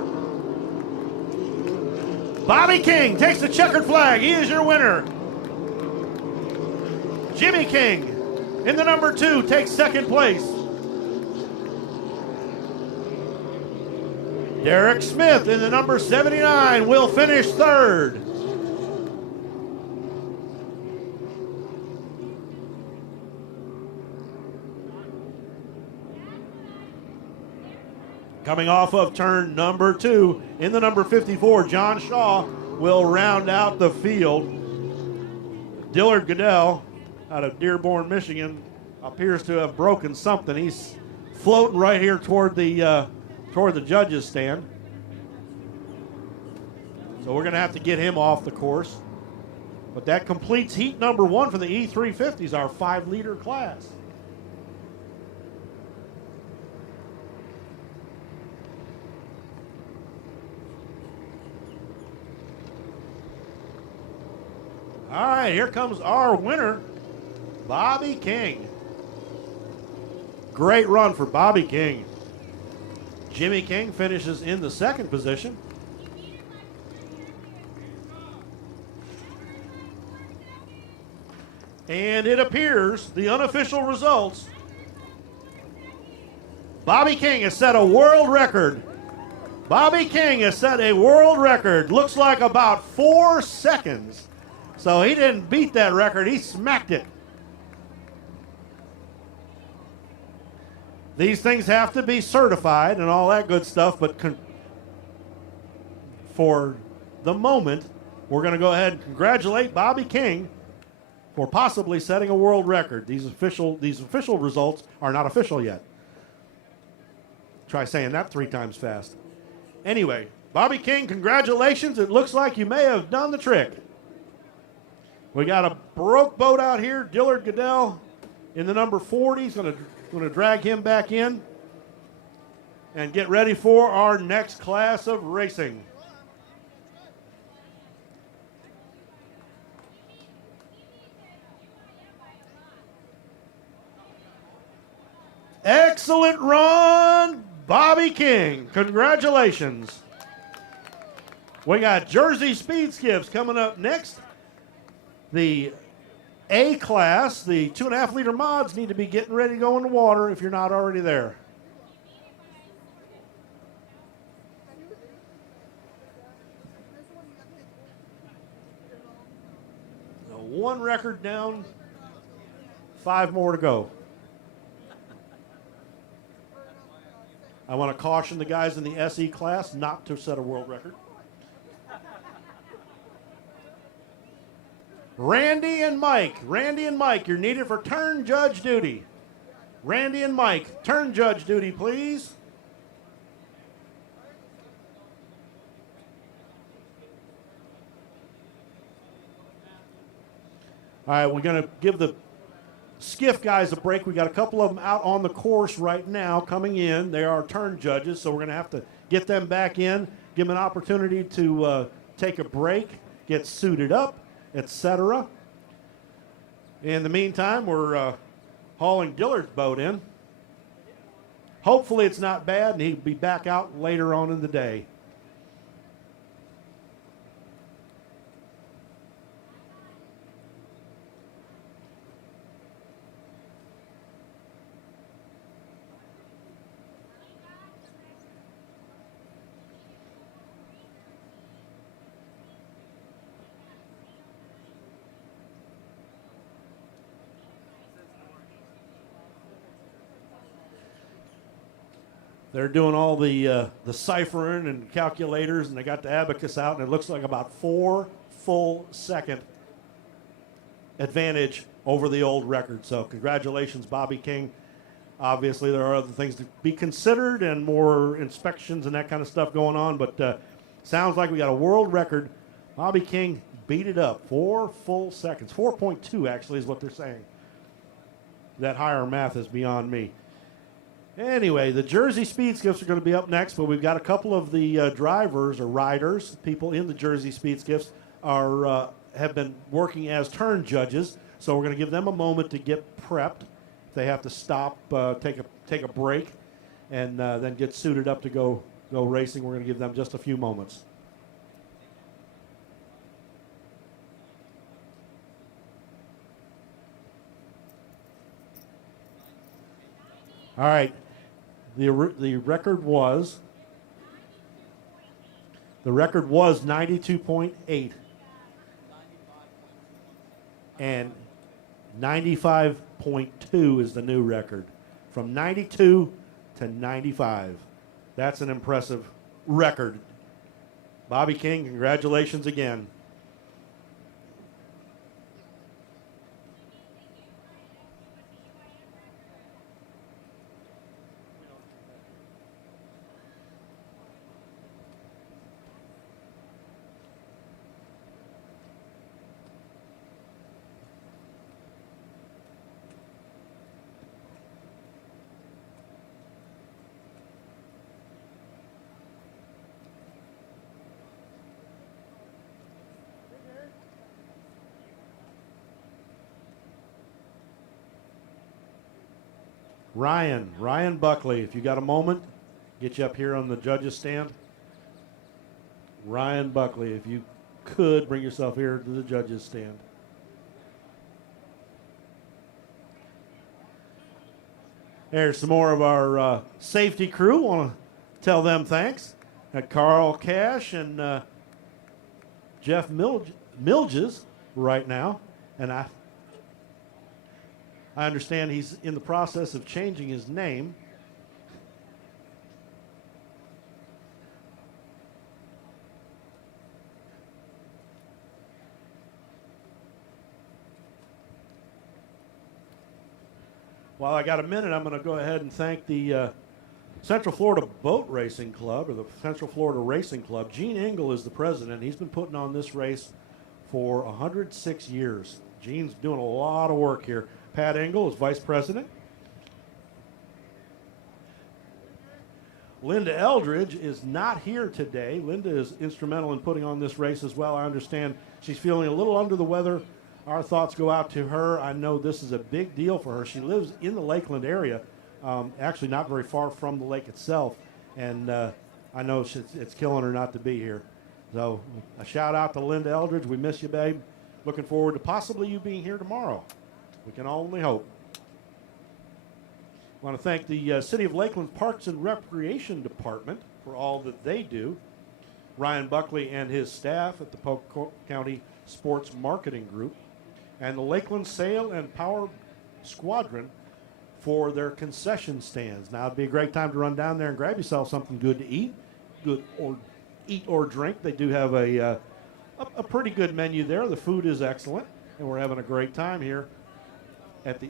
Bobby King takes the checkered flag. He is your winner. Jimmy King in the number 2 takes second place. Derek Smith in the number 79 will finish third. Coming off of turn number 2 in the number 54, John Shaw will round out the field. Dillard Goodell out of Dearborn, Michigan, appears to have broken something. He's floating right here toward the judges' stand. So we're going to have to get him off the course. But that completes heat number 1 for the E350s, our 5-liter class. All right, here comes our winner, Bobby King. Great run for Bobby King. Jimmy King finishes in the second position. And it appears, the unofficial results, Bobby King has set a world record. Bobby King has set a world record. Looks like about 4 seconds. So he didn't beat that record, he smacked it. These things have to be certified and all that good stuff, but for the moment, we're going to go ahead and congratulate Bobby King for possibly setting a world record. These official results are not official yet. Try saying that 3 times fast. Anyway, Bobby King, congratulations. It looks like you may have done the trick. We got a broke boat out here. Dillard Goodell in the number 40. He's going to drag him back in and get ready for our next class of racing. Excellent run, Bobby King. Congratulations. We got Jersey Speed Skiffs coming up next. The A class, the 2.5-liter mods, need to be getting ready to go in the water if you're not already there. So 1 record down, 5 more to go. I want to caution the guys in the SE class not to set a world record. Randy and Mike, you're needed for turn judge duty. Randy and Mike, turn judge duty, please. All right, we're going to give the SKIFF guys a break. We got a couple of them out on the course right now coming in. They are turn judges, so we're going to have to get them back in, give them an opportunity to take a break, get suited up, etc. In the meantime, we're hauling Dillard's boat in. Hopefully it's not bad, and he'll be back out later on in the day. They're doing all the ciphering and calculators, and they got the abacus out, and it looks like about 4 full second advantage over the old record. So congratulations, Bobby King. Obviously, there are other things to be considered and more inspections and that kind of stuff going on, but sounds like we got a world record. Bobby King beat it up 4 full seconds. 4.2 actually is what they're saying. That higher math is beyond me. Anyway, the Jersey Speed Skiffs are going to be up next, but we've got a couple of the drivers or riders, people in the Jersey Speed Skiffs, have been working as turn judges. So we're going to give them a moment to get prepped. They have to stop, take a break, and then get suited up to go racing. We're going to give them just a few moments. All right. The record was 92.8 and 95.2 is the new record. From 92 to 95. That's an impressive record. Bobby King, congratulations again. Ryan Buckley, if you got a moment, get you up here on the judges stand. Ryan Buckley, if you could bring yourself here to the judges stand. There's some more of our safety crew. Want to tell them thanks. Got Carl Cash and Jeff Milges right now, and I understand he's in the process of changing his name. While I got a minute, I'm going to go ahead and thank the Central Florida Boat Racing Club, or the Central Florida Racing Club. Gene Engel is the president. He's been putting on this race for 106 years. Gene's doing a lot of work here. Pat Engel is vice president. Linda Eldridge is not here today. Linda is instrumental in putting on this race as well. I understand she's feeling a little under the weather. Our thoughts go out to her. I know this is a big deal for her. She lives in the Lakeland area, actually not very far from the lake itself, and I know it's killing her not to be here. So a shout out to Linda Eldridge. We miss you, babe. Looking forward to possibly you being here tomorrow. We can only hope. I want to thank the City of Lakeland Parks and Recreation Department for all that they do. Ryan Buckley and his staff at the Polk County Sports Marketing Group. And the Lakeland Sail and Power Squadron for their concession stands. Now, it'd be a great time to run down there and grab yourself something good to eat, eat or drink. They do have a pretty good menu there. The food is excellent, and we're having a great time here at the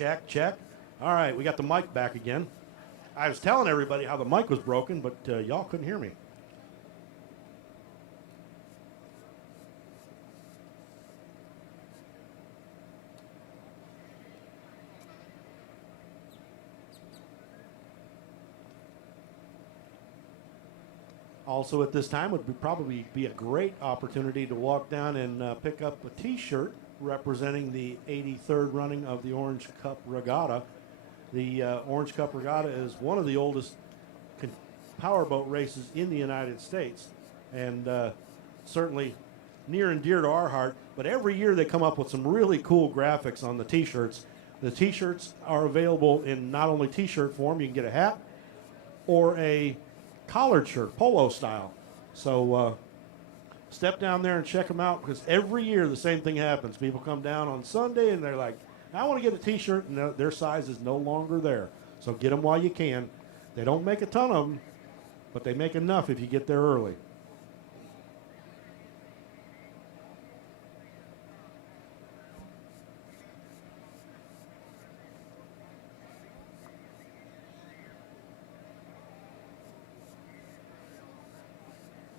Check, check. All right, we got the mic back again. I was telling everybody how the mic was broken, but y'all couldn't hear me. Also at this time would probably be a great opportunity to walk down and pick up a T-shirt representing the 83rd running of the Orange Cup Regatta. The Orange Cup Regatta is one of the oldest powerboat races in the United States, and certainly near and dear to our heart. But every year they come up with some really cool graphics on the T-shirts. The T-shirts are available in not only T-shirt form, you can get a hat or a collared shirt, polo style. So step down there and check them out, because every year the same thing happens. People come down on Sunday and they're like, I want to get a T-shirt, and their size is no longer there. So get them while you can. They don't make a ton of them, but they make enough if you get there early.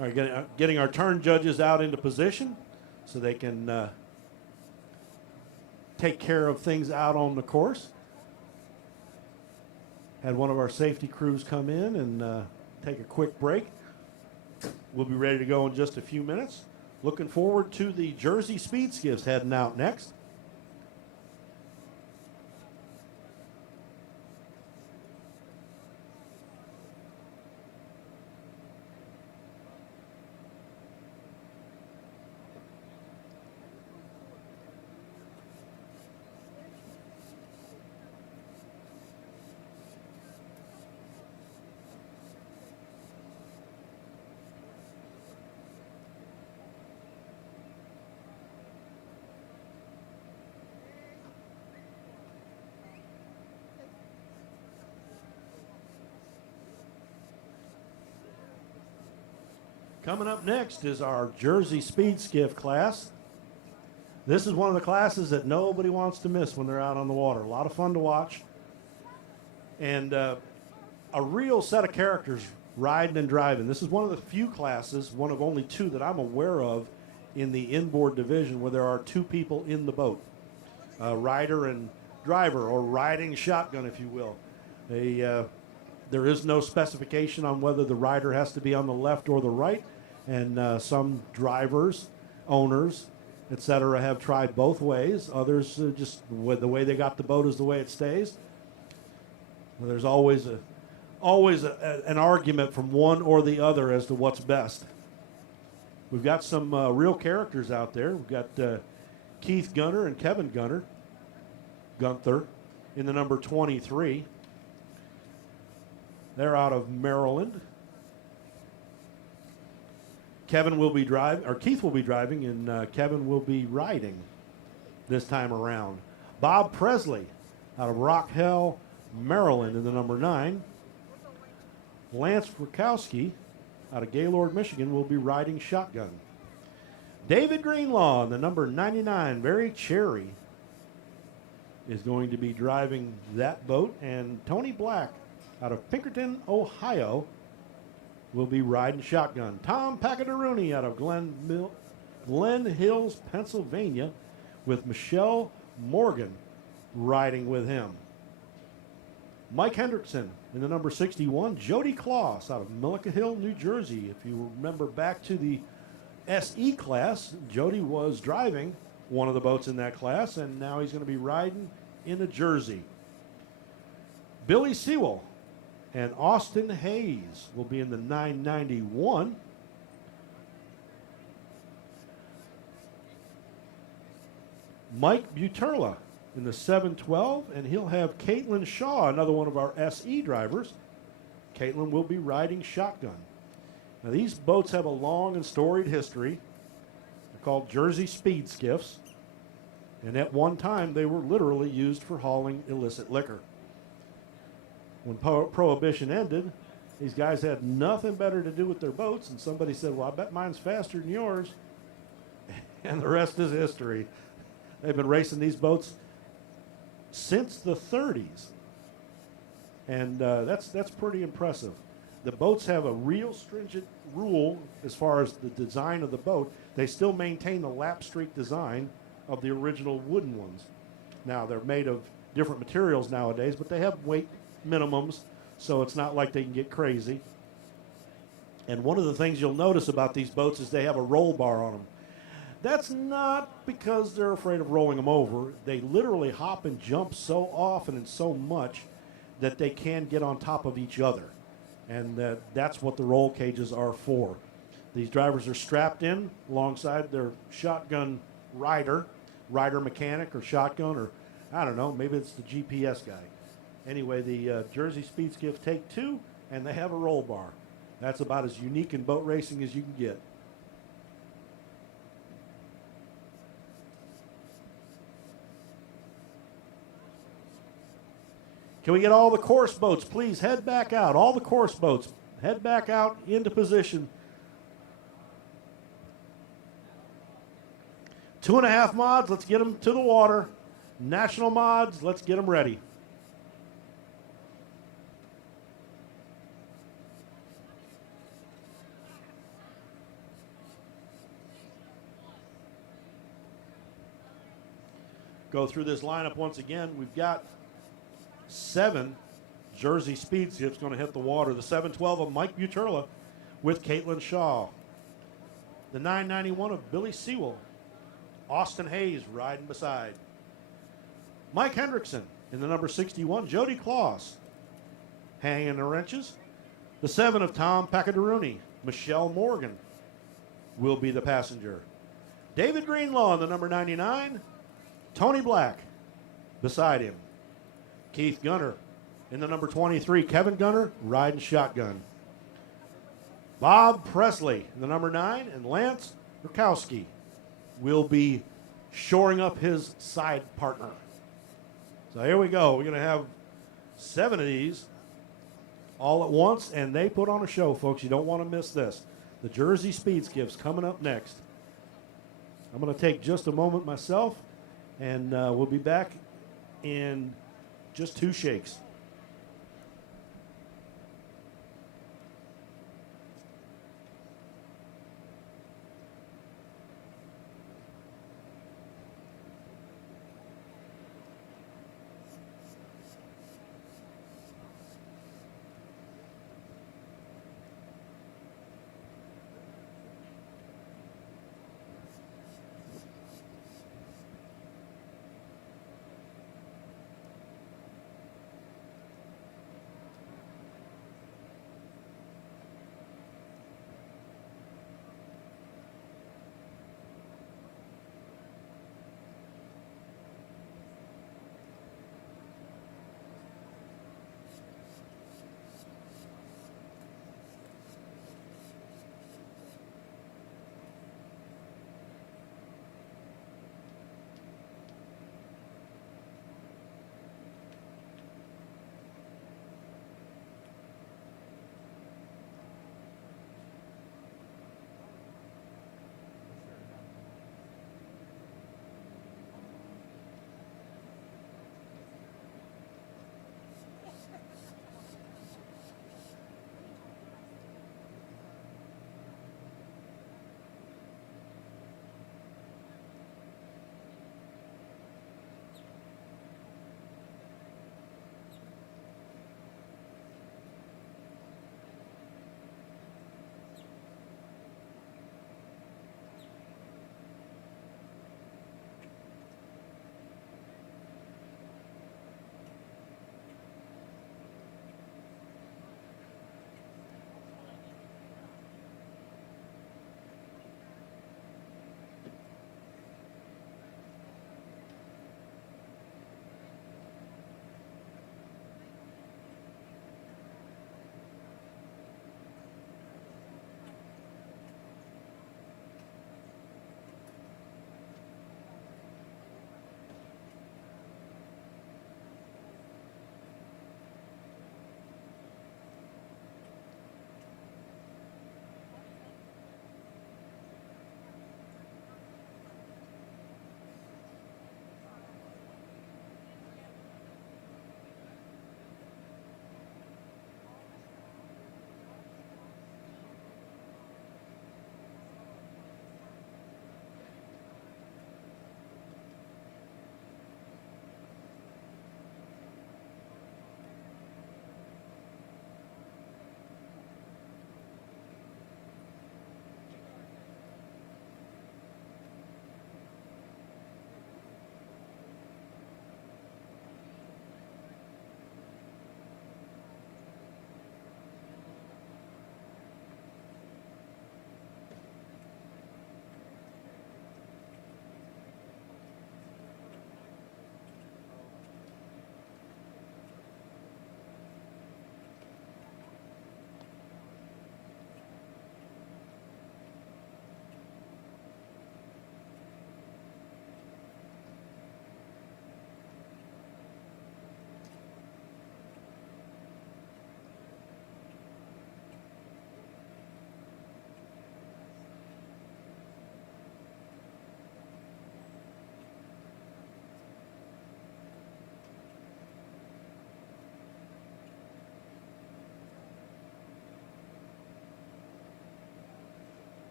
All right, getting our turn judges out into position so they can take care of things out on the course. Had one of our safety crews come in and take a quick break. We'll be ready to go in just a few minutes. Looking forward to the Jersey Speed Skiffs heading out next. Coming up next is our Jersey Speed Skiff class. This is one of the classes that nobody wants to miss when they're out on the water. A lot of fun to watch. And a real set of characters riding and driving. This is one of the few classes, one of only two that I'm aware of in the inboard division, where there are two people in the boat. Rider and driver, or riding shotgun, if you will. There is no specification on whether the rider has to be on the left or the right. And some drivers, owners, etc., have tried both ways. Others just the way they got the boat is the way it stays. Well, there's always an argument from one or the other as to what's best. We've got some real characters out there. We've got Keith Gunter and Kevin Gunther in the number 23. They're out of Maryland. Keith will be driving, and Kevin will be riding this time around. Bob Presley out of Rock Hill, Maryland in the number 9. Lance Rakowski out of Gaylord, Michigan will be riding shotgun. David Greenlaw in the number 99, Very Cherry, is going to be driving that boat. And Tony Black out of Pinkerton, Ohio, will be riding shotgun. Tom Paccadaruni out of Glen Hills, Pennsylvania, with Michelle Morgan riding with him. Mike Hendrickson in the number 61, Jody Kloss out of Millica Hill, New Jersey. If you remember back to the SE class, Jody was driving one of the boats in that class, and now he's going to be riding in a Jersey. Billy Sewell and Austin Hayes will be in the 991. Mike Buterla in the 712, and he'll have Caitlin Shaw, another one of our SE drivers. Caitlin will be riding shotgun. Now, these boats have a long and storied history. They're called Jersey Speed Skiffs, and at one time they were literally used for hauling illicit liquor. When Prohibition ended, these guys had nothing better to do with their boats, and somebody said, well, I bet mine's faster than yours. And the rest is history. They've been racing these boats since the 30s. And that's pretty impressive. The boats have a real stringent rule as far as the design of the boat. They still maintain the lap streak design of the original wooden ones. Now, they're made of different materials nowadays, but they have weight minimums, so it's not like they can get crazy. And one of the things you'll notice about these boats is they have a roll bar on them. That's not because they're afraid of rolling them over. They literally hop and jump so often and so much that they can get on top of each other. And that's what the roll cages are for. These drivers are strapped in alongside their shotgun rider mechanic or shotgun, or I don't know, maybe it's the GPS guy. Anyway, the Jersey Speed Skiff take 2, and they have a roll bar. That's about as unique in boat racing as you can get. Can we get all the course boats, please head back out? All the course boats, head back out into position. 2.5 mods, let's get them to the water. National mods, let's get them ready. Go through this lineup once again. We've got 7 Jersey Speed Skiffs going to hit the water. The 712 of Mike Buterla with Caitlin Shaw. The 991 of Billy Sewell. Austin Hayes riding beside. Mike Hendrickson in the number 61. Jody Kloss hanging the wrenches. The 7 of Tom Paccadaruni. Michelle Morgan will be the passenger. David Greenlaw in the number 99. Tony Black beside him. Keith Gunner in the number 23. Kevin Gunner riding shotgun. Bob Presley in the number 9. And Lance Rukowski will be shoring up his side partner. So here we go. We're going to have 7 of these all at once, and they put on a show, folks. You don't want to miss this. The Jersey Speed Skiffs coming up next. I'm going to take just a moment myself, and we'll be back in just 2 shakes.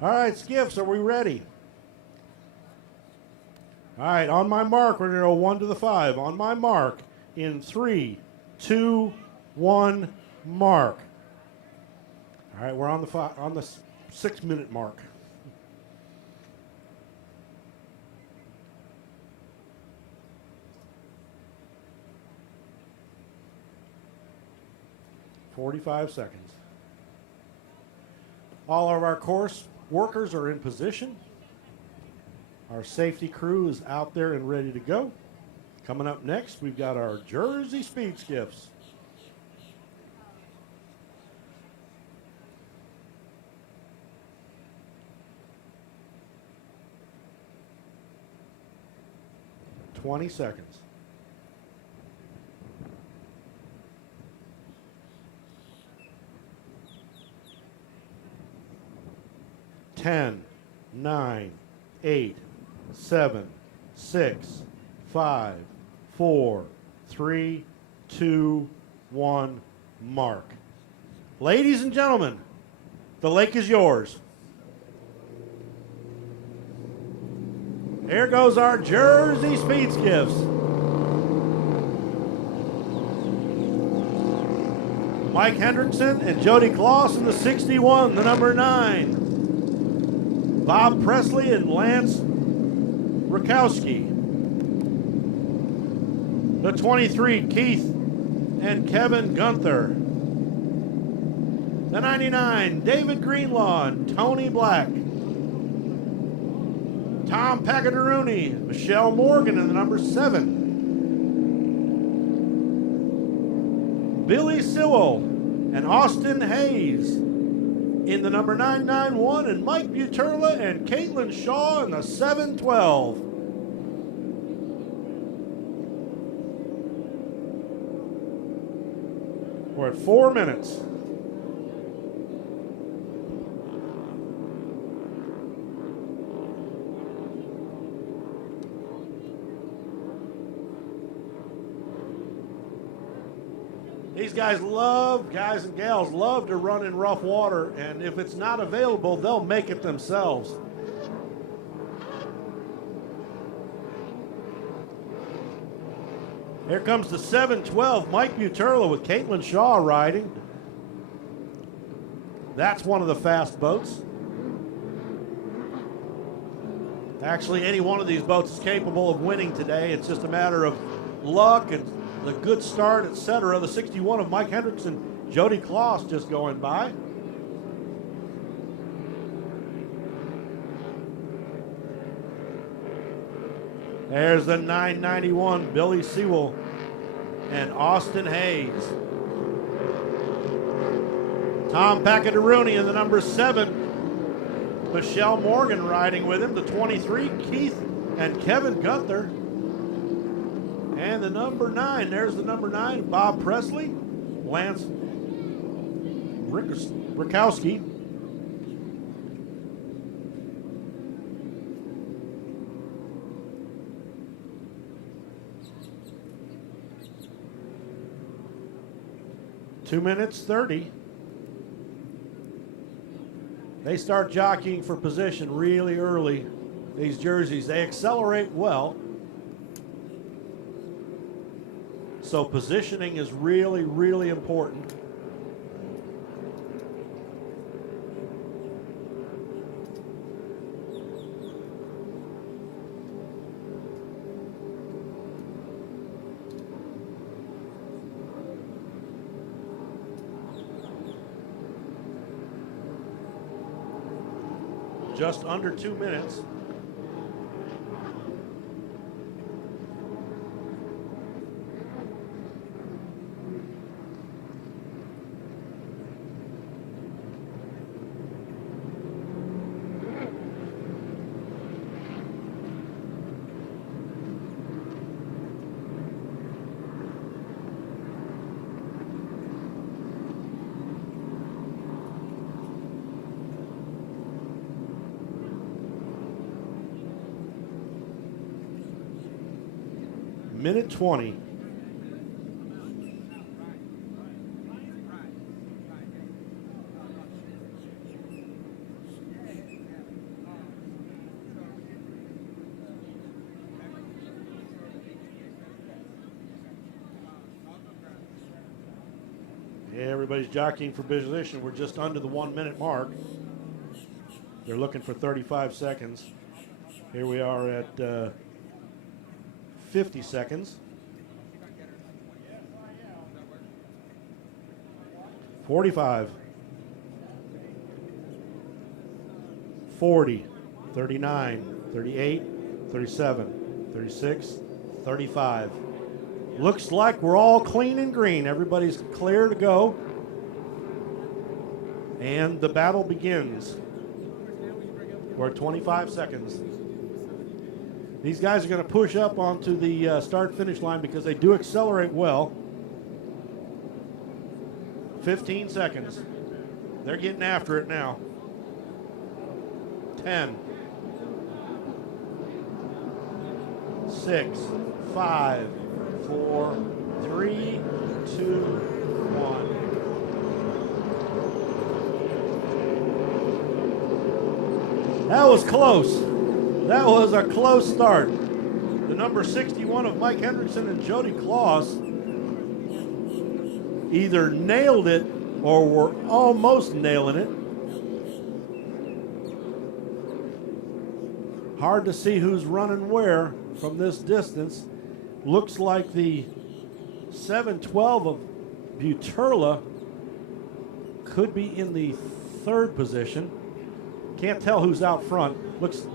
All right, Skiffs, are we ready? All right, on my mark, we're going to go 1 to the 5. On my mark, in 3, 2, 1, mark. All right, we're on the 6-minute mark. "45 seconds. All of our course workers are in position. Our safety crew is out there and ready to go. Coming up next, we've got our Jersey Speed Skiffs. "20 seconds. 10, 9, 8, 7, 6, 5, 4, 3, 2, 1, mark. Ladies and gentlemen, the lake is yours. There goes our Jersey Speed Skiffs. Mike Hendrickson and Jody Kloss in the 61, the number 9. Bob Presley and Lance Rakowski. The 23, Keith and Kevin Gunther. The 99, David Greenlaw and Tony Black. Tom Paccadaruni, Michelle Morgan in the number 7. Billy Sewell and Austin Hayes in the number 991, and Mike Buterla and Caitlin Shaw in the 712. We're at 4 minutes. These guys and gals love to run in rough water, and if it's not available, they'll make it themselves. Here comes the 712, Mike Buterla with Caitlin Shaw riding. That's one of the fast boats. Actually, any one of these boats is capable of winning today. It's just a matter of luck and the good start, etc. The 61 of Mike Hendrickson, Jody Kloss just going by. There's the 991, Billy Sewell and Austin Hayes. Tom Paccadaruni in the number 7. Michelle Morgan riding with him. The 23, Keith and Kevin Gunther. And the number 9, there's the number 9, Bob Presley, Lance Rakowski. Two minutes 30. They start jockeying for position really early, these jerseys. They accelerate well. So positioning is really, really important. Just under 2 minutes. Minute 20. everybody's jockeying for position. We're just under the 1 minute mark. They're looking for 35 seconds. Here we are at 50 seconds. 45. 40. 39. 38. 37. 36. 35. Looks like we're all clean and green. Everybody's clear to go. And the battle begins. We're at 25 seconds. These guys are going to push up onto the start-finish line because they do accelerate well. 15 seconds. They're getting after it now. 10. 6, 5, 4, 3, 2, 1. That was close. That was a close start. The number 61 of Mike Hendrickson and Jody Claus either nailed it or were almost nailing it. Hard to see who's running where from this distance. Looks like the 712 of Buterla could be in the third position. Can't tell who's out front. Looks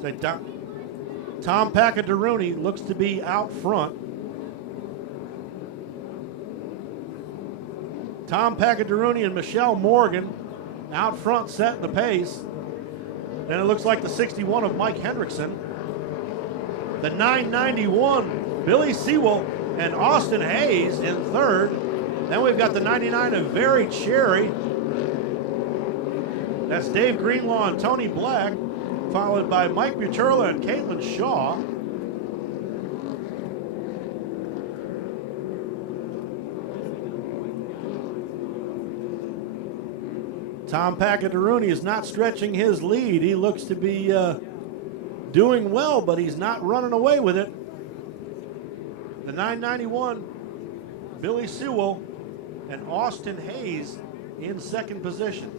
like Tom Paccadaruni looks to be out front. Tom Paccadaruni and Michelle Morgan out front setting the pace. Then it looks like the 61 of Mike Hendrickson. The 991, Billy Sewell and Austin Hayes in third. Then we've got the 99 of Very Cherry. That's Dave Greenlaw and Tony Black, followed by Mike Buterla and Caitlin Shaw. Tom Paccadaruni is not stretching his lead. He looks to be doing well, but he's not running away with it. The 991, Billy Sewell and Austin Hayes in second position.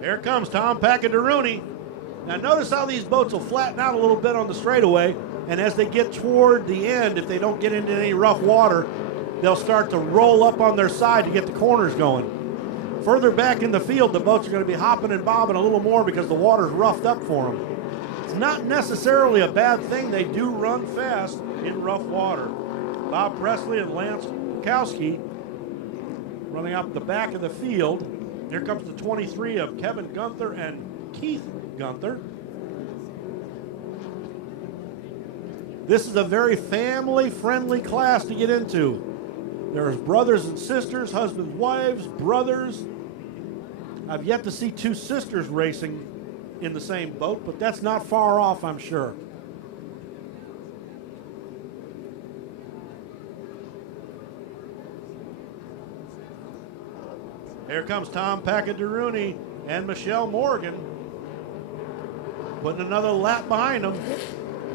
Here comes Tom Paccadaruni. Now notice how these boats will flatten out a little bit on the straightaway, and as they get toward the end, if they don't get into any rough water, they'll start to roll up on their side to get the corners going. Further back in the field, the boats are going to be hopping and bobbing a little more because the water's roughed up for them. It's not necessarily a bad thing. They do run fast in rough water. Bob Presley and Lance Kowski running up the back of the field. Here comes the 23 of Kevin Gunther and Keith Gunther. This is a very family-friendly class to get into. There's brothers and sisters, husbands, wives, brothers. I've yet to see two sisters racing in the same boat, but that's not far off, I'm sure. Here comes Tom Paccadaruni and Michelle Morgan, putting another lap behind them.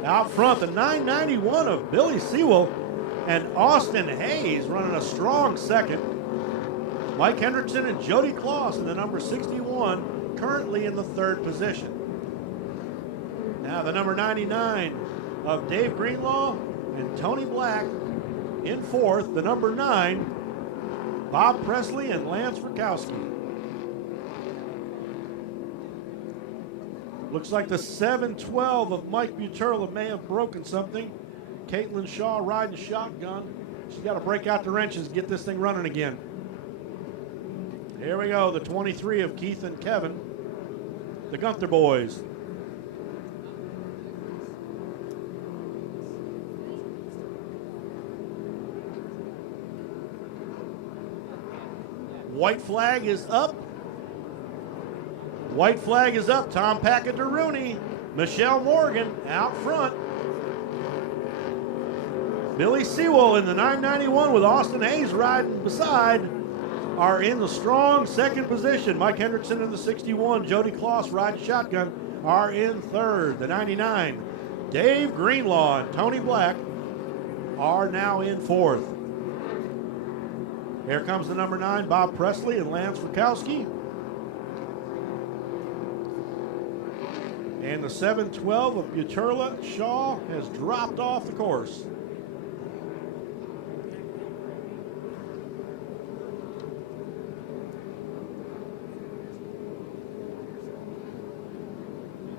Out front, the 991 of Billy Sewell and Austin Hayes running a strong second. Mike Hendrickson and Jody Claus in the number 61, currently in the third position. Now the number 99 of Dave Greenlaw and Tony Black in fourth. The number 9, Bob Presley and Lance Rakowski. Looks like the 712 of Mike Buterla may have broken something. Caitlin Shaw riding shotgun. She's got to break out the wrenches and get this thing running again. Here we go, the 23 of Keith and Kevin, the Gunther boys. White flag is up. White flag is up. Tom Paccadaruni, Michelle Morgan out front. Billy Sewell in the 991 with Austin Hayes riding beside are in the strong second position. Mike Hendrickson in the 61, Jody Kloss riding shotgun are in third. The 99, Dave Greenlaw and Tony Black are now in fourth. Here comes the number 9, Bob Presley and Lance Rakowski. And the 712 of Buturla Shaw has dropped off the course.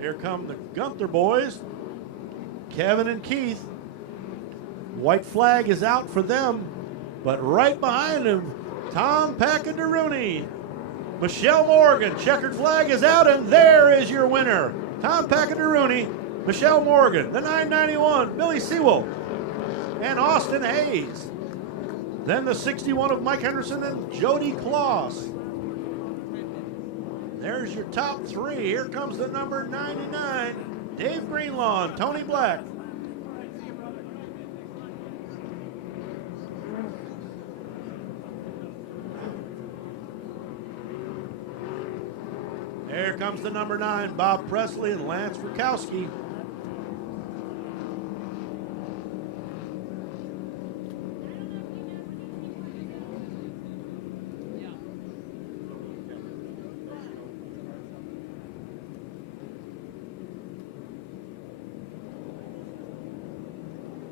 Here come the Gunther boys, Kevin and Keith. White flag is out for them, but right behind them, Tom Packadaruni. Michelle Morgan, checkered flag is out, and there is your winner. Tom Packadaruni, Michelle Morgan, the 991, Billy Sewell, and Austin Hayes. Then the 61 of Mike Henderson and Jody Kloss. There's your top three. Here comes the number 99, Dave Greenlaw and Tony Black. Here comes the number 9, Bob Presley and Lance Rakowski.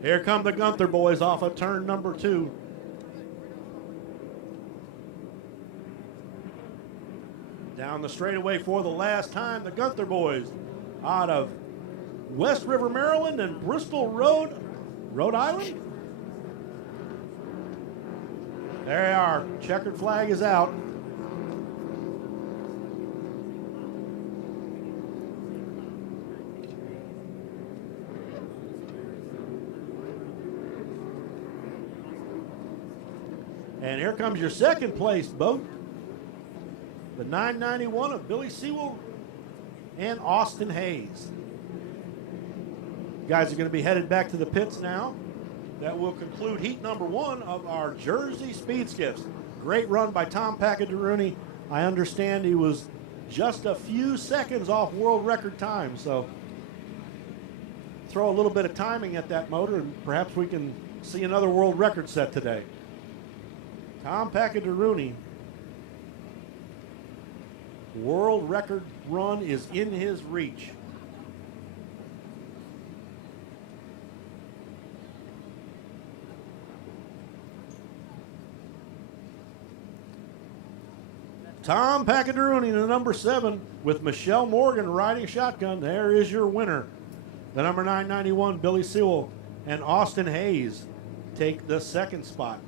Here come the Gunther boys off of turn number 2. Down the straightaway for the last time, the Gunther boys out of West River, Maryland and Bristol Road, Rhode Island. There they are. Checkered flag is out. And here comes your second place boat. The 991 of Billy Sewell and Austin Hayes. You guys are going to be headed back to the pits now. That will conclude heat number 1 of our Jersey Speed Skiffs. Great run by Tom Packadaruni. I understand he was just a few seconds off world record time, so throw a little bit of timing at that motor and perhaps we can see another world record set today. Tom Packadaruni, world record run is in his reach. Tom Packadaruni in the number 7 with Michelle Morgan riding shotgun. There is your winner. The number 991, Billy Sewell and Austin Hayes take the second spot.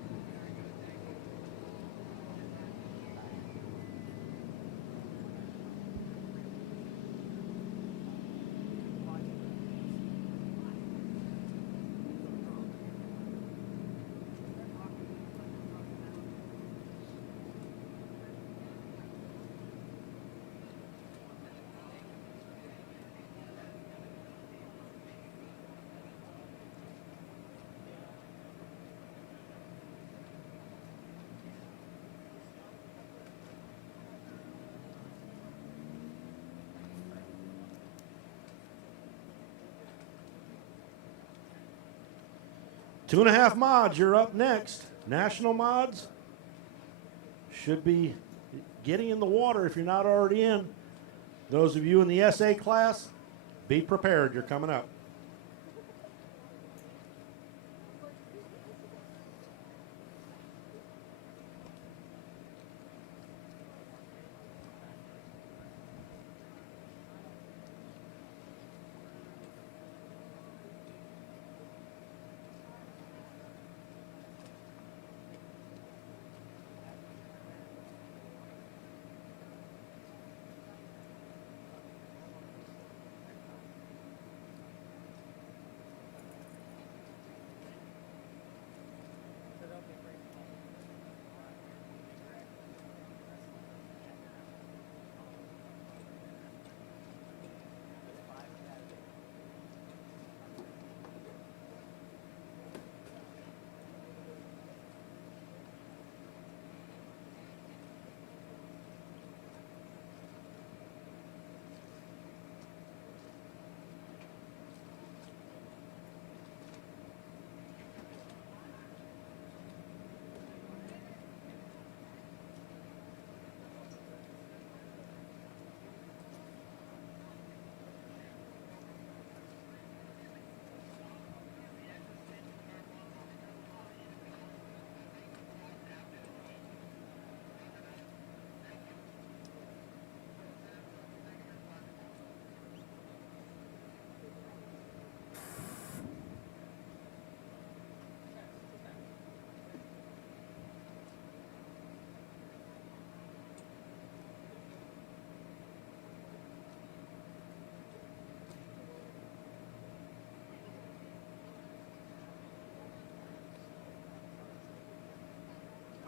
Two and a half mods, you're up next. National mods should be getting in the water if you're not already in. Those of you in the SA class, be prepared, you're coming up.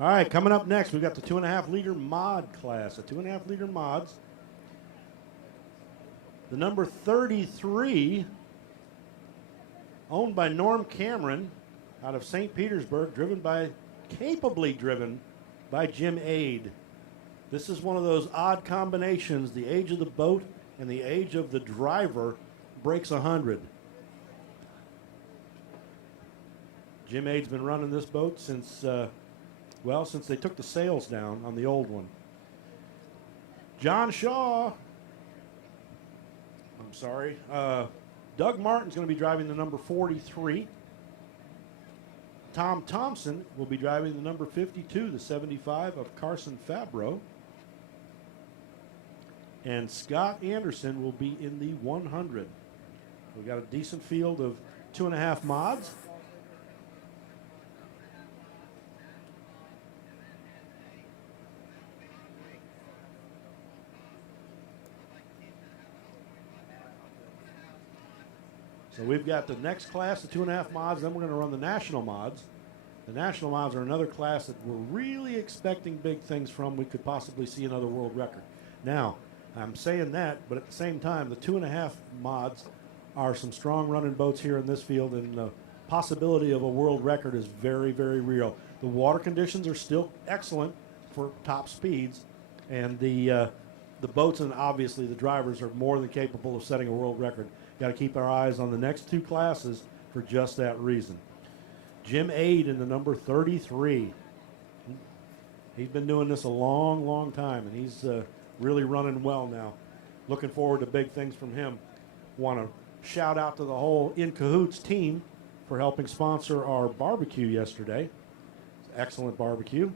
All right, coming up next, we've got the 2.5 liter mod class. The 2.5 liter mods. The number 33, owned by Norm Cameron out of St. Petersburg, capably driven by Jim Aid. This is one of those odd combinations. The age of the boat and the age of the driver breaks 100. Jim Aid's been running this boat since they took the sails down on the old one. Doug Martin's going to be driving the number 43. Tom Thompson will be driving the number 52, the 75 of Carson Fabro. And Scott Anderson will be in the 100. We've got a decent field of 2.5 mods. So we've got the next class, the 2.5 mods, then we're going to run the national mods. The national mods are another class that we're really expecting big things from. We could possibly see another world record. Now, I'm saying that, but at the same time, the 2.5 mods are some strong running boats here in this field, and the possibility of a world record is very, very real. The water conditions are still excellent for top speeds, and the boats and obviously the drivers are more than capable of setting a world record. Got to keep our eyes on the next two classes for just that reason. Jim Aid in the number 33. He's been doing this a long, long time, and he's really running well now. Looking forward to big things from him. Want to shout out to the whole In Cahoots team for helping sponsor our barbecue yesterday. Excellent barbecue.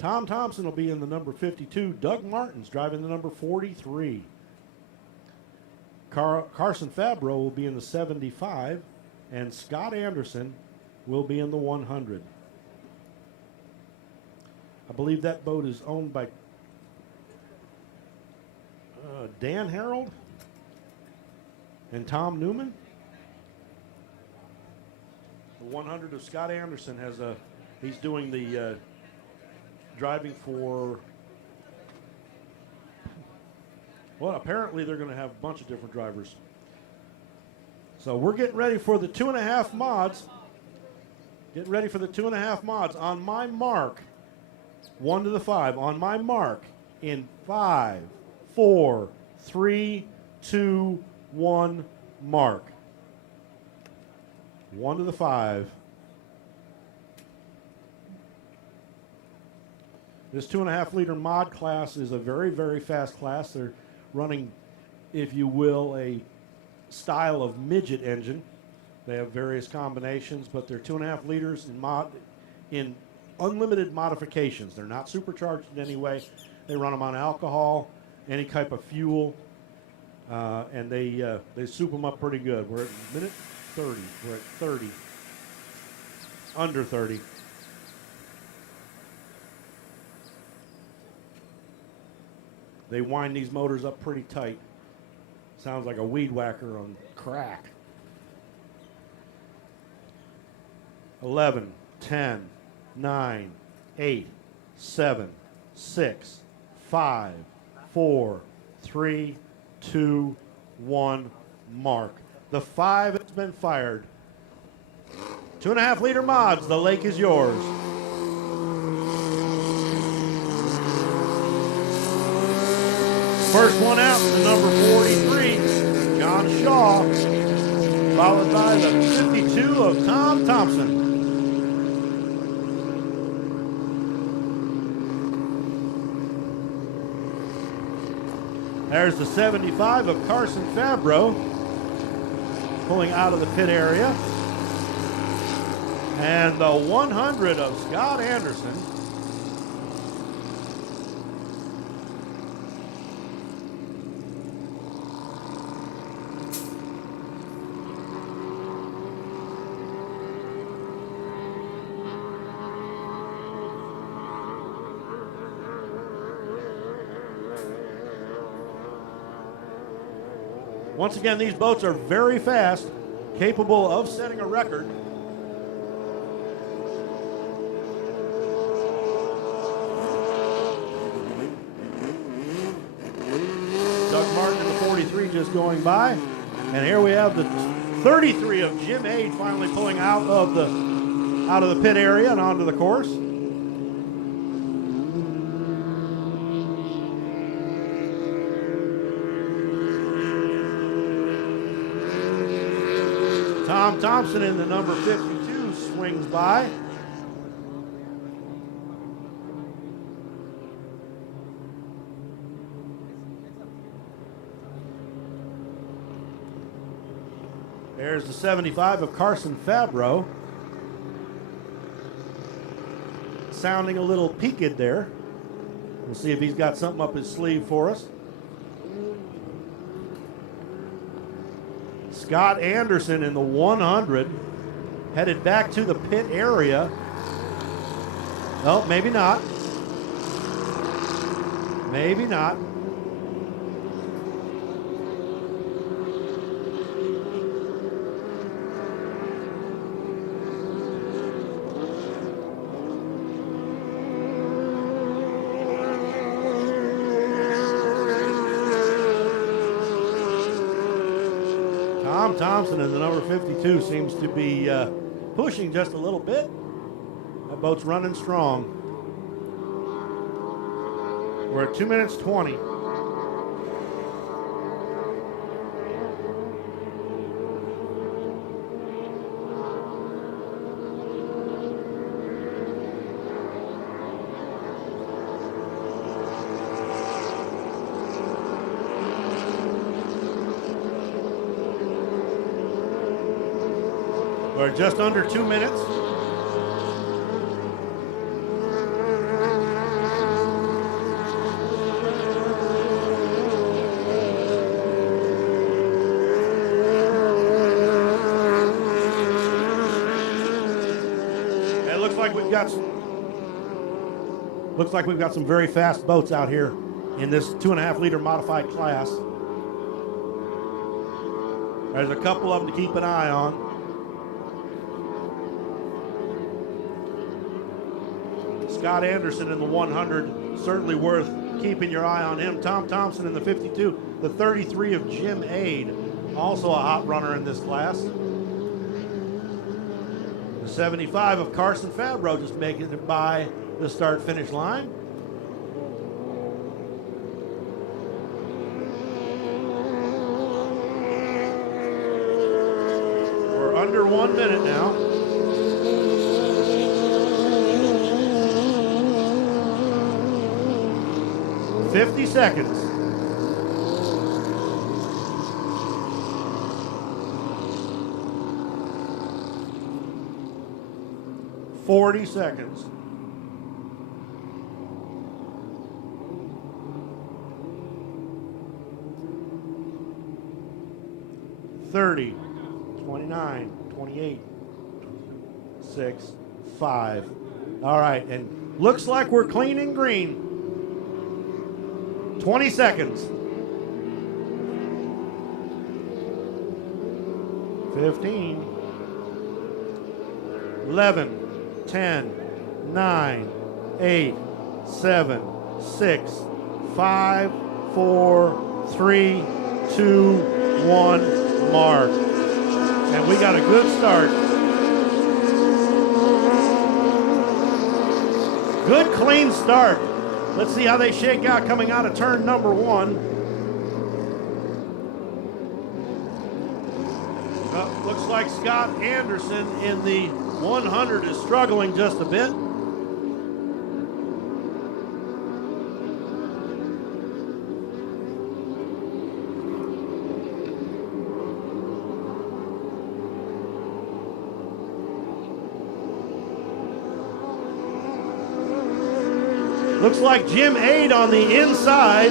Tom Thompson will be in the number 52. Doug Martin's driving the number 43. Carson Fabro will be in the 75, and Scott Anderson will be in the 100. I believe that boat is owned by Dan Harold and Tom Newman. The 100 of Scott Anderson he's doing the driving for. Well, apparently they're going to have a bunch of different drivers. So we're getting ready for the 2.5 mods. Getting ready for the 2.5 mods. On my mark, 1 to the 5. On my mark, in 5, 4, 3, 2, 1, mark. 1 to the 5. This 2.5 liter mod class is a very, very fast class. They're running, if you will, a style of midget engine. They have various combinations, but they're 2.5 liters in unlimited modifications. They're not supercharged in any way. They run them on alcohol, any type of fuel, and they soup them up pretty good. We're at minute 30. We're at 30. Under 30. They wind these motors up pretty tight. Sounds like a weed whacker on crack. 11, 10, 9, 8, 7, 6, 5, 4, 3, 2, 1, mark. The 5 has been fired. 2.5 liter mods, the lake is yours. First one out, the number 43, John Shaw, followed by the 52 of Tom Thompson. There's the 75 of Carson Fabro, pulling out of the pit area. And the 100 of Scott Anderson. Once again, these boats are very fast, capable of setting a record. just going by. And here we have the 33 of Jim Ade finally pulling out of the pit area and onto the course. Tom Thompson in the number 52 swings by. There's the 75 of Carson Fabro. Sounding a little peaked there. We'll see if he's got something up his sleeve for us. Scott Anderson in the 100, headed back to the pit area. Oh, maybe not. Maybe not. Tom Thompson in the number 52 seems to be pushing just a little bit. That boat's running strong. We're at 2 minutes 20. We're just under 2 minutes. It looks like we've got some very fast boats out here in this 2.5 liter modified class. There's a couple of them to keep an eye on. Scott Anderson in the 100, certainly worth keeping your eye on him. Tom Thompson in the 52, the 33 of Jim Ade, also a hot runner in this class. The 75 of Carson Fabro just making it by the start-finish line. We're under 1 minute now. 50 seconds. $40 seconds. $30, $29, $28, $6, $5. All right, and looks like we're clean and green. 20 seconds. 15. 11, 10, 9, 8, 7, 6, 5, 4, 3, 2, 1, mark. And we got a good start. Good clean start. Let's see how they shake out coming out of turn number 1. Looks like Scott Anderson in the 100 is struggling just a bit. Looks like Jim Ade on the inside.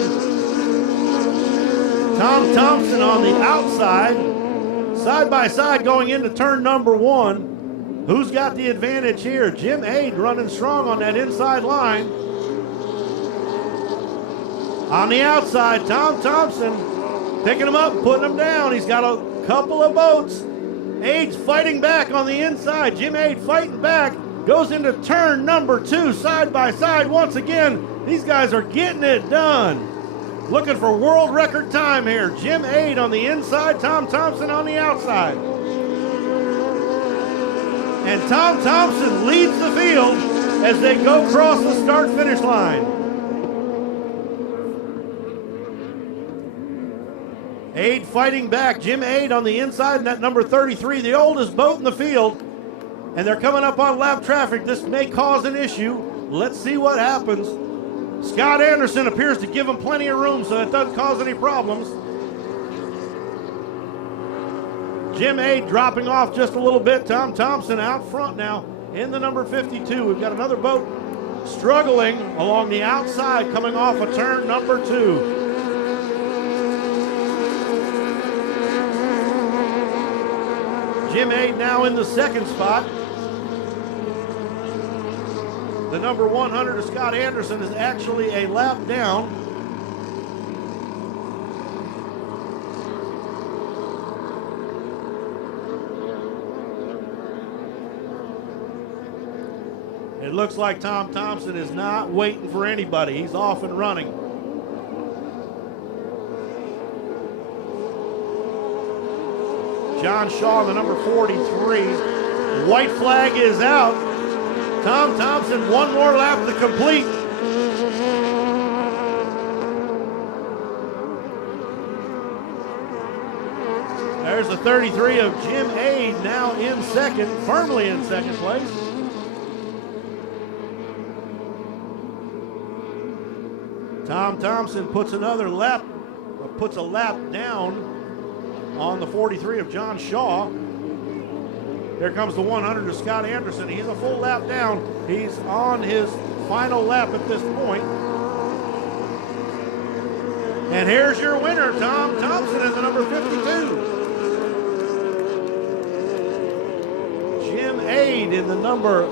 Tom Thompson on the outside. Side by side going into turn number 1. Who's got the advantage here? Jim Ade running strong on that inside line. On the outside, Tom Thompson picking him up, putting him down. He's got a couple of boats. Ade's fighting back on the inside. Jim Ade fighting back. Goes into turn number 2, side by side once again. These guys are getting it done. looking for world record time here. Jim Aid on the inside, Tom Thompson on the outside. And Tom Thompson leads the field as they go across the start-finish line. Aid fighting back. Jim Aid on the inside, and that number 33, the oldest boat in the field. And they're coming up on lap traffic. This may cause an issue. Let's see what happens. Scott Anderson appears to give him plenty of room so it doesn't cause any problems. Jim Aid dropping off just a little bit. Tom Thompson out front now in the number 52. We've got another boat struggling along the outside coming off of turn number 2. Jim Aid now in the second spot. The number 100 of Scott Anderson is actually a lap down. It looks like Tom Thompson is not waiting for anybody. He's off and running. John Shaw, the number 43. White flag is out. Tom Thompson, one more lap to complete. There's the 33 of Jim Aid now in second, firmly in second place. Tom Thompson puts a lap down on the 43 of John Shaw. Here comes the 100 of Scott Anderson. He's a full lap down. He's on his final lap at this point. And here's your winner, Tom Thompson in the number 52. Jim Aid in the number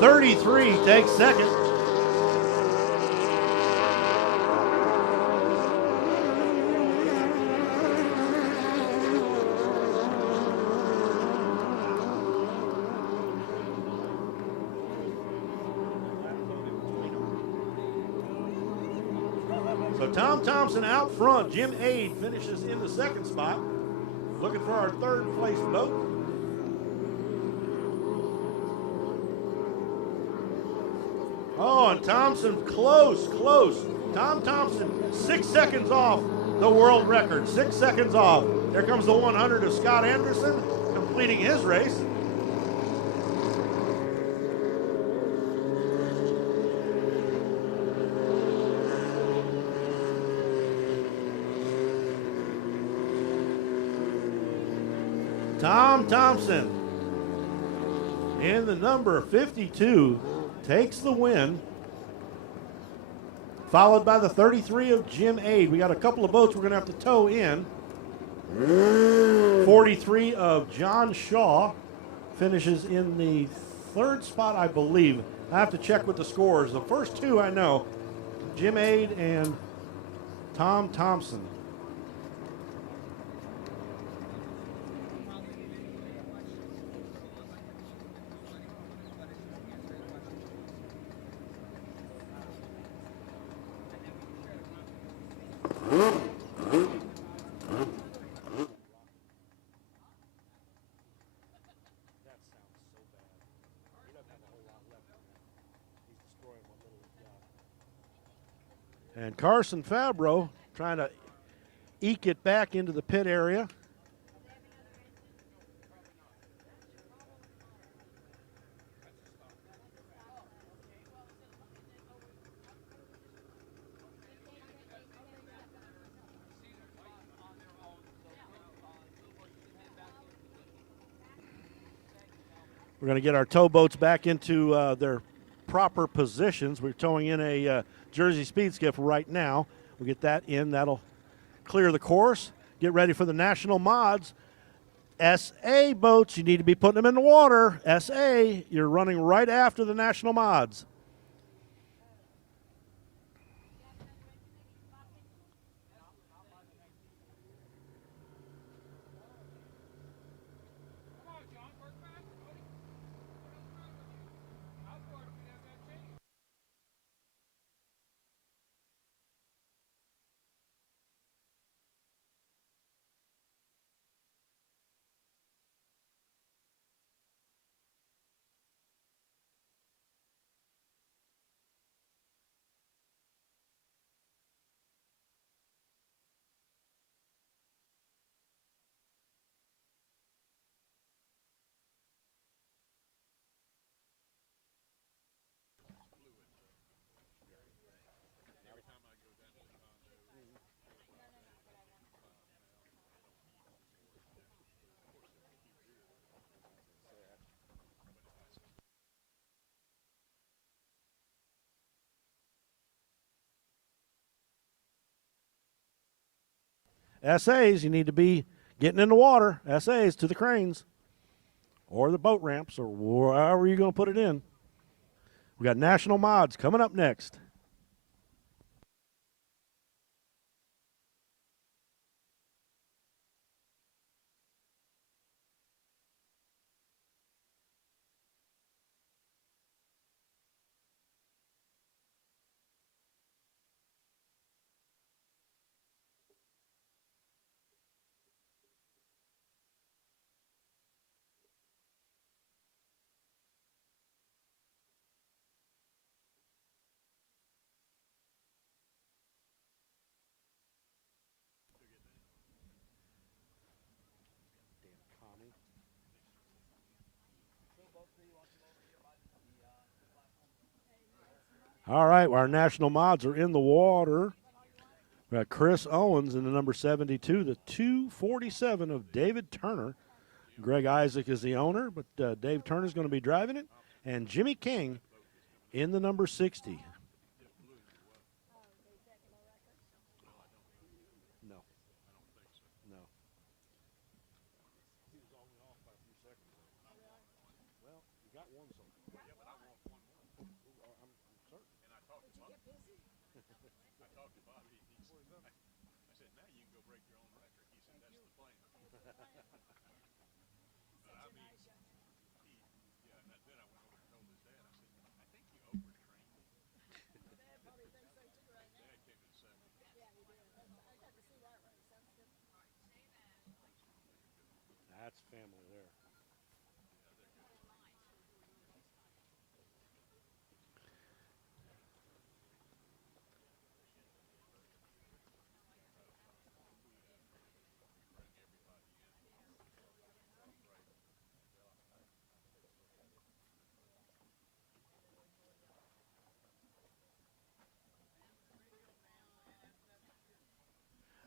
33 takes second. So Tom Thompson out front. Jim Aid finishes in the second spot. Looking for our third place boat. Oh, and Thompson close. Tom Thompson 6 seconds off the world record. 6 seconds off. There comes the 100 of Scott Anderson completing his race. Tom Thompson in the number 52 takes the win, followed by the 33 of Jim Aid. We got a couple of boats we're going to have to tow in. 43 of John Shaw finishes in the third spot, I believe. I have to check with the scores. The first two I know, Jim Aid and Tom Thompson. And Carson Fabro trying to eke it back into the pit area. We're going to get our tow boats back into their proper positions. We're towing in a Jersey Speed Skiff right now. We'll get that in. That'll clear the course. Get ready for the national mods. SA boats, you need to be putting them in the water. SA, you're running right after the national mods. SAs, you need to be getting in the water. SAs to the cranes or the boat ramps or wherever you're going to put it in. We got national mods coming up next. All right, our national mods are in the water. We got Chris Owens in the number 72, the 247 of David Turner. Greg Isaac is the owner, but Dave Turner is going to be driving it. And Jimmy King in the number 60. No. No. He was only off by a few seconds. Well, you got one so far. Yeah, but I want one more. I'm certain. And I talked to Bobby. I talked to Bobby. I said, now you can go break your own record. He said, that's the plan. But I mean, yeah, and then I went over and told his dad. I said, I think you overtrained him. Dad probably thinks so too right now. Dad came in second. Yeah, he did. I got to see that race. That's good. That's family there.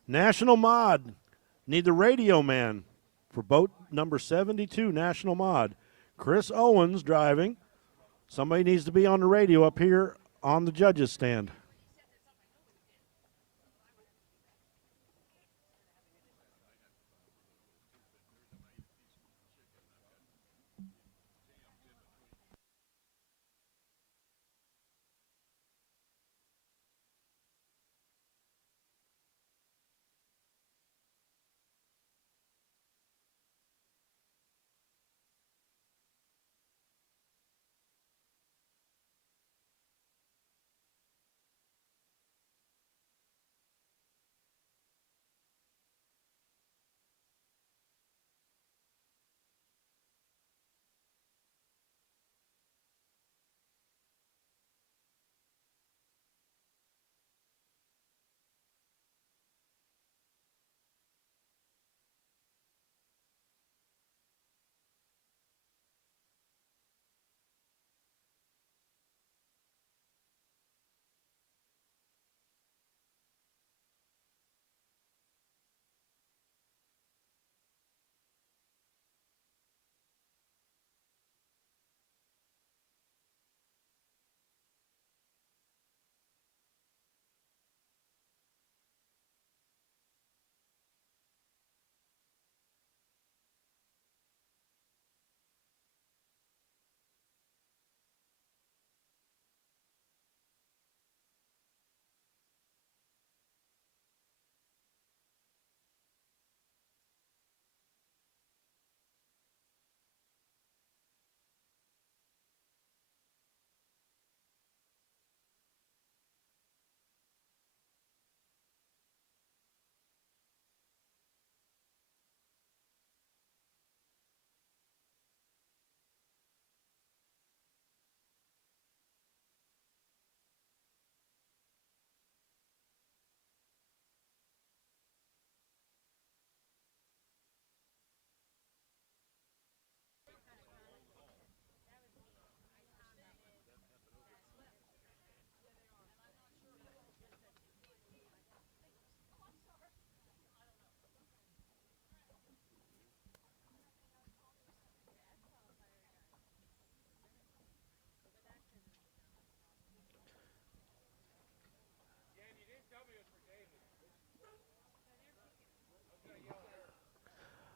National Mod. Need the radio man for boat number 72, National Mod. Chris Owens driving. Somebody needs to be on the radio up here on the judges' stand.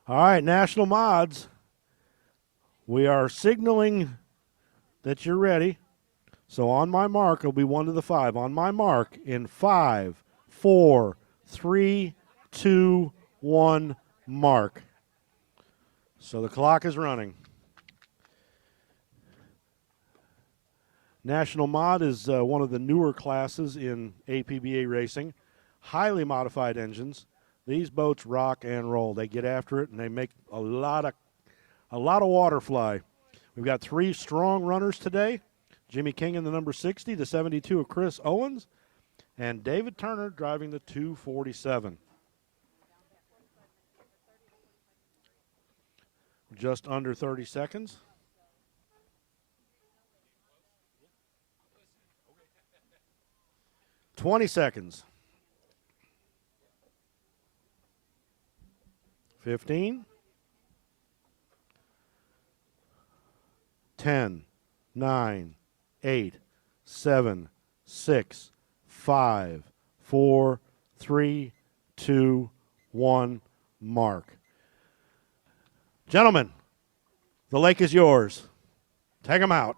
All right, National Mods. We are signaling that you're ready. So on my mark, it'll be 1 to the 5. On my mark, in 5, 4, 3, 2, 1, mark. So the clock is running. National Mod is one of the newer classes in APBA racing. Highly modified engines. These boats rock and roll. They get after it, and they make a lot of water fly. We've got 3 strong runners today. Jimmy King in the number 60, the 72 of Chris Owens, and David Turner driving the 247. Just under 30 seconds. $20 seconds. 15. 10, 9, 8, 7, 6, 5, 4, 3, 2, 1, mark. Gentlemen, the lake is yours. Take them out.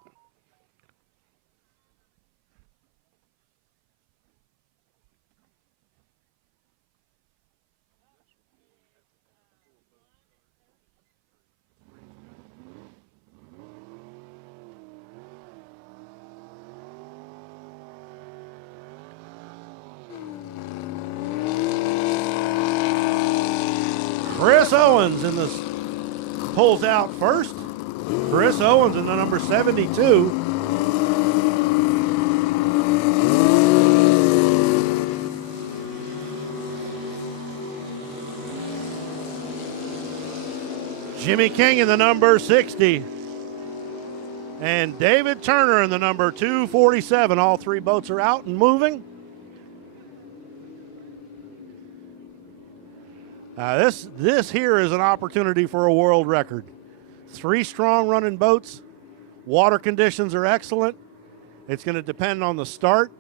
Chris Owens pulls out first. Chris Owens in the number 72. Jimmy King in the number 60. And David Turner in the number 247. All 3 boats are out and moving. This here is an opportunity for a world record. 3 strong running boats. Water conditions are excellent. It's going to depend on the start.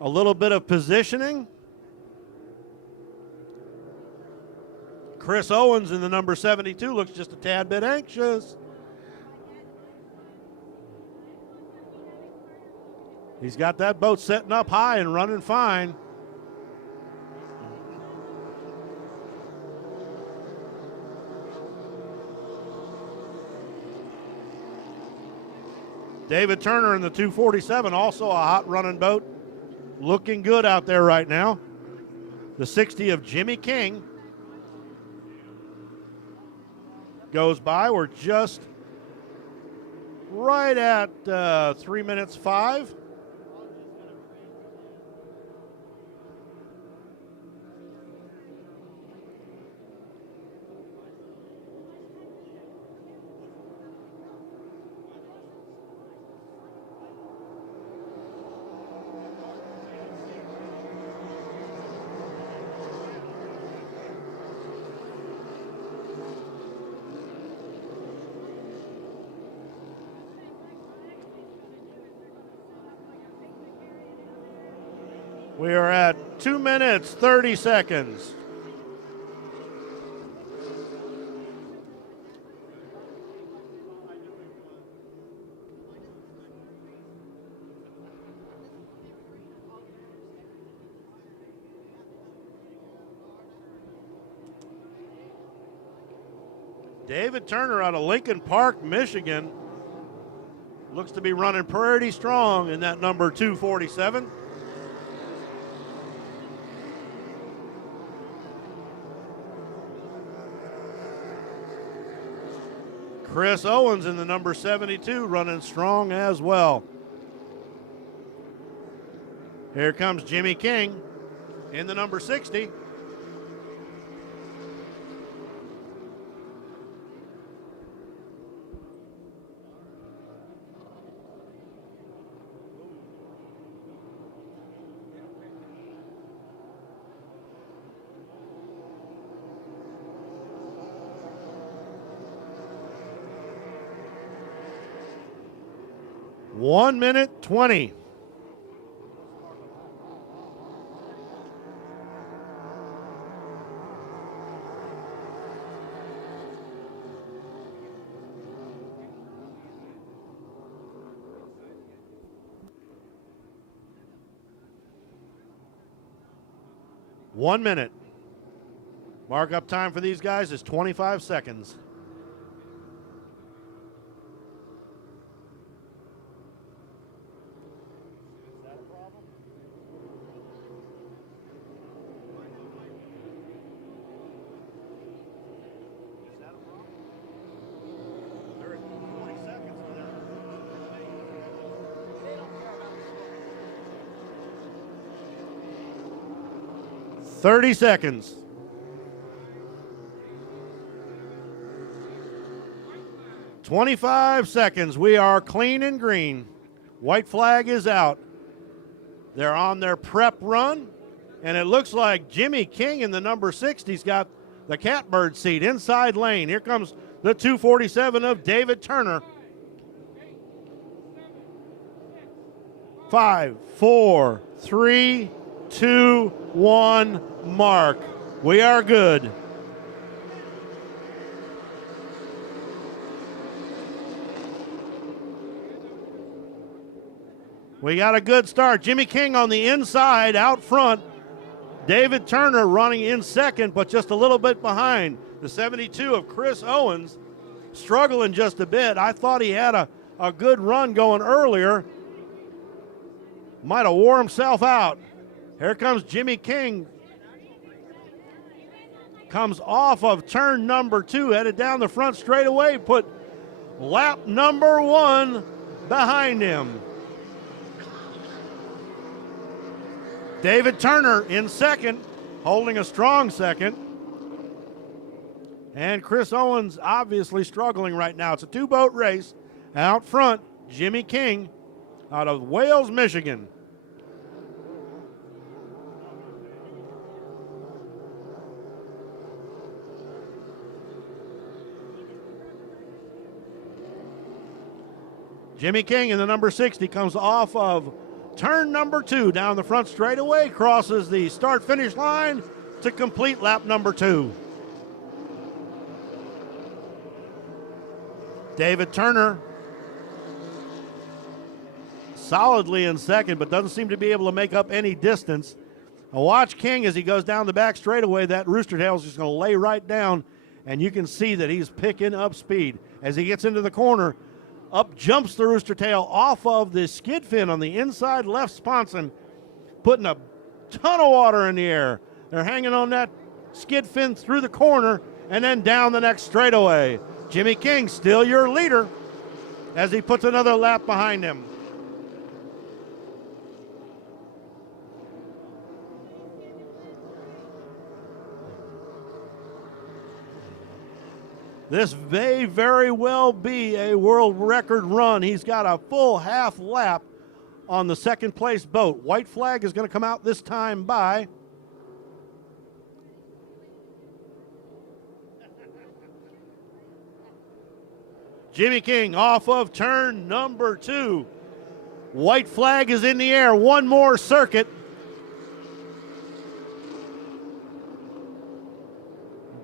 A little bit of positioning. Chris Owens in the number 72 looks just a tad bit anxious. He's got that boat setting up high and running fine. David Turner in the 247, also a hot running boat. Looking good out there right now. The 60 of Jimmy King goes by. We're just right at 3 minutes 5. We are at 2 minutes, 30 seconds. David Turner out of Lincoln Park, Michigan. Looks to be running pretty strong in that number 247. Chris Owens in the number 72 running strong as well. Here comes Jimmy King in the number 60. One minute 20. 1 minute. Markup time for these guys is 25 seconds. They're at 40 seconds for their 30 seconds. "25 seconds. We are clean and green. White flag is out. They're on their prep run, and it looks like Jimmy King in the number 60's got the catbird seat inside lane. Here comes the 247 of David Turner. 5, 4, 3, 2, 1, mark. We are good. We got a good start. Jimmy King on the inside, out front. David Turner running in second, but just a little bit behind. The 72 of Chris Owens struggling just a bit. I thought he had a good run going earlier. Might have wore himself out. Here comes Jimmy King. Comes off of turn number 2, headed down the front straightaway, put lap number 1 behind him. David Turner in second, holding a strong second. And Chris Owens obviously struggling right now. It's a two-boat race. Out front, Jimmy King out of Wales, Michigan. Jimmy King in the number 60 comes off of turn number 2 down the front straightaway, crosses the start-finish line to complete lap number 2. David Turner solidly in second, but doesn't seem to be able to make up any distance. Now watch King as he goes down the back straightaway. That rooster tail is just going to lay right down, and you can see that he's picking up speed. As he gets into the corner, up jumps the rooster tail off of the skid fin on the inside left sponson, putting a ton of water in the air. They're hanging on that skid fin through the corner and then down the next straightaway. Jimmy King still your leader as he puts another lap behind him. This may very well be a world record run. He's got a full half lap on the second place boat. White flag is going to come out this time by Jimmy King off of turn number 2. White flag is in the air. One more circuit.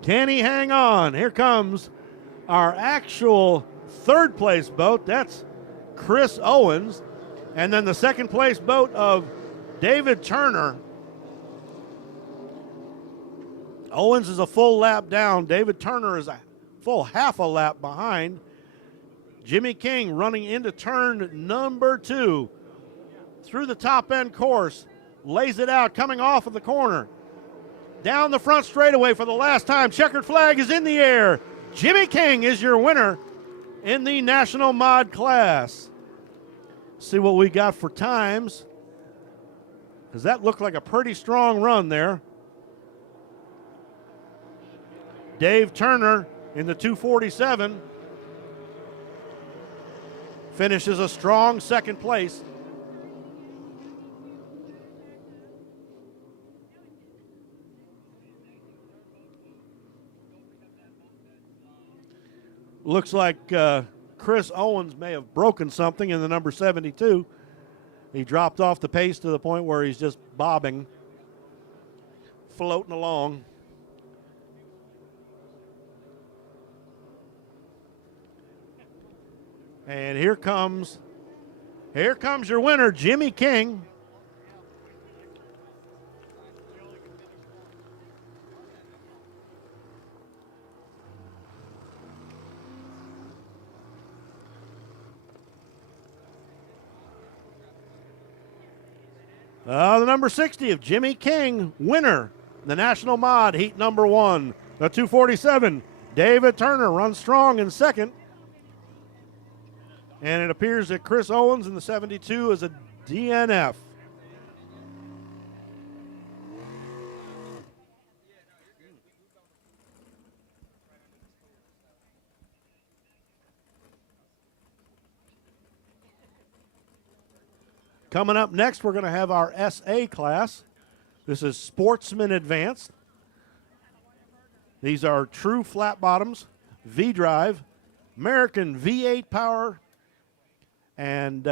Can he hang on? Here comes our actual third place boat. That's Chris Owens. And then the second place boat of David Turner. Owens is a full lap down. David Turner is a full half a lap behind. Jimmy King running into turn number 2. Through the top end course. Lays it out, coming off of the corner. Down the front straightaway for the last time. Checkered flag is in the air. Jimmy King is your winner in the National Mod class. See what we got for times, because that looked like a pretty strong run there. Dave Turner in the 247 finishes a strong second place. Looks like Chris Owens may have broken something in the number 72. He dropped off the pace to the point where he's just bobbing, floating along. And here comes your winner, Jimmy King. The number 60 of Jimmy King, winner, the National Mod, heat number 1. The 247, David Turner, runs strong in second. And it appears that Chris Owens in the 72 is a DNF. Coming up next, we're going to have our SA class. This is Sportsman Advanced. These are true flat bottoms, V-drive, American V8 power, and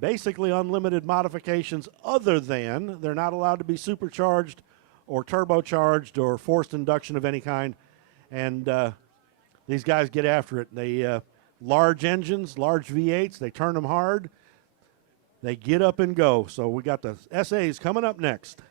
basically unlimited modifications other than they're not allowed to be supercharged or turbocharged or forced induction of any kind. And these guys get after it. They large engines, large V8s, they turn them hard. They get up and go. So we got the SAs coming up next.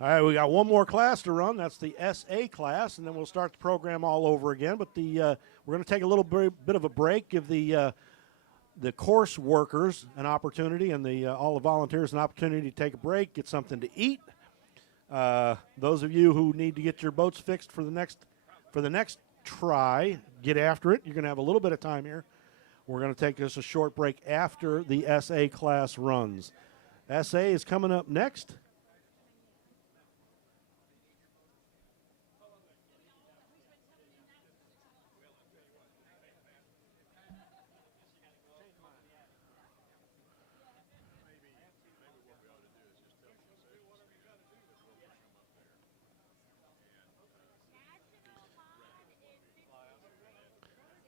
All right, we got one more class to run. That's the SA class, and then we'll start the program all over again. But we're going to take a little bit of a break, give the course workers an opportunity and all the volunteers an opportunity to take a break, get something to eat. Those of you who need to get your boats fixed for the next try, get after it. You're going to have a little bit of time here. We're going to take us a short break after the SA class runs. SA is coming up next.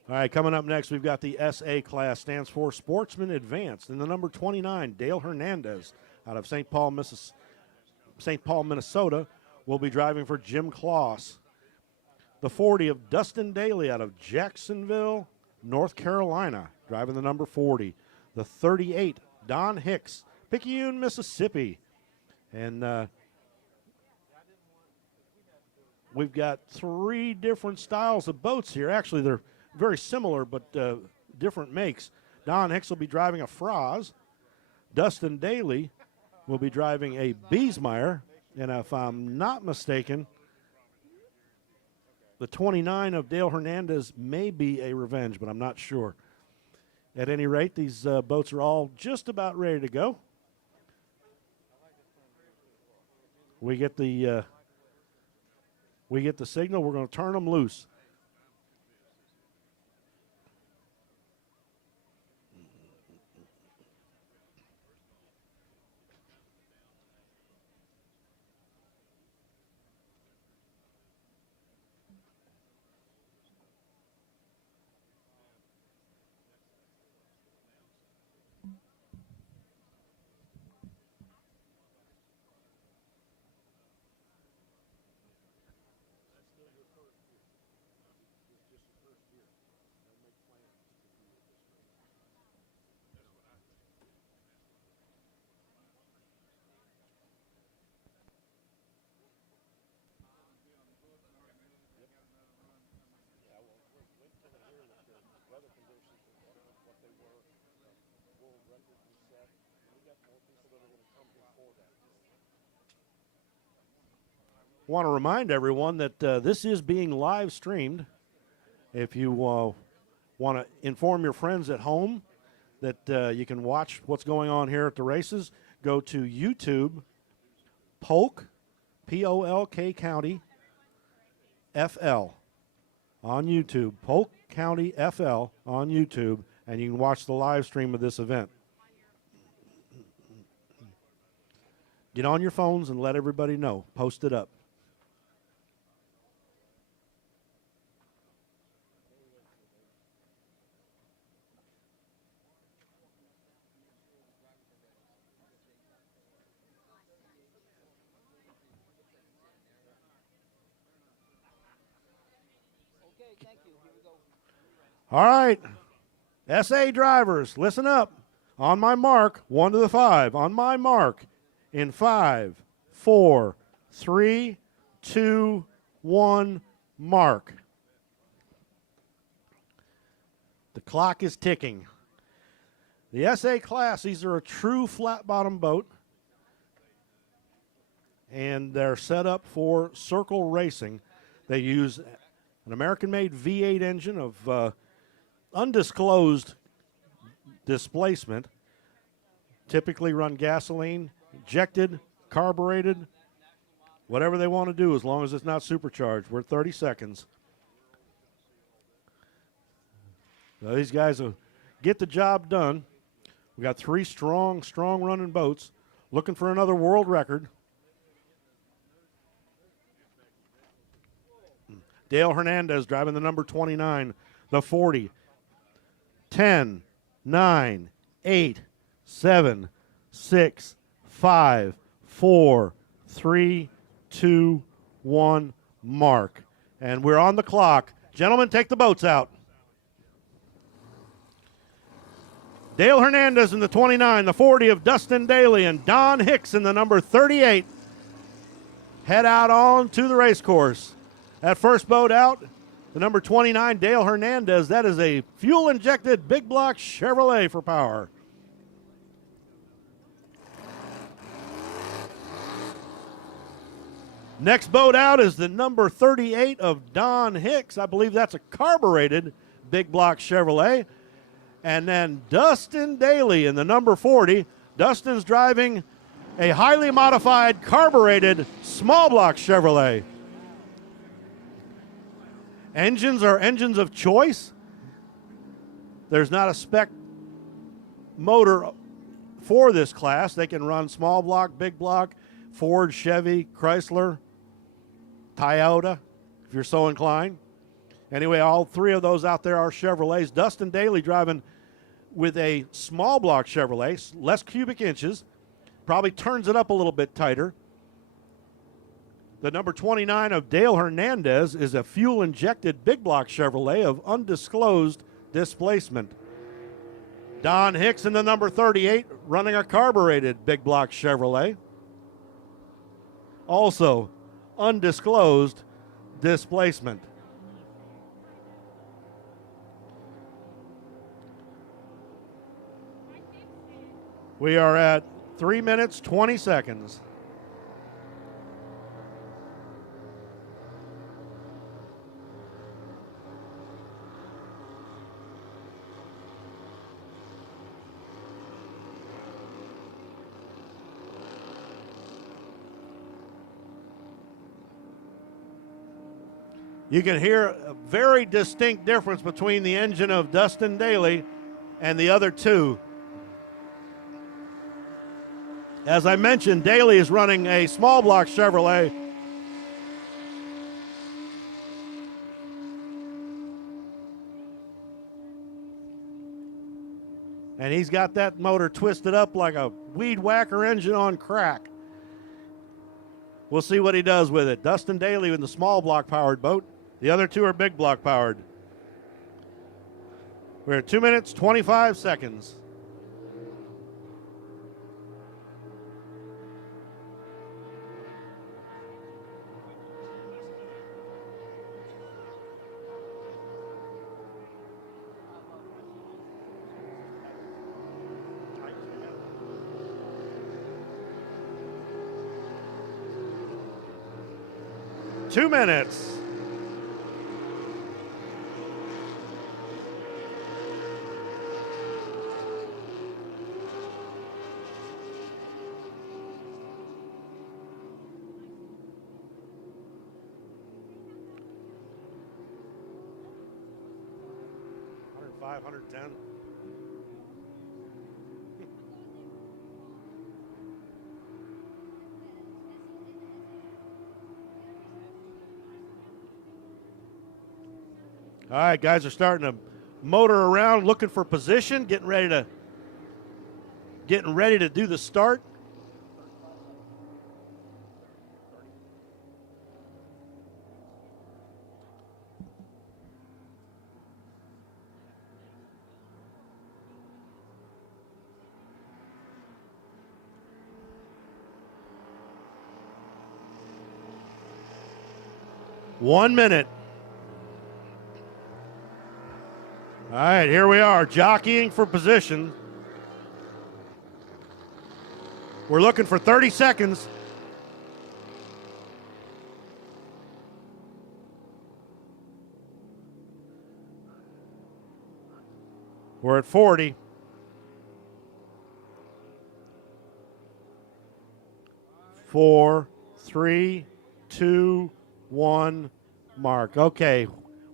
All right, coming up next, we've got the SA class, stands for Sportsman Advanced. And the number 29, Dale Hernandez, out of St. Paul, Minnesota, will be driving for Jim Kloss. The 40 of Dustin Daly out of Jacksonville, North Carolina, driving the number 40. The 38, Don Hicks, Picayune, Mississippi. And we've got 3 different styles of boats here. Actually, they're very similar, but different makes. Don Hicks will be driving a Fraz. Dustin Daly will be driving a Biesmeyer. And if I'm not mistaken, the 29 of Dale Hernandez may be a Revenge, but I'm not sure. At any rate, these boats are all just about ready to go. We get the signal. We're going to turn them loose. Want to remind everyone that this is being live streamed. If you want to inform your friends at home that you can watch what's going on here at the races, go to YouTube, Polk, P-O-L-K County, FL on YouTube, Polk County FL on YouTube, and you can watch the live stream of this event. Get on your phones and let everybody know. Post it up. All right, SA drivers, listen up. On my mark, 1 to the 5. On my mark, in 5, 4, 3, 2, 1, mark. The clock is ticking. The SA class, these are a true flat bottom boat, and they're set up for circle racing. They use an American-made V8 engine of undisclosed displacement, typically run gasoline, injected, carbureted, whatever they want to do as long as it's not supercharged. We're at 30 seconds. So these guys will get the job done. We got 3 strong running boats looking for another world record. Dale Hernandez driving the number 29, the 40. 10, 9, 8, 7, 6, 5, 4, 3, 2, 1, mark. And we're on the clock. Gentlemen, take the boats out. Dale Hernandez in the 29, the 40 of Dustin Daly, and Don Hicks in the number 38 head out on to the race course. That first boat out, the number 29, Dale Hernandez, that is a fuel-injected big block Chevrolet for power. Next boat out is the number 38 of Don Hicks. I believe that's a carbureted big block Chevrolet. And then Dustin Daly in the number 40. Dustin's driving a highly modified carbureted small block Chevrolet. Engines are engines of choice. There's not a spec motor for this class. They can run small block, big block, Ford, Chevy, Chrysler, Toyota, if you're so inclined. Anyway, all 3 of those out there are Chevrolets. Dustin Daly driving with a small block Chevrolet, less cubic inches, probably turns it up a little bit tighter. The number 29 of Dale Hernandez is a fuel-injected big block Chevrolet of undisclosed displacement. Don Hicks in the number 38 running a carbureted big block Chevrolet. Also undisclosed displacement. We are at 3 minutes, 20 seconds. You can hear a very distinct difference between the engine of Dustin Daly and the other 2. As I mentioned, Daly is running a small block Chevrolet. And he's got that motor twisted up like a weed whacker engine on crack. We'll see what he does with it. Dustin Daly in the small block powered boat. The other 2 are big block powered. We're at 2 minutes, 25 seconds. 2 minutes. $105, $110. All right, guys are starting to motor around, looking for position, getting ready to do the start. One minute. All right, here we are, jockeying for position. We're looking for 30 seconds. We're at 40. 4, 3, 2, 1, mark. Okay,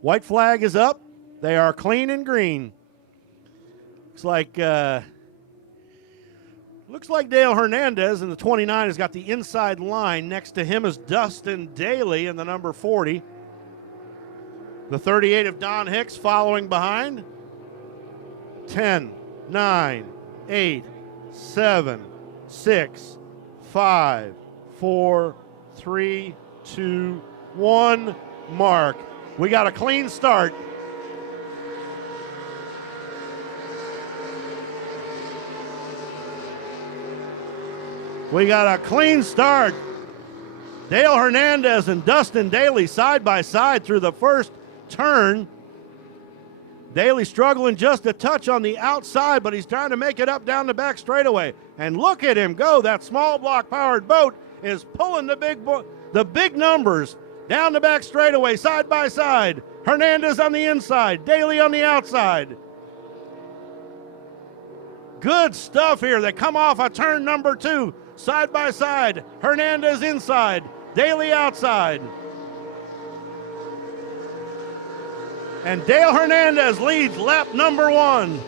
white flag is up. They are clean and green. Looks like Dale Hernandez in the 29 has got the inside line. Next to him is Dustin Daly in the number 40. The 38 of Don Hicks following behind. 10, 9, 8, 7, 6, 5, 4, 3, 2, 1, mark. We got a clean start. We got a clean start. Dale Hernandez and Dustin Daly side by side through the first turn. Daly struggling just a touch on the outside, but he's trying to make it up down the back straightaway. And look at him go. That small block powered boat is pulling the big numbers down the back straightaway, side by side. Hernandez on the inside, Daly on the outside. Good stuff here. They come off a turn number 2. Side by side, Hernandez inside, Daly outside. And Dale Hernandez leads lap number 1.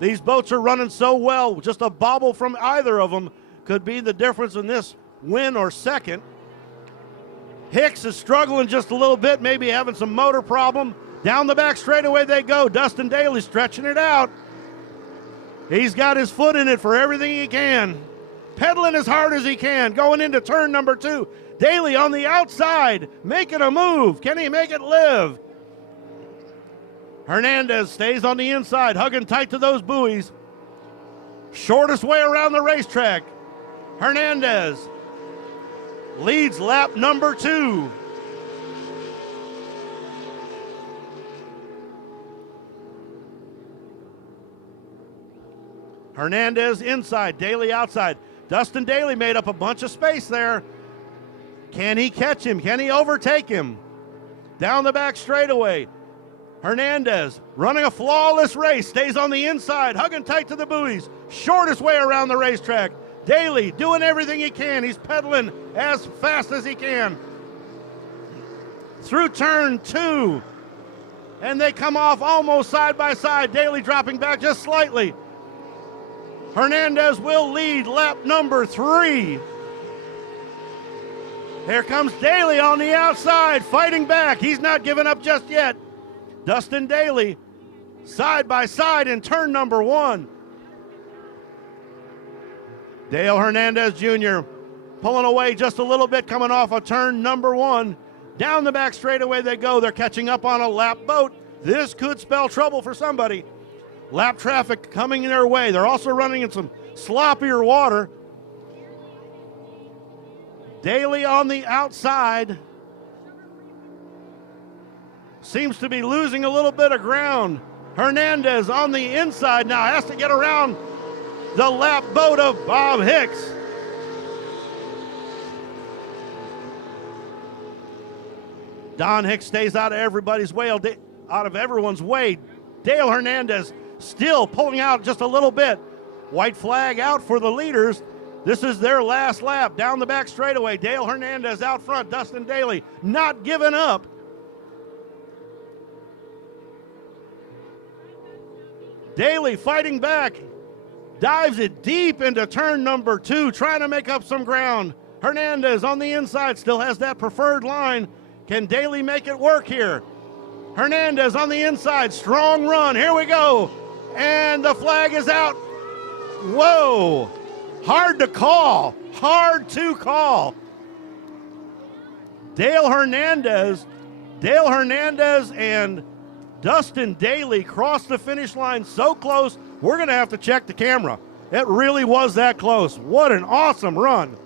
These boats are running so well, just a bobble from either of them could be the difference in this win or second. Hicks is struggling just a little bit, maybe having some motor problem. Down the back straightaway they go. Dustin Daly stretching it out. He's got his foot in it for everything he can. Pedaling as hard as he can. Going into turn number 2. Daly on the outside, making a move. Can he make it live? Hernandez stays on the inside, hugging tight to those buoys. Shortest way around the racetrack. Hernandez leads lap number 2. Hernandez inside, Daly outside. Dustin Daly made up a bunch of space there. Can he catch him? Can he overtake him? Down the back straightaway. Hernandez running a flawless race, stays on the inside, hugging tight to the buoys. Shortest way around the racetrack. Daly doing everything he can. He's pedaling as fast as he can. Through turn 2. And they come off almost side by side. Daly dropping back just slightly. Hernandez will lead lap number 3. Here comes Daly on the outside, fighting back. He's not giving up just yet. Dustin Daly, side by side in turn number 1. Dale Hernandez Jr. pulling away just a little bit, coming off of turn number 1. Down the back straightaway they go. They're catching up on a lap boat. This could spell trouble for somebody. Lap traffic coming their way. They're also running in some sloppier water. Daly on the outside. Seems to be losing a little bit of ground. Hernandez on the inside now has to get around the lap boat of Bob Hicks. Don Hicks stays out of everybody's way, out of everyone's way. Dale Hernandez still pulling out just a little bit. White flag out for the leaders. This is their last lap down the back straightaway. Dale Hernandez out front. Dustin Daly not giving up. Daly fighting back. Dives it deep into turn number 2, trying to make up some ground. Hernandez on the inside still has that preferred line. Can Daly make it work here? Hernandez on the inside, strong run. Here we go. And the flag is out. Whoa. Hard to call. Hard to call. Dale Hernandez and Dustin Daly crossed the finish line so close, we're going to have to check the camera. It really was that close. What an awesome run.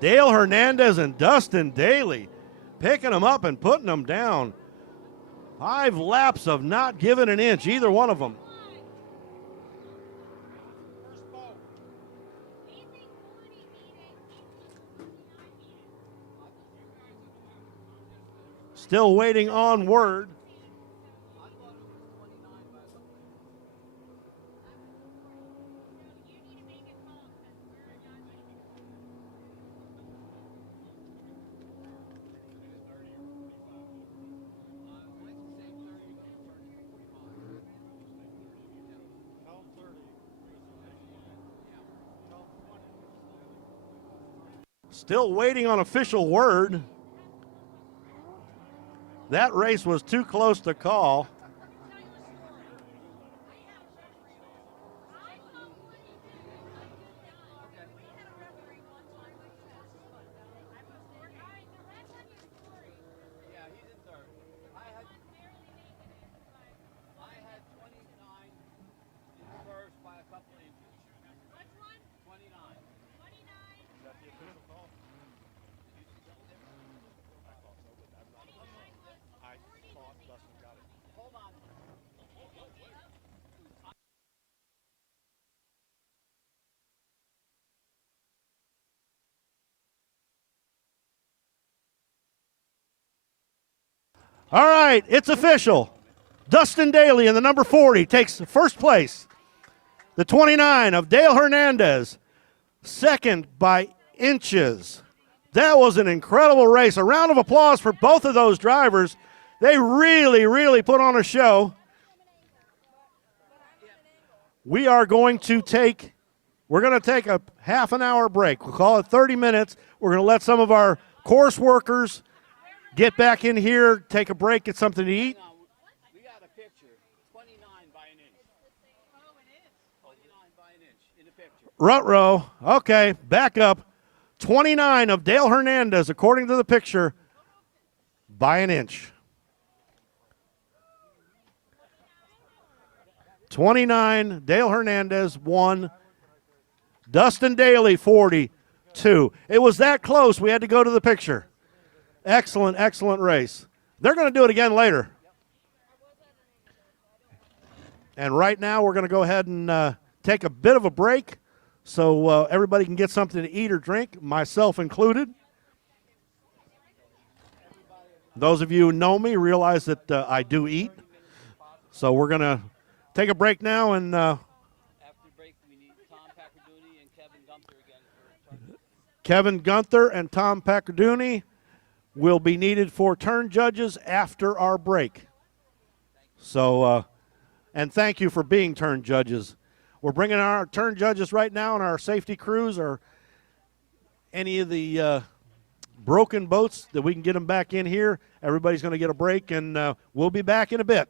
Dale Hernandez and Dustin Daly picking them up and putting them down. 5 laps of not giving an inch, either one of them. Still waiting on word. Still waiting on official word. That race was too close to call. All right, it's official. Dustin Daly in the number 40 takes first place. The 29 of Dale Hernandez, second by inches. That was an incredible race. A round of applause for both of those drivers. They really put on a show. We're going to take a half an hour break. We'll call it 30 minutes. We're going to let some of our course workers get back in here, take a break, get something to eat. We got a picture, 29 by an inch. 29 by an inch in the picture. Ruh-roh. Okay, back up. 29 of Dale Hernandez, according to the picture, by an inch. 29, Dale Hernandez, 1. Dustin Daly, 42. It was that close, we had to go to the picture. Excellent race. They're going to do it again later. And right now we're going to go ahead and take a bit of a break so everybody can get something to eat or drink, myself included. Those of you who know me realize that I do eat. So we're going to take a break now and After the break, we need Tom Pacarduni and Kevin Gunther again. Kevin Gunther and Tom Pacarduni will be needed for turn judges after our break. So, and thank you for being turn judges. We're bringing our turn judges right now and our safety crews or any of the broken boats that we can get them back in here. Everybody's going to get a break, and we'll be back in a bit.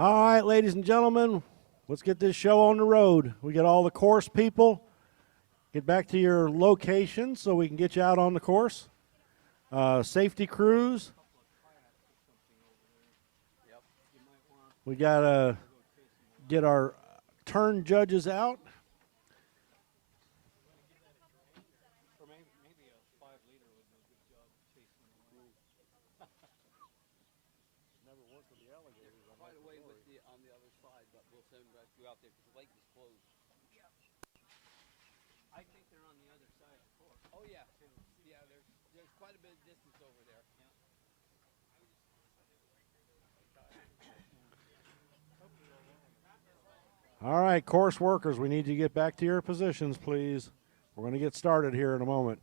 All right, ladies and gentlemen, let's get this show on the road. We got all the course people. Get back to your location so we can get you out on the course. Safety crews. We got to get our turn judges out. All right, course workers, we need you to get back to your positions, please. We're going to get started here in a moment.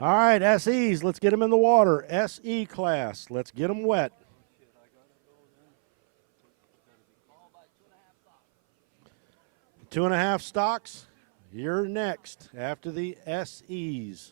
All right, SEs, let's get them in the water. SE class, let's get them wet. Two and a half stocks, you're next after the SEs.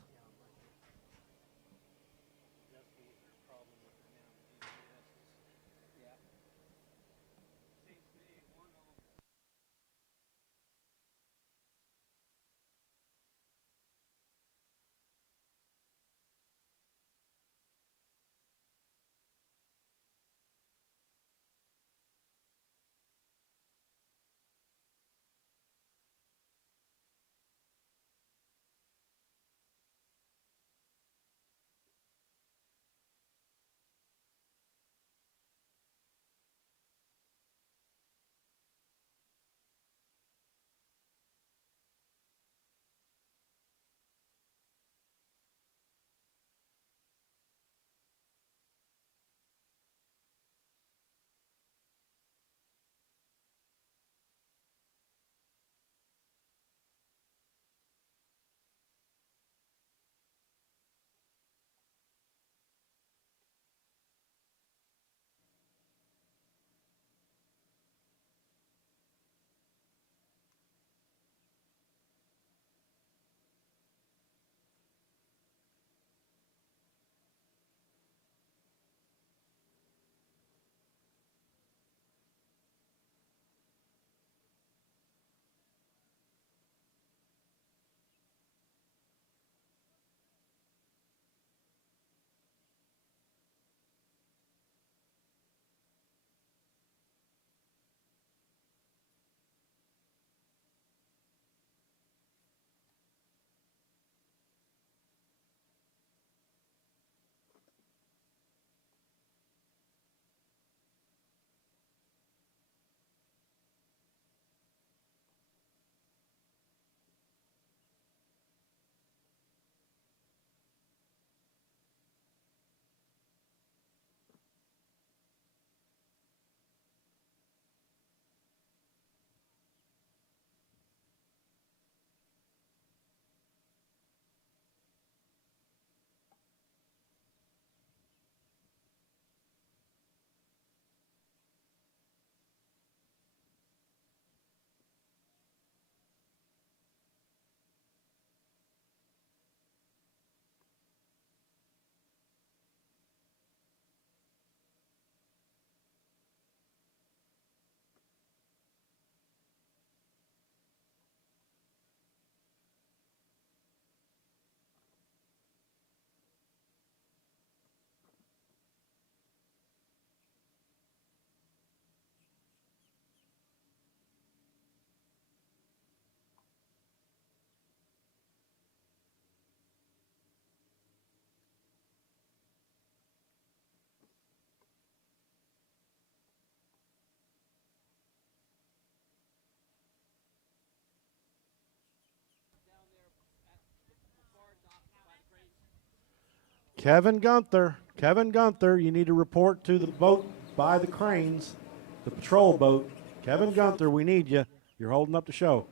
Kevin Gunther, you need to report to the boat by the cranes, the patrol boat. Kevin Gunther, we need you. You're holding up the show.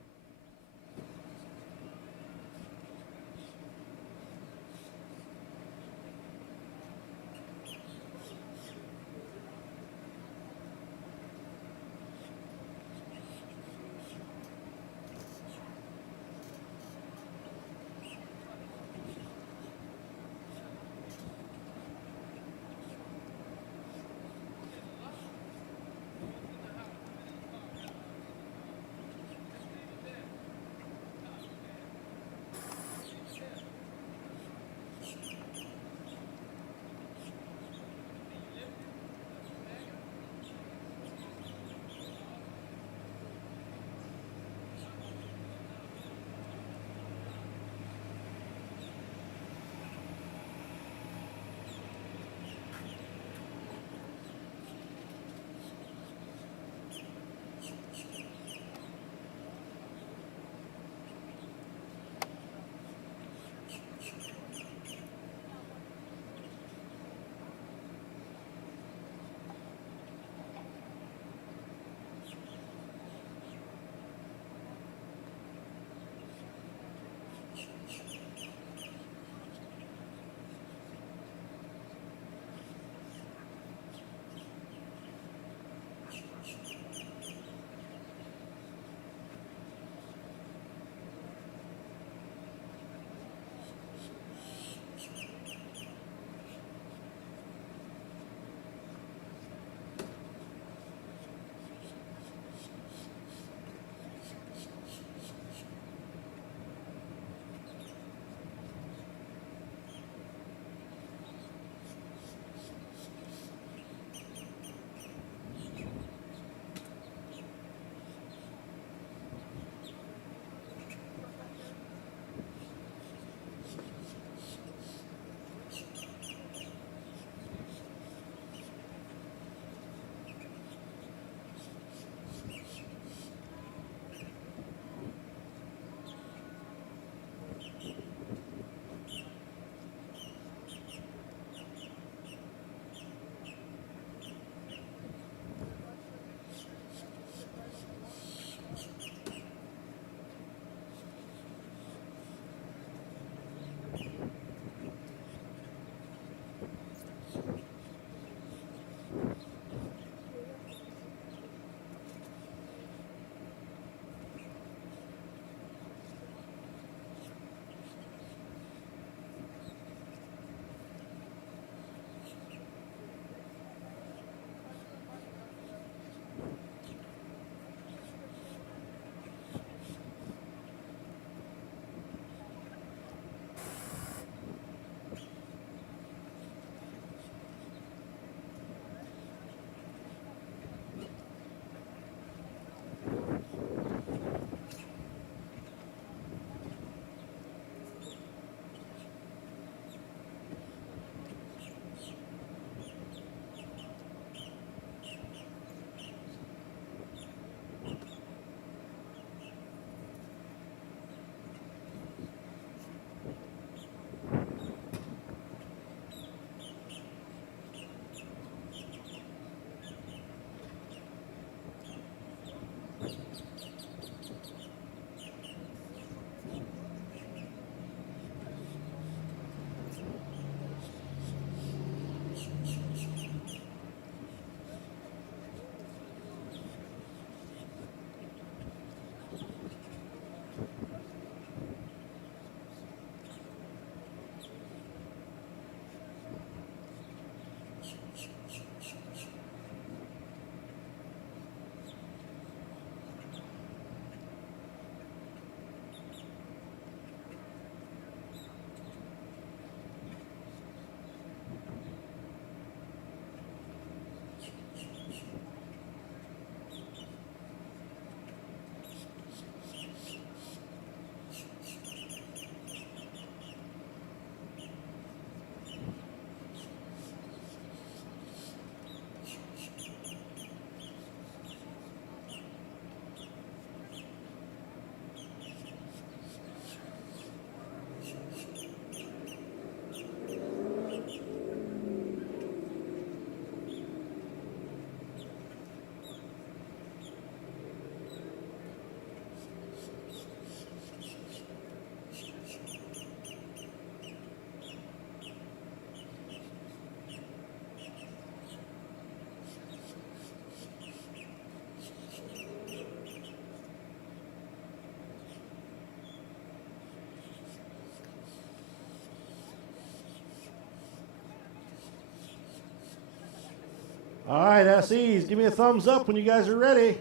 All right, SEs, give me a thumbs up when you guys are ready.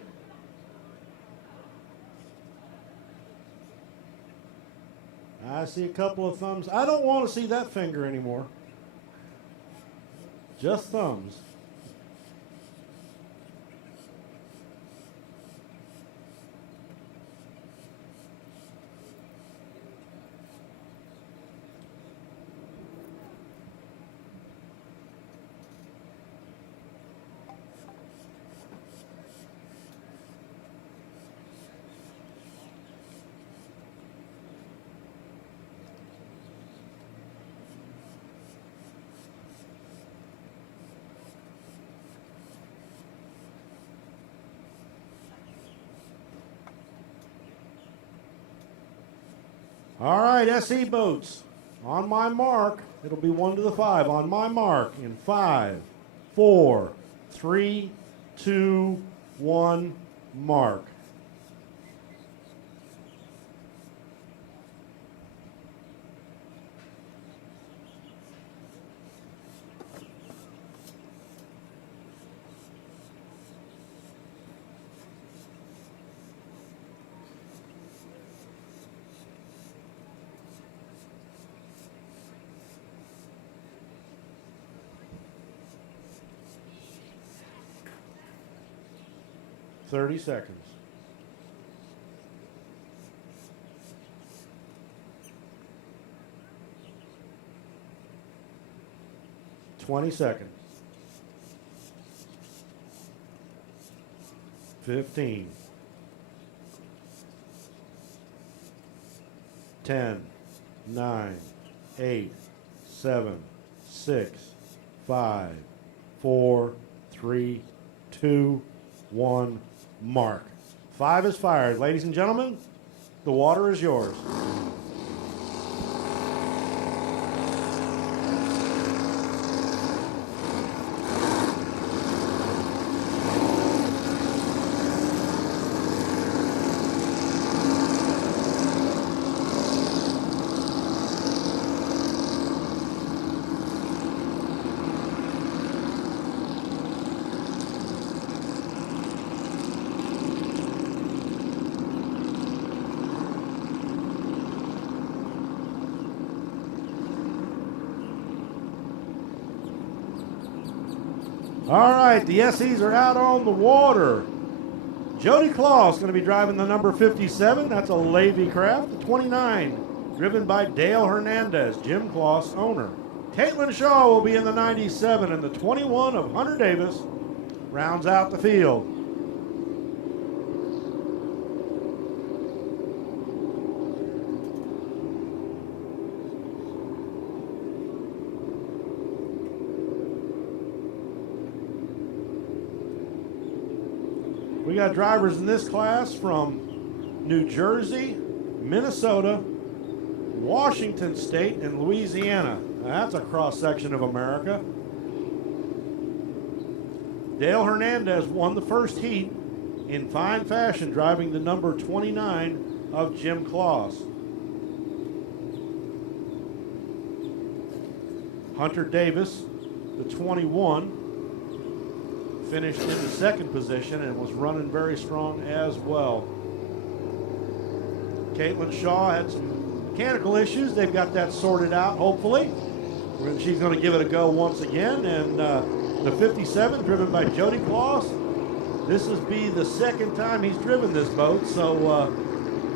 I see a couple of thumbs. I don't want to see that finger anymore. Just thumbs. All right, SE boats. On my mark, it'll be 1 to the 5. On my mark in 5, 4, 3, 2, 1, mark. Thirty seconds. Twenty seconds. 15. 10, 9, 8, 7, 6, 5, 4, 3, 2, 1. Mark. 5 is fired. Ladies and gentlemen, the water is yours. All right, the SEs are out on the water. Jody Claus is going to be driving the number 57. That's a Levy craft. The 29, driven by Dale Hernandez, Jim Claus, owner. Caitlin Shaw will be in the 97, and the 21 of Hunter Davis rounds out the field. We got drivers in this class from New Jersey, Minnesota, Washington State, and Louisiana. That's a cross-section of America. Dale Hernandez won the first heat in fine fashion, driving the number 29 of Jim Claus. Hunter Davis, the 21, finished in the second position and was running very strong as well. Caitlin Shaw had some mechanical issues. They've got that sorted out, hopefully. She's going to give it a go once again. And the 57, driven by Jody Claus. This will be the second time he's driven this boat, so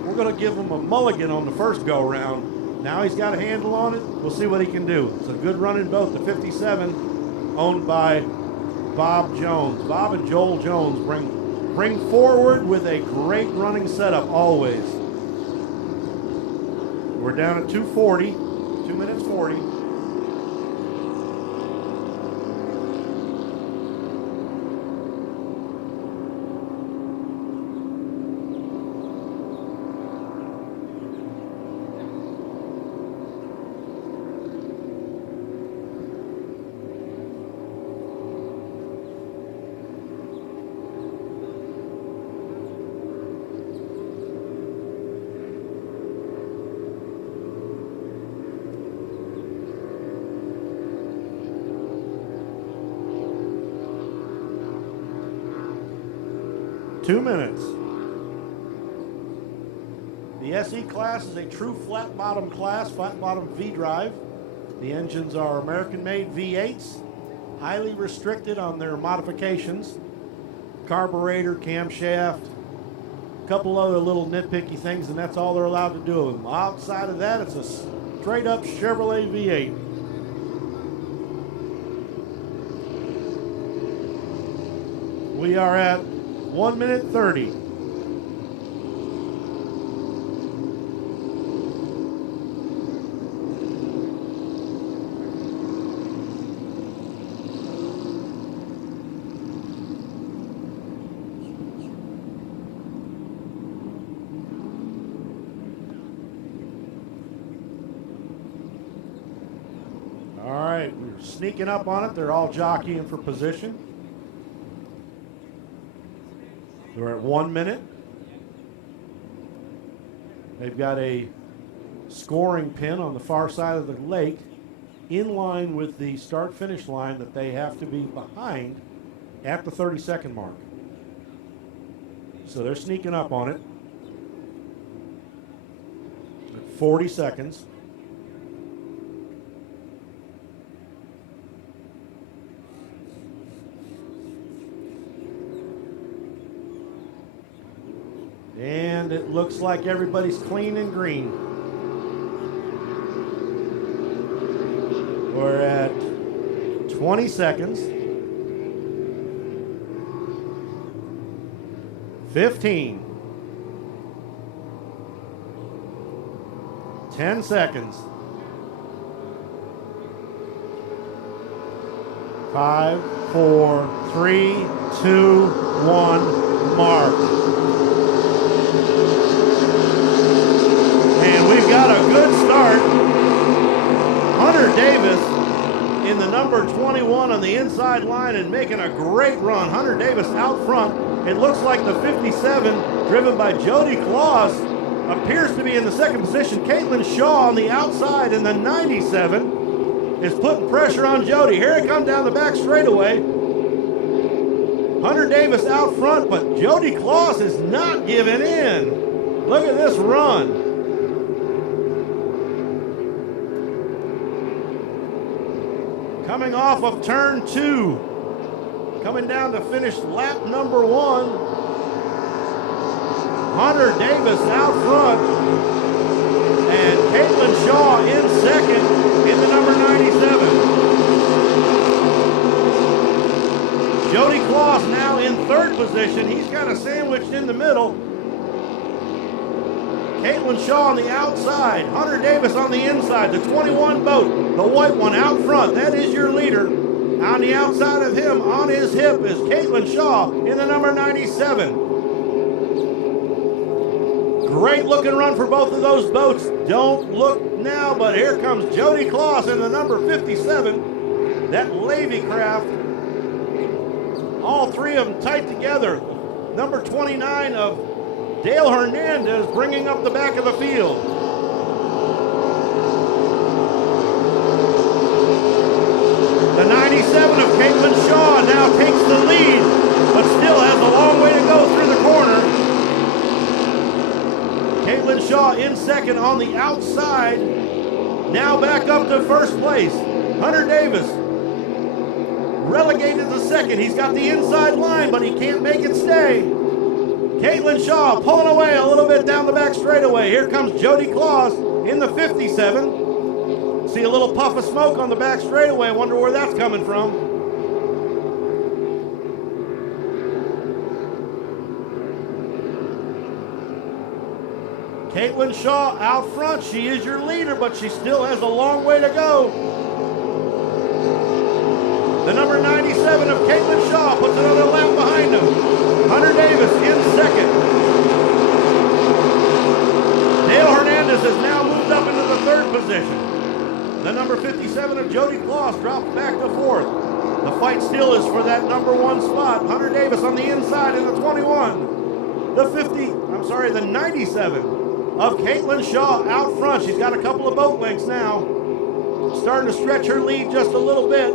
we're going to give him a mulligan on the first go-round. Now he's got a handle on it. We'll see what he can do. It's a good running boat, the 57, owned by Bob Jones. Bob and Joel Jones bring forward with a great running setup always. We're down at 2:40, 2 minutes 40. 2 minutes. The SE class is a true flat bottom class, flat bottom V-drive. The engines are American-made V8s, highly restricted on their modifications. Carburetor, camshaft, a couple other little nitpicky things, and that's all they're allowed to do with them. Outside of that, it's a straight-up Chevrolet V8. We are at 1 minute 30. All right, we're sneaking up on it. They're all jockeying for position. We're at 1 minute. They've got a scoring pin on the far side of the lake in line with the start-finish line that they have to be behind at the 30-second mark. So they're sneaking up on it. At 40 seconds. And it looks like everybody's clean and green. We're at 20 seconds. 15. 10 seconds. 5, 4, 3, 2, 1, mark. And we've got a good start. Hunter Davis in the number 21 on the inside line and making a great run. Hunter Davis out front. It looks like the 57, driven by Jody Claus, appears to be in the second position. Caitlin Shaw on the outside in the 97 is putting pressure on Jody. Here it comes down the back straightaway. Hunter Davis out front, but Jody Claus is not giving in. Look at this run. Coming off of turn 2, coming down to finish lap number 1. Hunter Davis out front, and Caitlin Shaw in second in the number 97. Jody Claus now in third position. He's kind of sandwiched in the middle. Caitlin Shaw on the outside, Hunter Davis on the inside, the 21 boat, the white one out front. That is your leader. On the outside of him, on his hip, is Caitlin Shaw in the number 97. Great looking run for both of those boats. Don't look now, but here comes Jody Claus in the number 57. That Levy craft. All three of them tight together. Number 29 of Dale Hernandez bringing up the back of the field. The 97 of Caitlin Shaw now takes the lead, but still has a long way to go through the corner. Caitlin Shaw in second on the outside, now back up to first place. Hunter Davis relegated to second. He's got the inside line, but he can't make it stay. Caitlin Shaw pulling away a little bit down the back straightaway. Here comes Jody Claus in the 57. See a little puff of smoke on the back straightaway. Wonder where that's coming from. Caitlin Shaw out front. She is your leader, but she still has a long way to go. The number 97 of Caitlin Shaw puts another lap behind him. Hunter Davis in second. Dale Hernandez has now moved up into the third position. The number 57 of Jody Claus drops back to fourth. The fight still is for that number 1 spot. Hunter Davis on the inside in the 21. The 97 of Caitlin Shaw out front. She's got a couple of boat lengths now. Starting to stretch her lead just a little bit.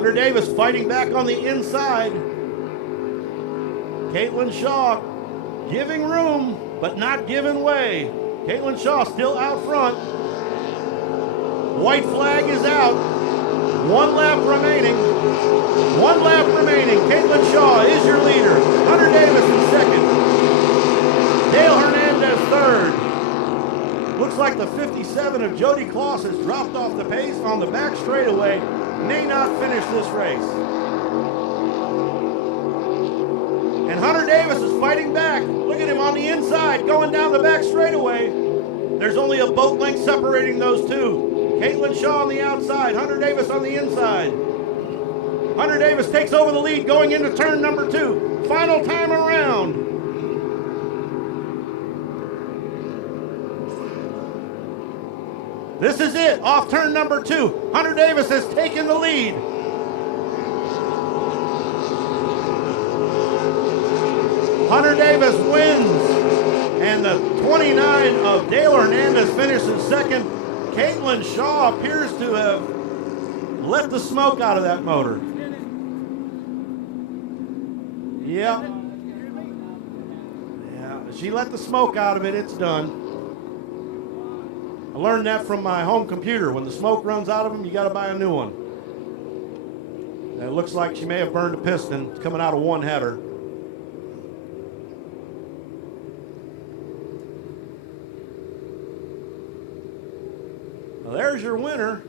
Hunter Davis fighting back on the inside. Caitlin Shaw giving room, but not giving way. Caitlin Shaw still out front. White flag is out. 1 lap remaining. 1 lap remaining. Caitlin Shaw is your leader. Hunter Davis in second. Dale Hernandez third. Looks like the 57 of Jody Kloss has dropped off the pace on the back straightaway. May not finish this race. And Hunter Davis is fighting back. Look at him on the inside, going down the back straightaway. There's only a boat length separating those two. Caitlin Shaw on the outside, Hunter Davis on the inside. Hunter Davis takes over the lead going into turn number 2. Final time around. This is it, off turn number 2. Hunter Davis has taken the lead. Hunter Davis wins, and the 29 of Dale Hernandez finishes second. Caitlin Shaw appears to have let the smoke out of that motor. Yep. Yeah, she let the smoke out of it, it's done. I learned that from my home computer. When the smoke runs out of them, you got to buy a new one. And it looks like she may have burned a piston coming out of one header. Well, there's your winner.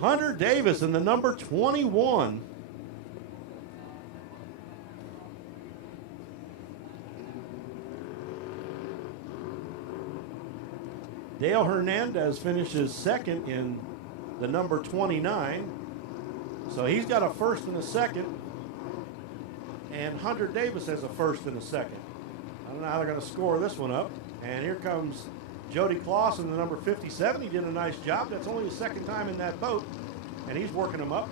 Hunter Davis in the number 21. Dale Hernandez finishes second in the number 29. So he's got a first and a second. And Hunter Davis has a first and a second. I don't know how they're going to score this one up. And here comes Jody Kloss in the number 57. He did a nice job. That's only his second time in that boat. And he's working them up.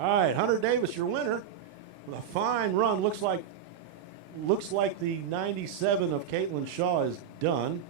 All right, Hunter Davis, your winner. With a fine run. Looks like the 97 of Caitlin Shaw is done.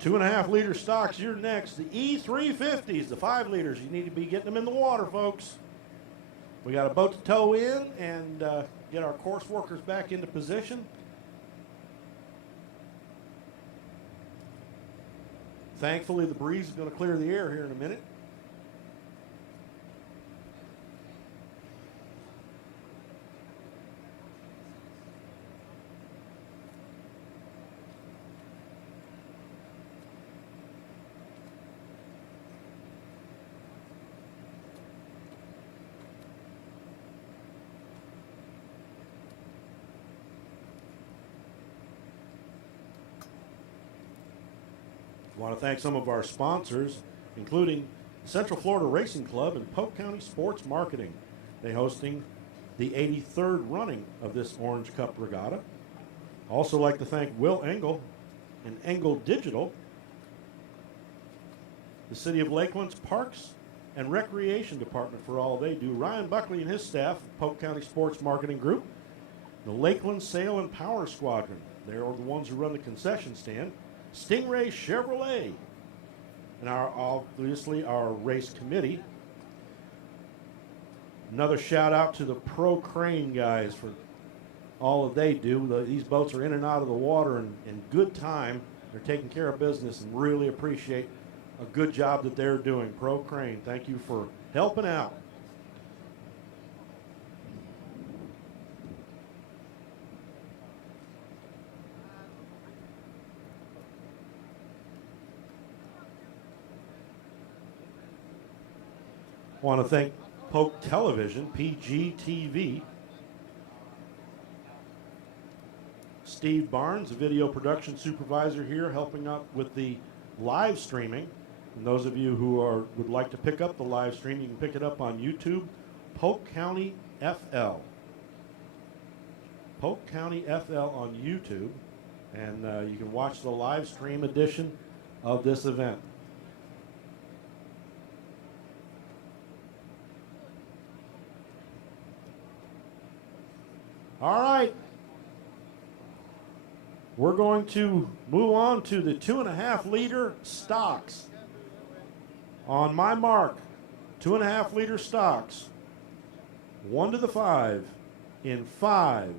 Two and a half liter stocks, you're next. The E350s, the 5 liters. You need to be getting them in the water, folks. We got a boat to tow in and get our course workers back into position. Thankfully, the breeze is going to clear the air here in a minute. I want to thank some of our sponsors, including Central Florida Racing Club and Polk County Sports Marketing. They're hosting the 83rd running of this Orange Cup Regatta. Also like to thank Will Engel and Engel Digital, the City of Lakeland's Parks and Recreation Department for all they do, Ryan Buckley and his staff, Polk County Sports Marketing Group, the Lakeland Sail and Power Squadron. They're the ones who run the concession stand. Stingray Chevrolet, and obviously our race committee. Another shout out to the Pro Crane guys for all that they do. These boats are in and out of the water in good time. They're taking care of business and really appreciate a good job that they're doing. Pro Crane, thank you for helping out. Want to thank Polk Television, PGTV. Steve Barnes, the video production supervisor here, helping out with the live streaming. And those of you who would like to pick up the live stream, you can pick it up on YouTube, Polk County FL. Polk County FL on YouTube, and you can watch the live stream edition of this event. All right. We're going to move on to the 2.5 liter stocks. On my mark, 2.5 liter stocks. 1 to the 5 in 5,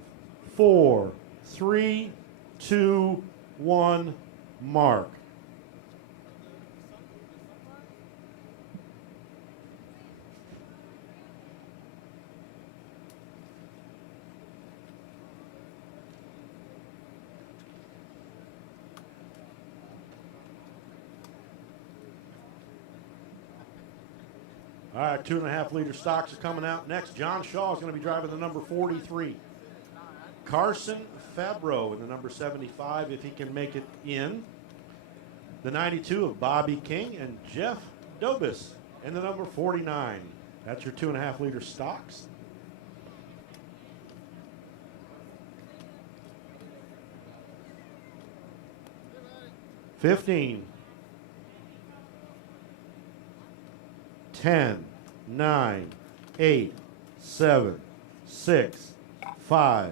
4, 3, 2, 1, mark. All right, 2.5 liter stocks are coming out next. John Shaw is going to be driving the number 43. Carson Fabro in the number 75, if he can make it in. The 92 of Bobby King and Jeff Dobis in the number 49. That's your 2.5 liter stocks. $15. 10, 9, 8, 7, 6, 5,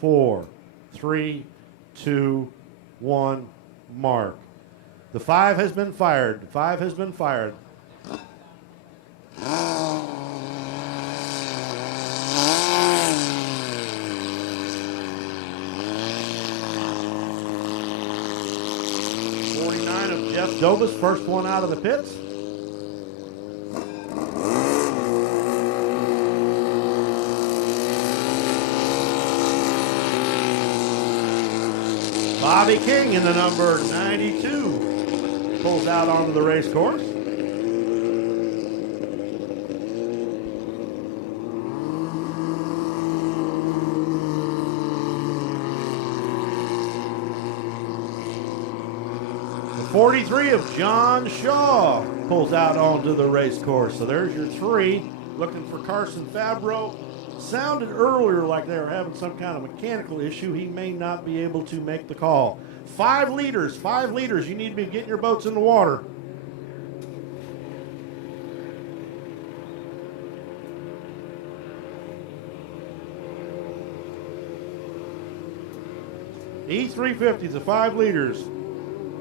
4, 3, 2, 1, mark. The 5 has been fired. The 5 has been fired. '49 of Jeff Dobis, first one out of the pits. Bobby King in the number 92 pulls out onto the race course. The 43 of John Shaw pulls out onto the race course. So there's your 3. Looking for Carson Fabro. Sounded earlier like they were having some kind of mechanical issue. He may not be able to make the call. 5 liters, 5 liters. You need to be getting your boats in the water. E350s, the 5 liters.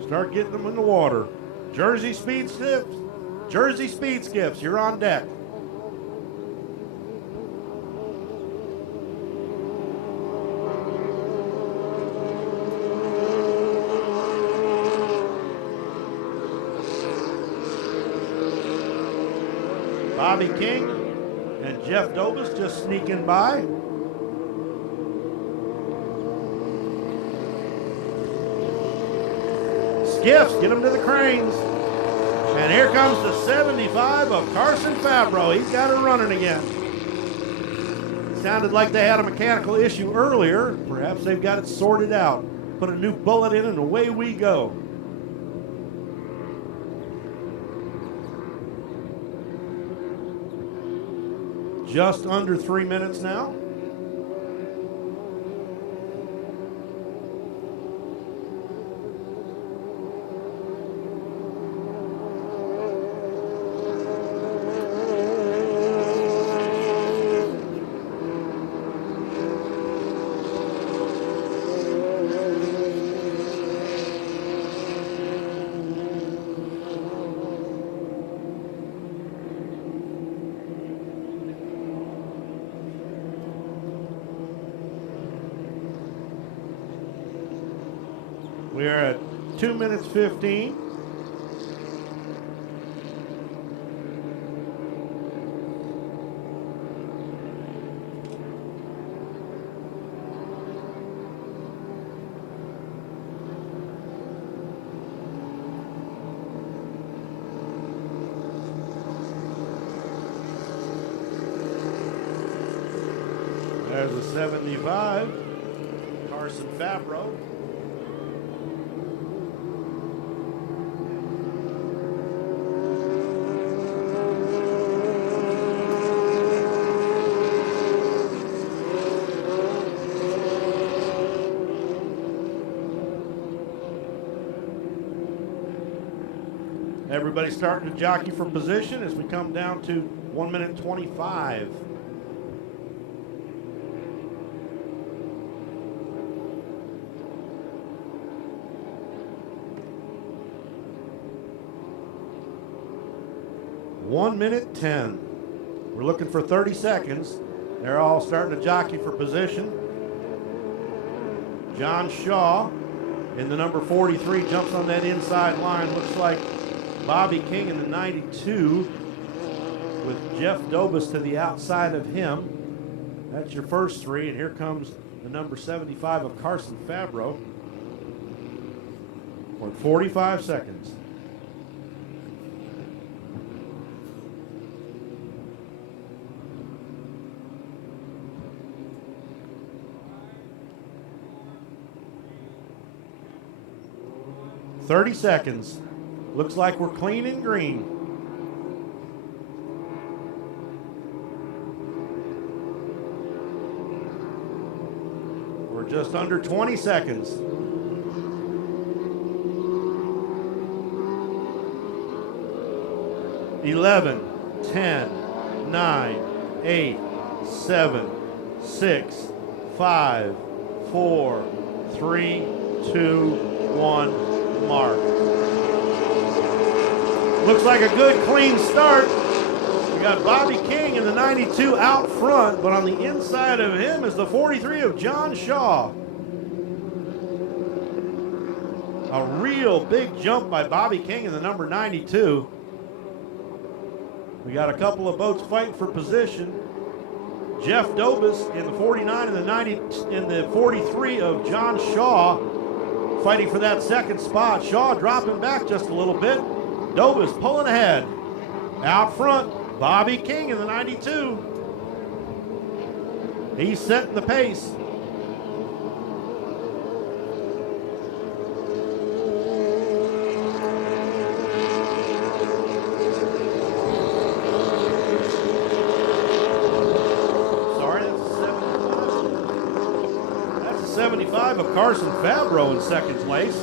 Start getting them in the water. Jersey Speed Skiffs, Jersey Speed Skiffs, you're on deck. Bobby King and Jeff Dobis just sneaking by. Skiffs, get them to the cranes. And here comes the 75 of Carson Fabro. He's got it running again. Sounded like they had a mechanical issue earlier. Perhaps they've got it sorted out. Put a new bullet in and away we go. Just under 3 minutes now. We are at 2 minutes 15. There's a 75. Carson Fabro. Everybody starting to jockey for position as we come down to 1 minute 25. One minute 10. We're looking for 30 seconds. They're all starting to jockey for position. John Shaw in the number 43 jumps on that inside line. Looks like Bobby King in the 92 with Jeff Dobus to the outside of him. That's your first three, and here comes the number 75 of Carson Fabro for 45 seconds. "30 seconds. Looks like we're clean and green." We're just under 20 seconds. "11, 10, 9, 8, 7, 6, 5, 4, 3, 2, 1, mark. Looks like a good clean start. We got Bobby King in the 92 out front, but on the inside of him is the 43 of John Shaw. A real big jump by Bobby King in the number 92. We got a couple of boats fighting for position. Jeff Dobus in the 49 and the 90 in the 43 of John Shaw fighting for that second spot. Shaw dropping back just a little bit. Dobus pulling ahead. Out front, Bobby King in the 92. He's setting the pace. Sorry, that's a 75 of Carson Fabro in second place.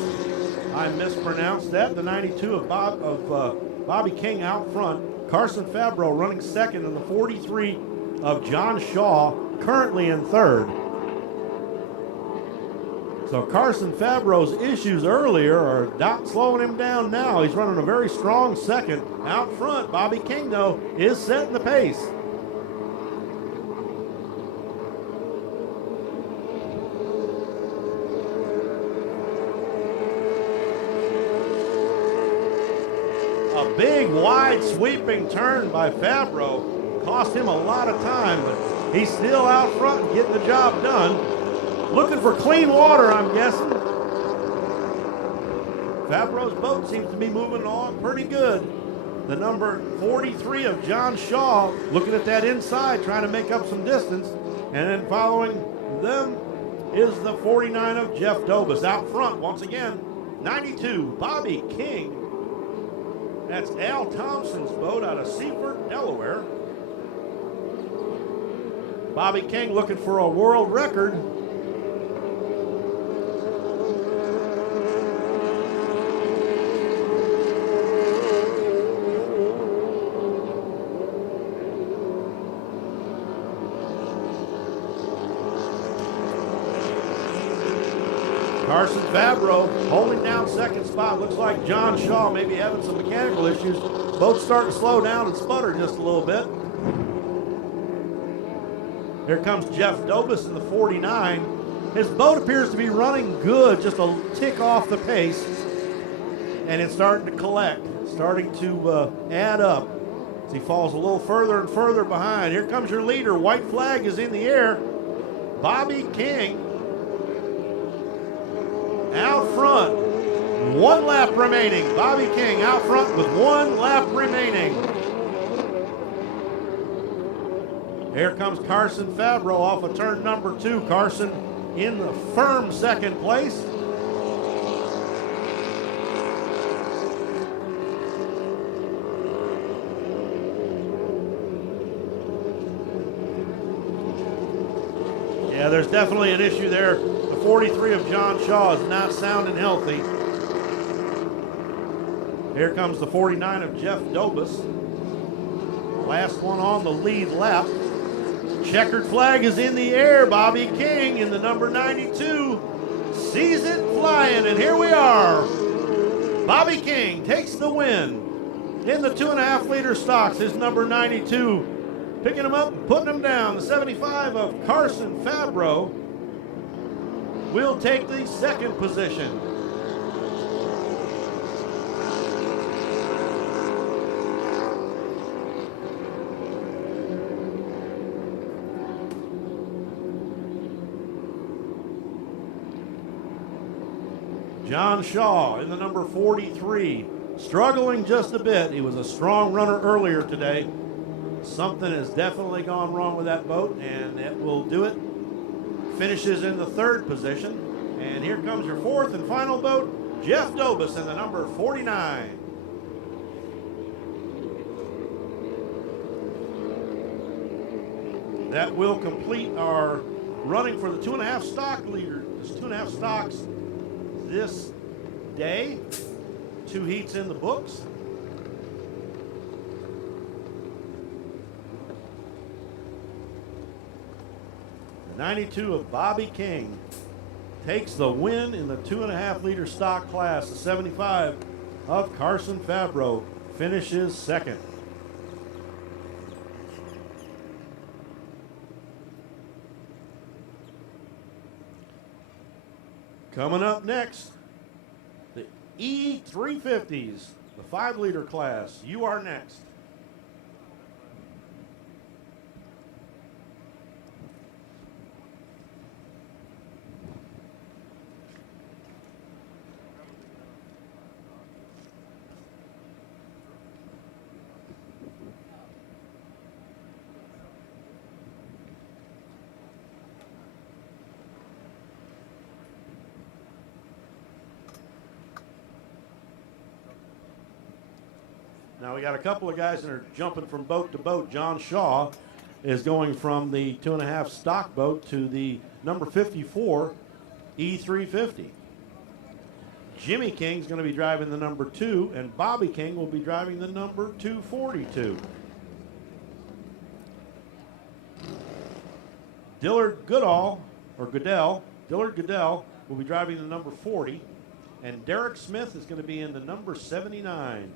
I mispronounced that. The 92 of Bobby King out front. Carson Fabro running second in the 43 of John Shaw, currently in third. So Carson Fabro's issues earlier are not slowing him down now. He's running a very strong second. Out front, Bobby King, though, is setting the pace. Big, wide, sweeping turn by Fabro. Cost him a lot of time, but he's still out front and getting the job done. Looking for clean water, I'm guessing. Fabro's boat seems to be moving along pretty good. The number 43 of John Shaw looking at that inside, trying to make up some distance. And then following them is the 49 of Jeff Dobus. Out front, once again, 92, Bobby King. That's Al Thompson's boat out of Seaford, Delaware. Bobby King looking for a world record. Carson Fabro holding down second spot. Looks like John Shaw may be having some mechanical issues. Boat's starting to slow down and sputter just a little bit. Here comes Jeff Dobus in the 49. His boat appears to be running good, just a tick off the pace. And it's starting to collect, starting to add up as he falls a little further and further behind. Here comes your leader. White flag is in the air. Bobby King out front. 1 lap remaining. Bobby King out front with 1 lap remaining. Here comes Carson Fabro off of turn number 2. Carson in the firm second place. Yeah, there's definitely an issue there. The 43 of John Shaw is not sound and healthy. Here comes the 49 of Jeff Dobus. Last one on the lead lap. Checkered flag is in the air. Bobby King in the number 92 sees it flying, and here we are. Bobby King takes the win in the 2.5 liter stocks. His number 92 picking him up and putting him down. The 75 of Carson Fabro will take the second position. John Shaw in the number 43, struggling just a bit. He was a strong runner earlier today. Something has definitely gone wrong with that boat, and it will do it. Finishes in the third position. And here comes your fourth and final boat, Jeff Dobus in the number 49. That will complete our running for the 2.5 stock leader. There's 2.5 stocks this day. 2 heats in the books. The 92 of Bobby King takes the win in the 2.5 liter stock class. The 75 of Carson Fabro finishes second. Coming up next, the E350s, the 5 liter class. You are next. Now we got a couple of guys that are jumping from boat to boat. John Shaw is going from the 2.5 stock boat to the number 54 E350. Jimmy King's going to be driving the number 2, and Bobby King will be driving the number 242. Dillard Goodall will be driving the number 40, and Derek Smith is going to be in the number 79.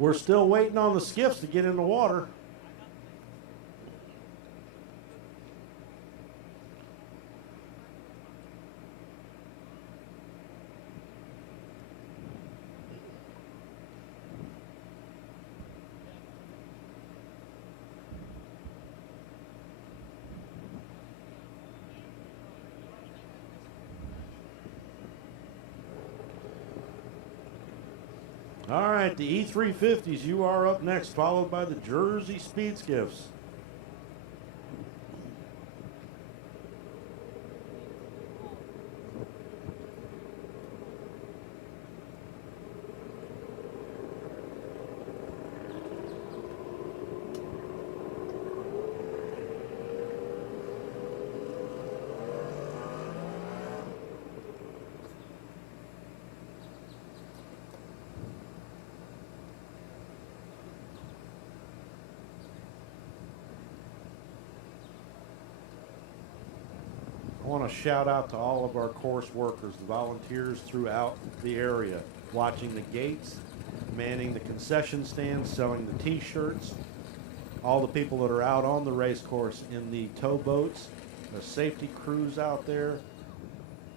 We're still waiting on the skiffs to get in the water. All right, the E350s, you are up next, followed by the Jersey Speed Skiffs. I want to shout out to all of our course workers, the volunteers throughout the area, watching the gates, manning the concession stands, selling the t-shirts, all the people that are out on the race course in the towboats, the safety crews out there,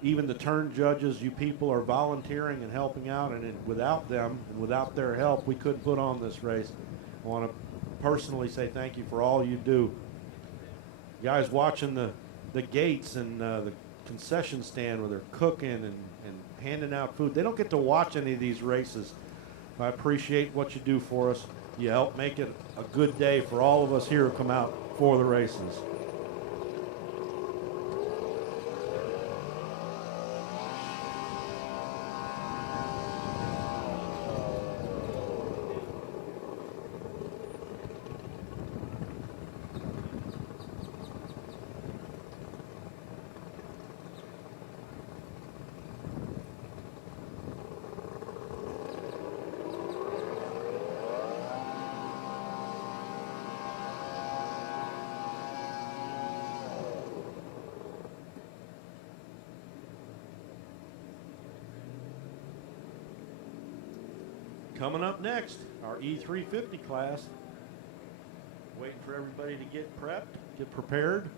even the turn judges. You people are volunteering and helping out, and without them and without their help, we couldn't put on this race. I want to personally say thank you for all you do. You guys watching the gates and the concession stand where they're cooking and handing out food. They don't get to watch any of these races. I appreciate what you do for us. You help make it a good day for all of us here who come out for the races. Coming up next, our E350 class. Waiting for everybody to get prepped, get prepared.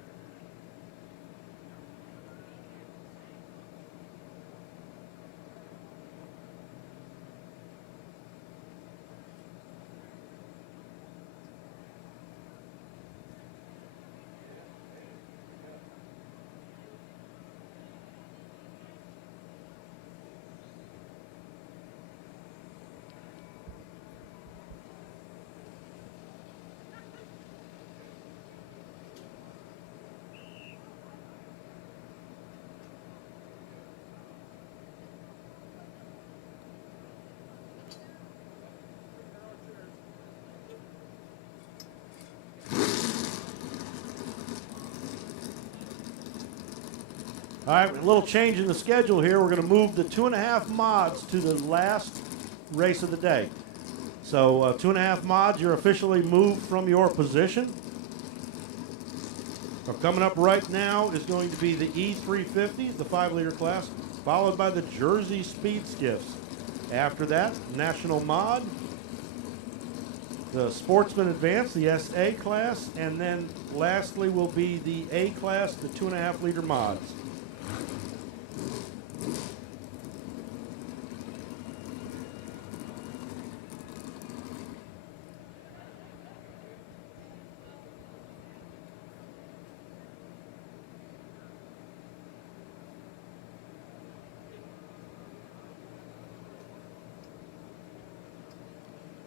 All right, a little change in the schedule here. We're going to move the 2.5 mods to the last race of the day. So 2.5 mods, you're officially moved from your position. So coming up right now is going to be the E350, the 5-liter class, followed by the Jersey Speed Skiffs. After that, National Mod, the Sportsman Advanced, the SA class, and then lastly will be the A class, the 2.5-liter mods.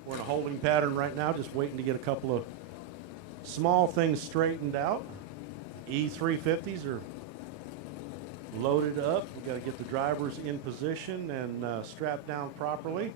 We're in a holding pattern right now, just waiting to get a couple of small things straightened out. E350s are loaded up. We've got to get the drivers in position and strapped down properly.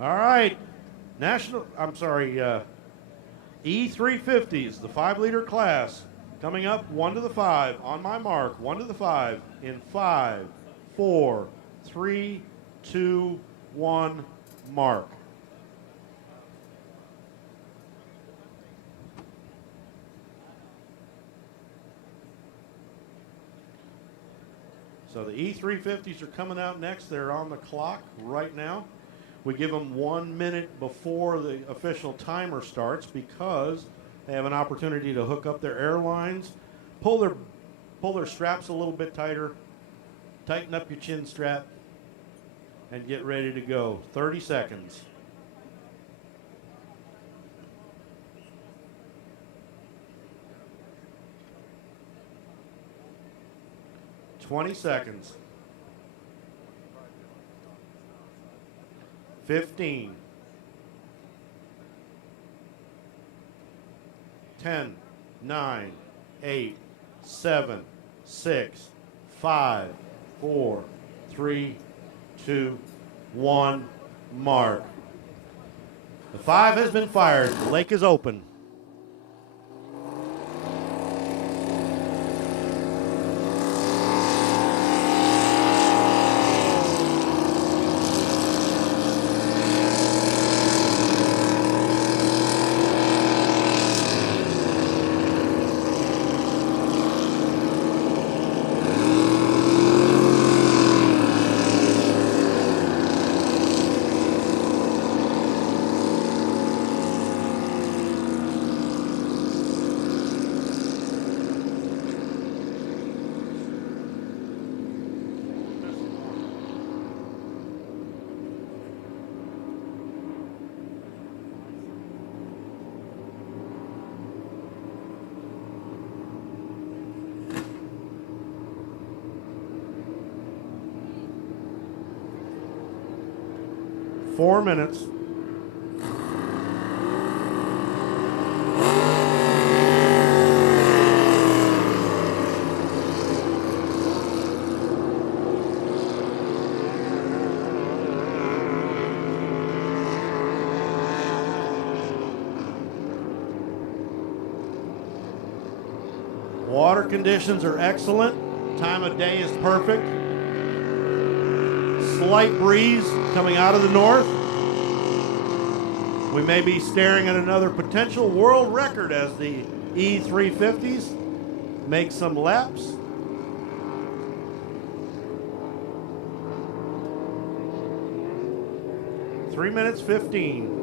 All right. E350s, the 5-liter class. Coming up, 1 to the 5. On my mark, 1 to the 5. In 5, 4, 3, 2, 1, mark. So the E350s are coming out next. They're on the clock right now. We give them 1 minute before the official timer starts because they have an opportunity to hook up their airlines, pull their straps a little bit tighter, tighten up your chin strap, and get ready to go. 30 seconds. $20 seconds. 15. 10, 9, 8, 7, 6, 5, 4, 3, 2, 1, mark. The 5 has been fired. The lake is open. Four minutes. Water conditions are excellent. Time of day is perfect. Slight breeze coming out of the north. We may be staring at another potential world record as the E350s make some laps. Three minutes 15.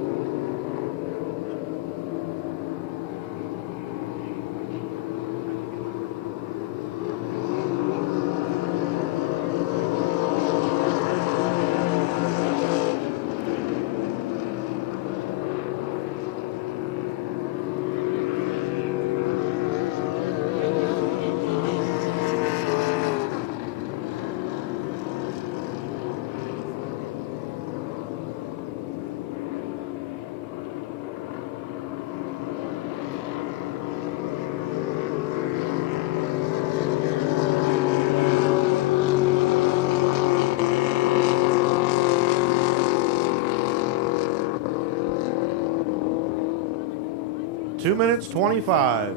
Two minutes 25.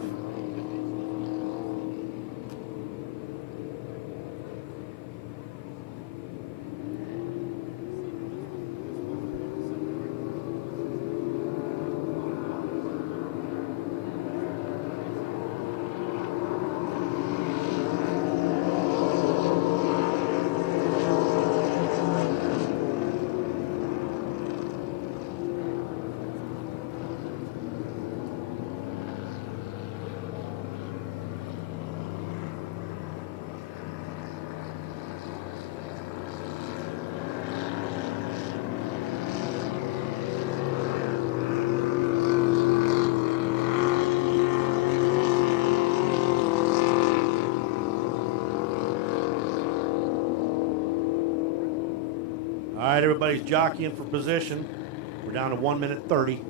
All right, everybody's jockeying for position. We're down to 1 minute 30.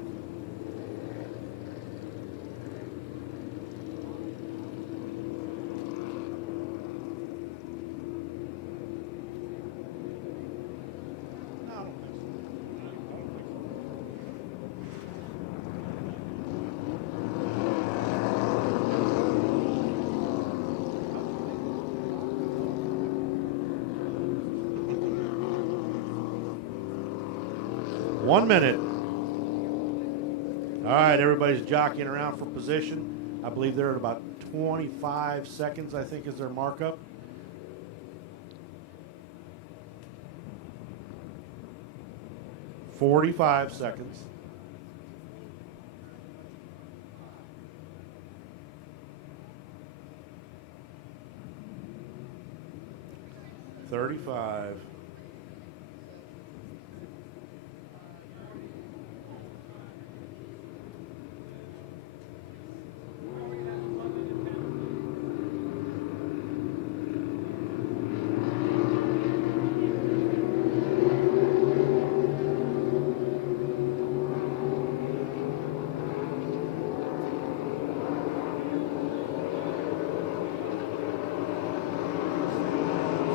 1 minute. All right, everybody's jockeying around for position. I believe they're at about 25 seconds, I think, is their markup. "45 seconds. "35.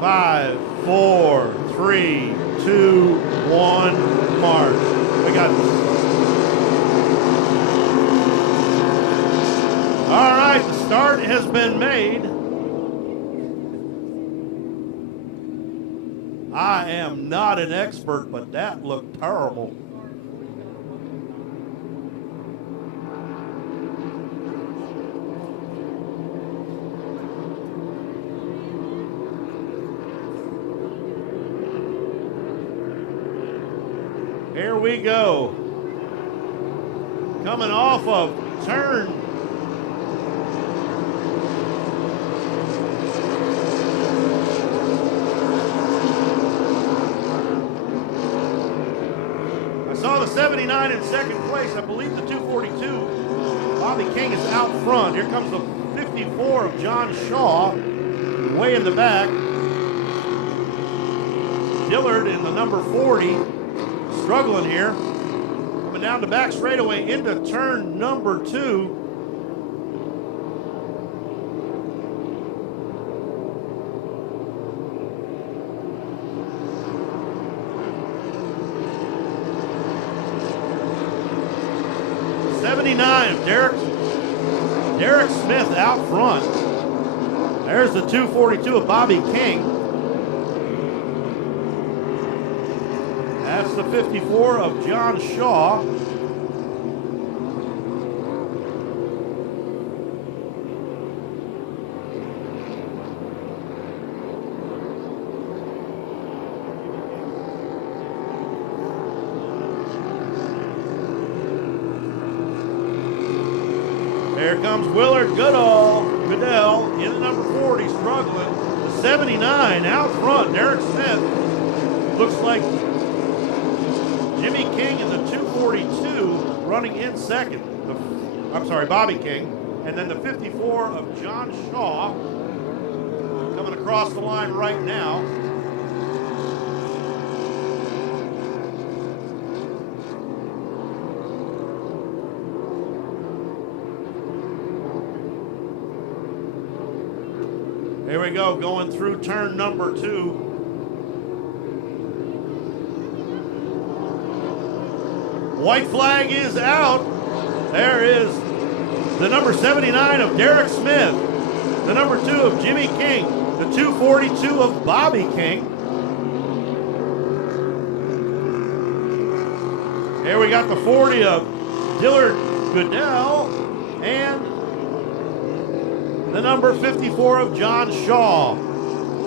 Five, four, three, two, one, march. We got this. All right, the start has been made. I am not an expert, but that looked terrible. Here we go. Coming off of turn. I saw the 79 in second place. I believe the 242. Bobby King is out front. Here comes the 54 of John Shaw, way in the back. Dillard in the number 40. Struggling here. Coming down the back straightaway into turn number 2. '79 of Derek Smith out front. There's the 242 of Bobby King. That's the 54 of John Shaw. There comes Willard Goodell in the number 40, struggling. The 79 out front, Derek Smith. Looks like Jimmy King in the 242 running in second. Bobby King. And then the 54 of John Shaw coming across the line right now. Here we go, going through turn number 2. White flag is out. There is the number 79 of Derek Smith, the number 2 of Jimmy King, the 242 of Bobby King. Here we got the 40 of Dillard Goodell and the number 54 of John Shaw.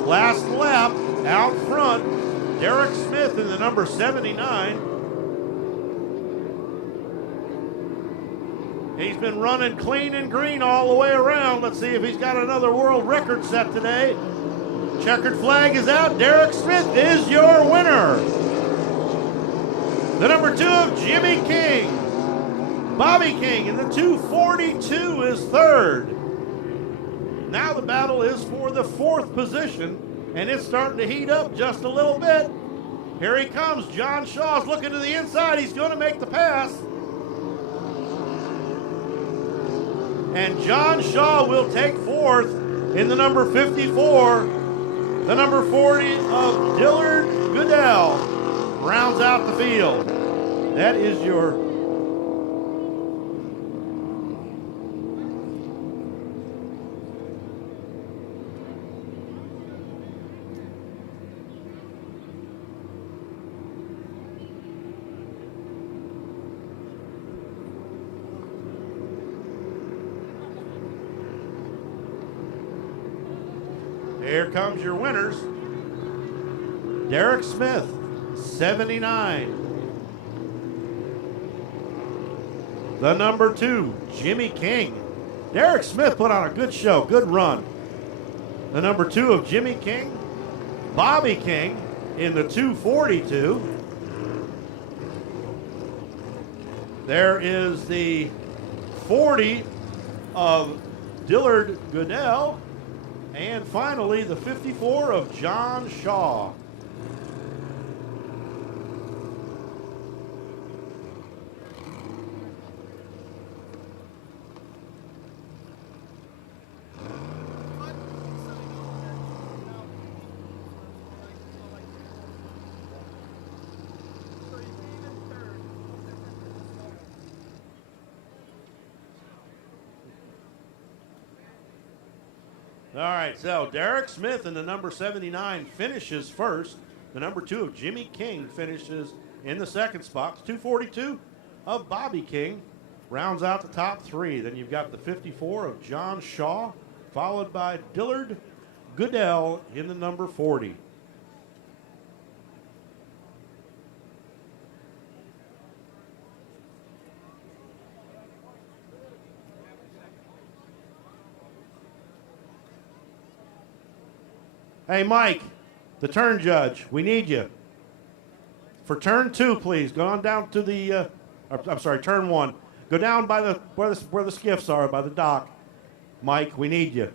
Last lap out front, Derek Smith in the number 79. He's been running clean and green all the way around. Let's see if he's got another world record set today. Checkered flag is out. Derek Smith is your winner. The number 2 of Jimmy King. Bobby King in the 242 is third. Now the battle is for the 4th position, and it's starting to heat up just a little bit. Here he comes. John Shaw's looking to the inside. He's going to make the pass. And John Shaw will take 4th in the number 54. The number 40 of Dillard Goodell rounds out the field. That is your Here comes your winners. Derek Smith, 79. The number 2, Jimmy King. Derek Smith put on a good show, good run. The number 2 of Jimmy King, Bobby King in the 242. There is the 40 of Dillard Goodell. And finally, the 54 of John Shaw. All right, so Derek Smith in the number 79 finishes first. The number 2 of Jimmy King finishes in the second spot. The 242 of Bobby King rounds out the top 3. Then you've got the 54 of John Shaw, followed by Dillard Goodell in the number 40. Hey, Mike, the turn judge, we need you. For turn 2, please, go on down to the, I'm sorry, turn 1. Go down by the where the skiffs are, by the dock. Mike, we need you.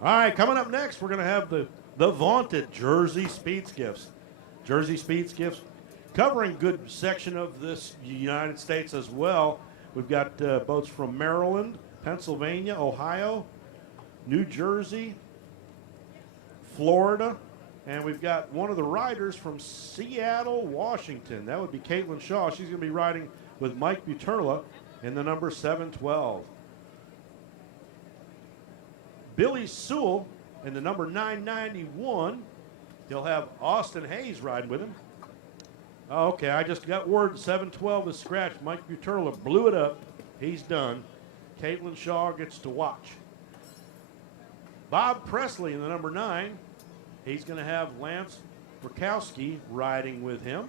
All right, coming up next, we're going to have the vaunted Jersey Speed Skiffs. Jersey Speed Skiffs covering good section of this United States as well. We've got boats from Maryland, Pennsylvania, Ohio, New Jersey, Florida, and we've got one of the riders from Seattle, Washington. That would be Caitlin Shaw. She's going to be riding with Mike Buterla in the number 712. Billy Sewell in the number 991. He'll have Austin Hayes riding with him. Oh, okay, I just got word 712 is scratched. Mike Buterla blew it up. He's done. Caitlin Shaw gets to watch. Bob Presley in the number 9. He's going to have Lance Rakowski riding with him.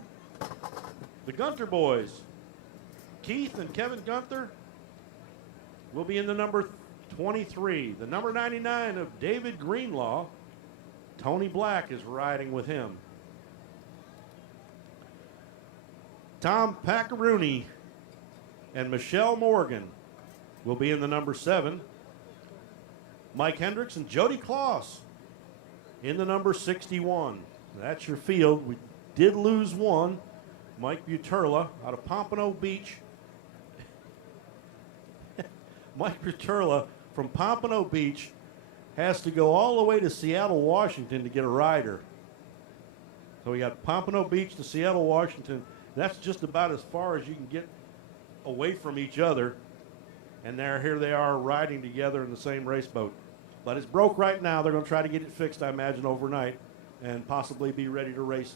The Gunter boys, Keith and Kevin Gunter, will be in the number 23. The number 99 of David Greenlaw, Tony Black is riding with him. Tom Pacaruni and Michelle Morgan will be in the number 7. Mike Hendricks and Jody Kloss in the number 61. That's your field. We did lose one. Mike Buterla out of Pompano Beach. Mike Buterla from Pompano Beach has to go all the way to Seattle, Washington to get a rider. So we got Pompano Beach to Seattle, Washington. That's just about as far as you can get away from each other. And here they are riding together in the same race boat. But it's broke right now. They're going to try to get it fixed, I imagine, overnight and possibly be ready to race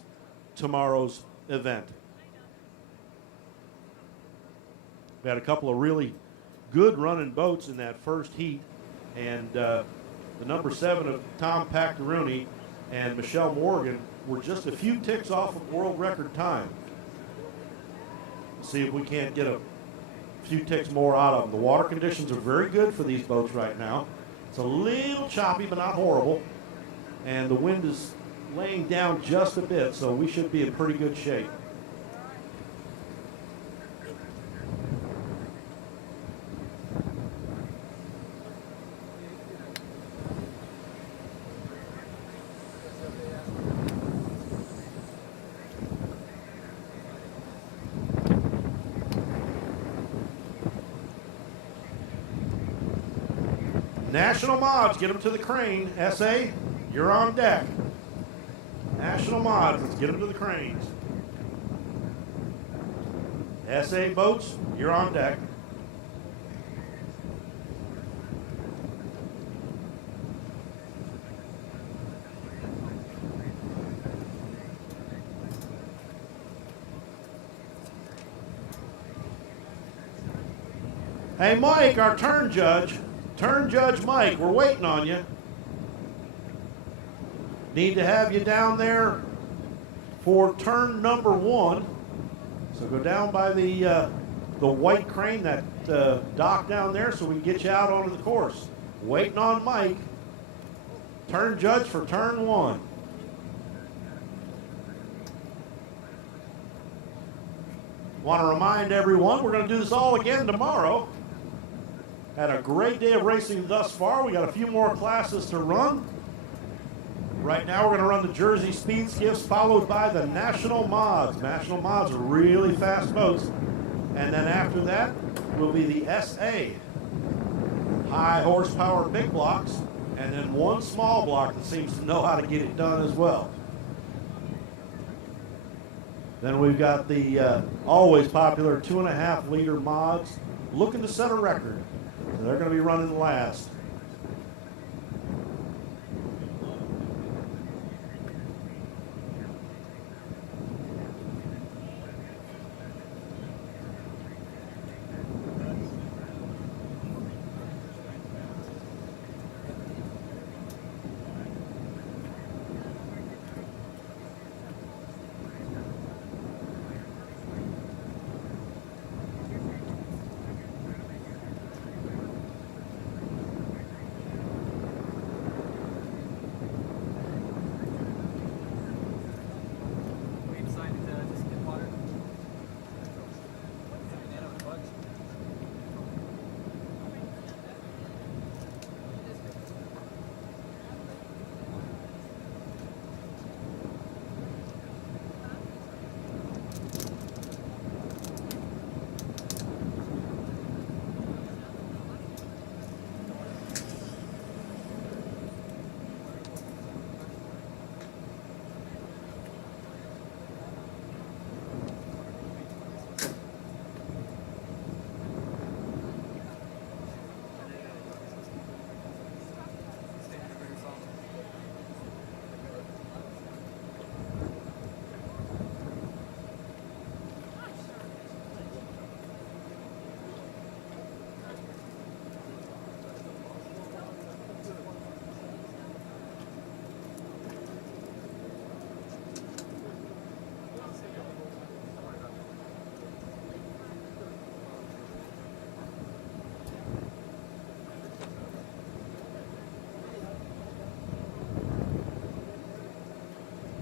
tomorrow's event. We had a couple of really good running boats in that first heat, and the number 7 of Tom Pacaruni and Michelle Morgan were just a few ticks off of world record time. See if we can't get a few ticks more out of them. The water conditions are very good for these boats right now. It's a little choppy, but not horrible, and the wind is laying down just a bit, so we should be in pretty good shape. National Mods, get them to the crane. SA, you're on deck. National Mods, let's get them to the cranes. SA boats, you're on deck. Hey, Mike, our turn judge Mike, we're waiting on you. Need to have you down there for turn number 1. So go down by the white crane, that dock down there, so we can get you out onto the course. Waiting on Mike, turn judge for turn 1. Want to remind everyone, we're going to do this all again tomorrow. Had a great day of racing thus far. We got a few more classes to run. Right now we're going to run the Jersey Speed Skiffs, followed by the National Mods. National Mods are really fast boats. And then after that will be the SA, high horsepower big blocks, and then one small block that seems to know how to get it done as well. Then we've got the always popular 2.5 liter mods looking to set a record. So they're going to be running last.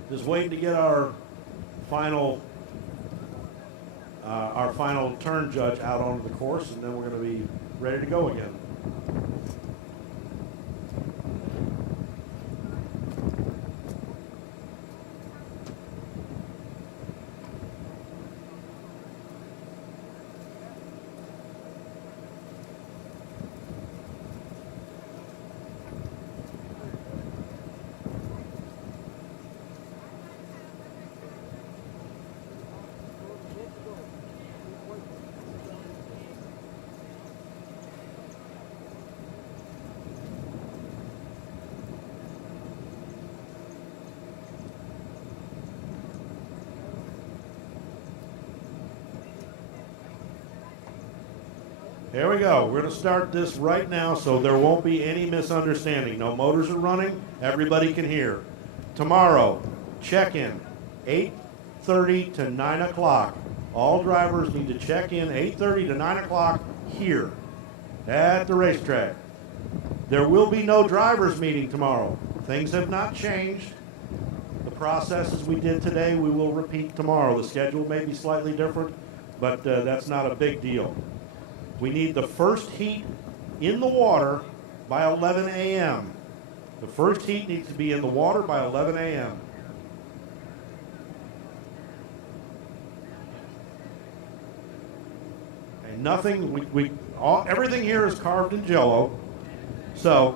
Just waiting to get our final turn judge out onto the course, and then we're going to be ready to go again. Here we go. We're going to start this right now so there won't be any misunderstanding. No motors are running. Everybody can hear. Tomorrow, check-in, 8:30 to 9 o'clock. All drivers need to check in 8:30 to 9 o'clock here at the racetrack. There will be no drivers meeting tomorrow. Things have not changed. The processes we did today, we will repeat tomorrow. The schedule may be slightly different, but that's not a big deal. We need the first heat in the water by 11 a.m. The first heat needs to be in the water by 11 a.m. And nothing, everything here is carved in Jell-O. So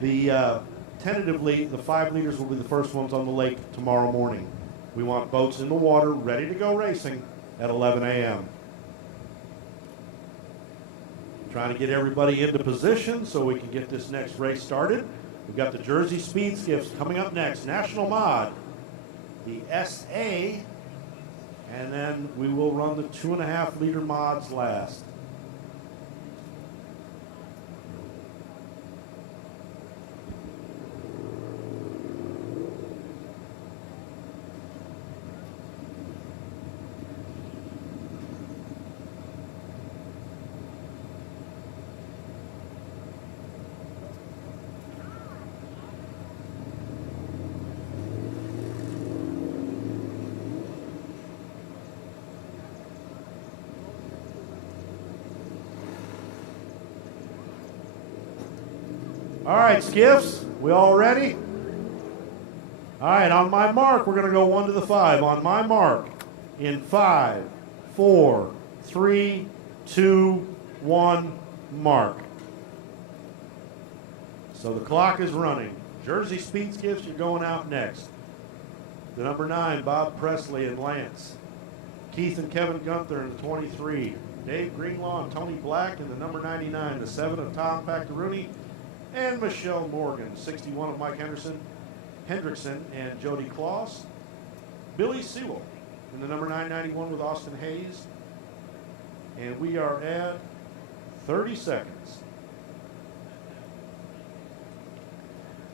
the tentatively, the 5 leaders will be the first ones on the lake tomorrow morning. We want boats in the water ready to go racing at 11 a.m. Trying to get everybody into position so we can get this next race started. We've got the Jersey Speed Skiffs coming up next. National Mod, the SA, and then we will run the 2.5 liter mods last. All right, skiffs, we all ready? All right, on my mark, we're going to go 1 to the 5. On my mark, in 5, 4, 3, 2, 1, mark. So the clock is running. Jersey Speed Skiffs, you're going out next. The number 9, Bob Presley and Lance. Keith and Kevin Gunther in the 23. Dave Greenlaw and Tony Black in the number 99. The 7 of Tom Pactaruni. And Michelle Morgan, 61 of Mike Hendrickson and Jody Kloss. Billy Sewell in the number 991 with Austin Hayes. And we are at 30 seconds.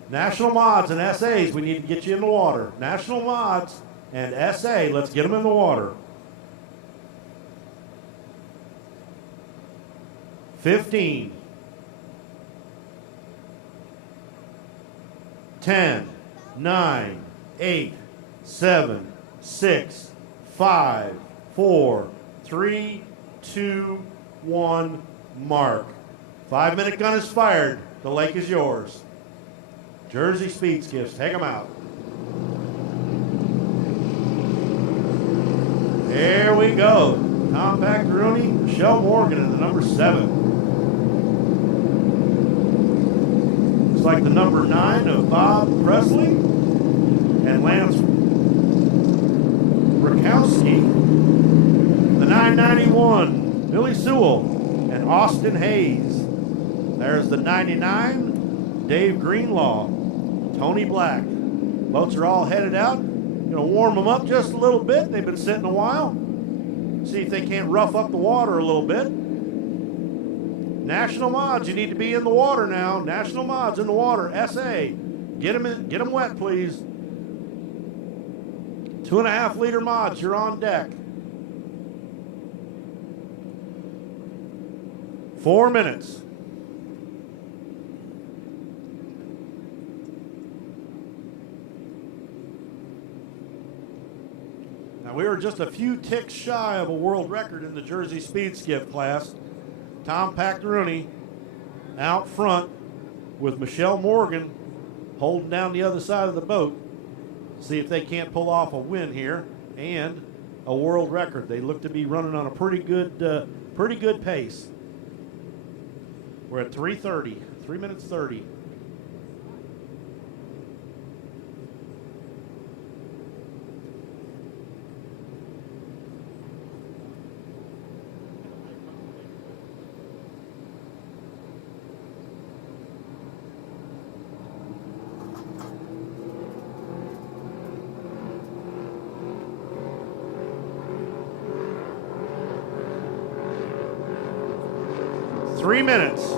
National Mods and SAs, we need to get you in the water. National Mods and SA, let's get them in the water. 15. 10, 9, 8, 7, 6, 5, 4, 3, 2, 1, mark. 5-minute gun is fired. The lake is yours. Jersey Speed Skiffs, take them out. There we go. Tom Pactaruni, Michelle Morgan in the number 7. Like the number 9 of Bob Presley and Lance Rakowski. The 991, Billy Sewell and Austin Hayes. There's the 99, Dave Greenlaw, Tony Black. Boats are all headed out. Gonna warm them up just a little bit. They've been sitting a while. See if they can't rough up the water a little bit. National Mods, you need to be in the water now. National Mods in the water. SA, get them wet, please. 2.5 liter mods, you're on deck. 4 minutes. Now we were just a few ticks shy of a world record in the Jersey Speed Skiff class. Tom Pactaruni out front with Michelle Morgan holding down the other side of the boat. See if they can't pull off a win here and a world record. They look to be running on a pretty good pace. We're at 3:30, 3 minutes 30. Three minutes.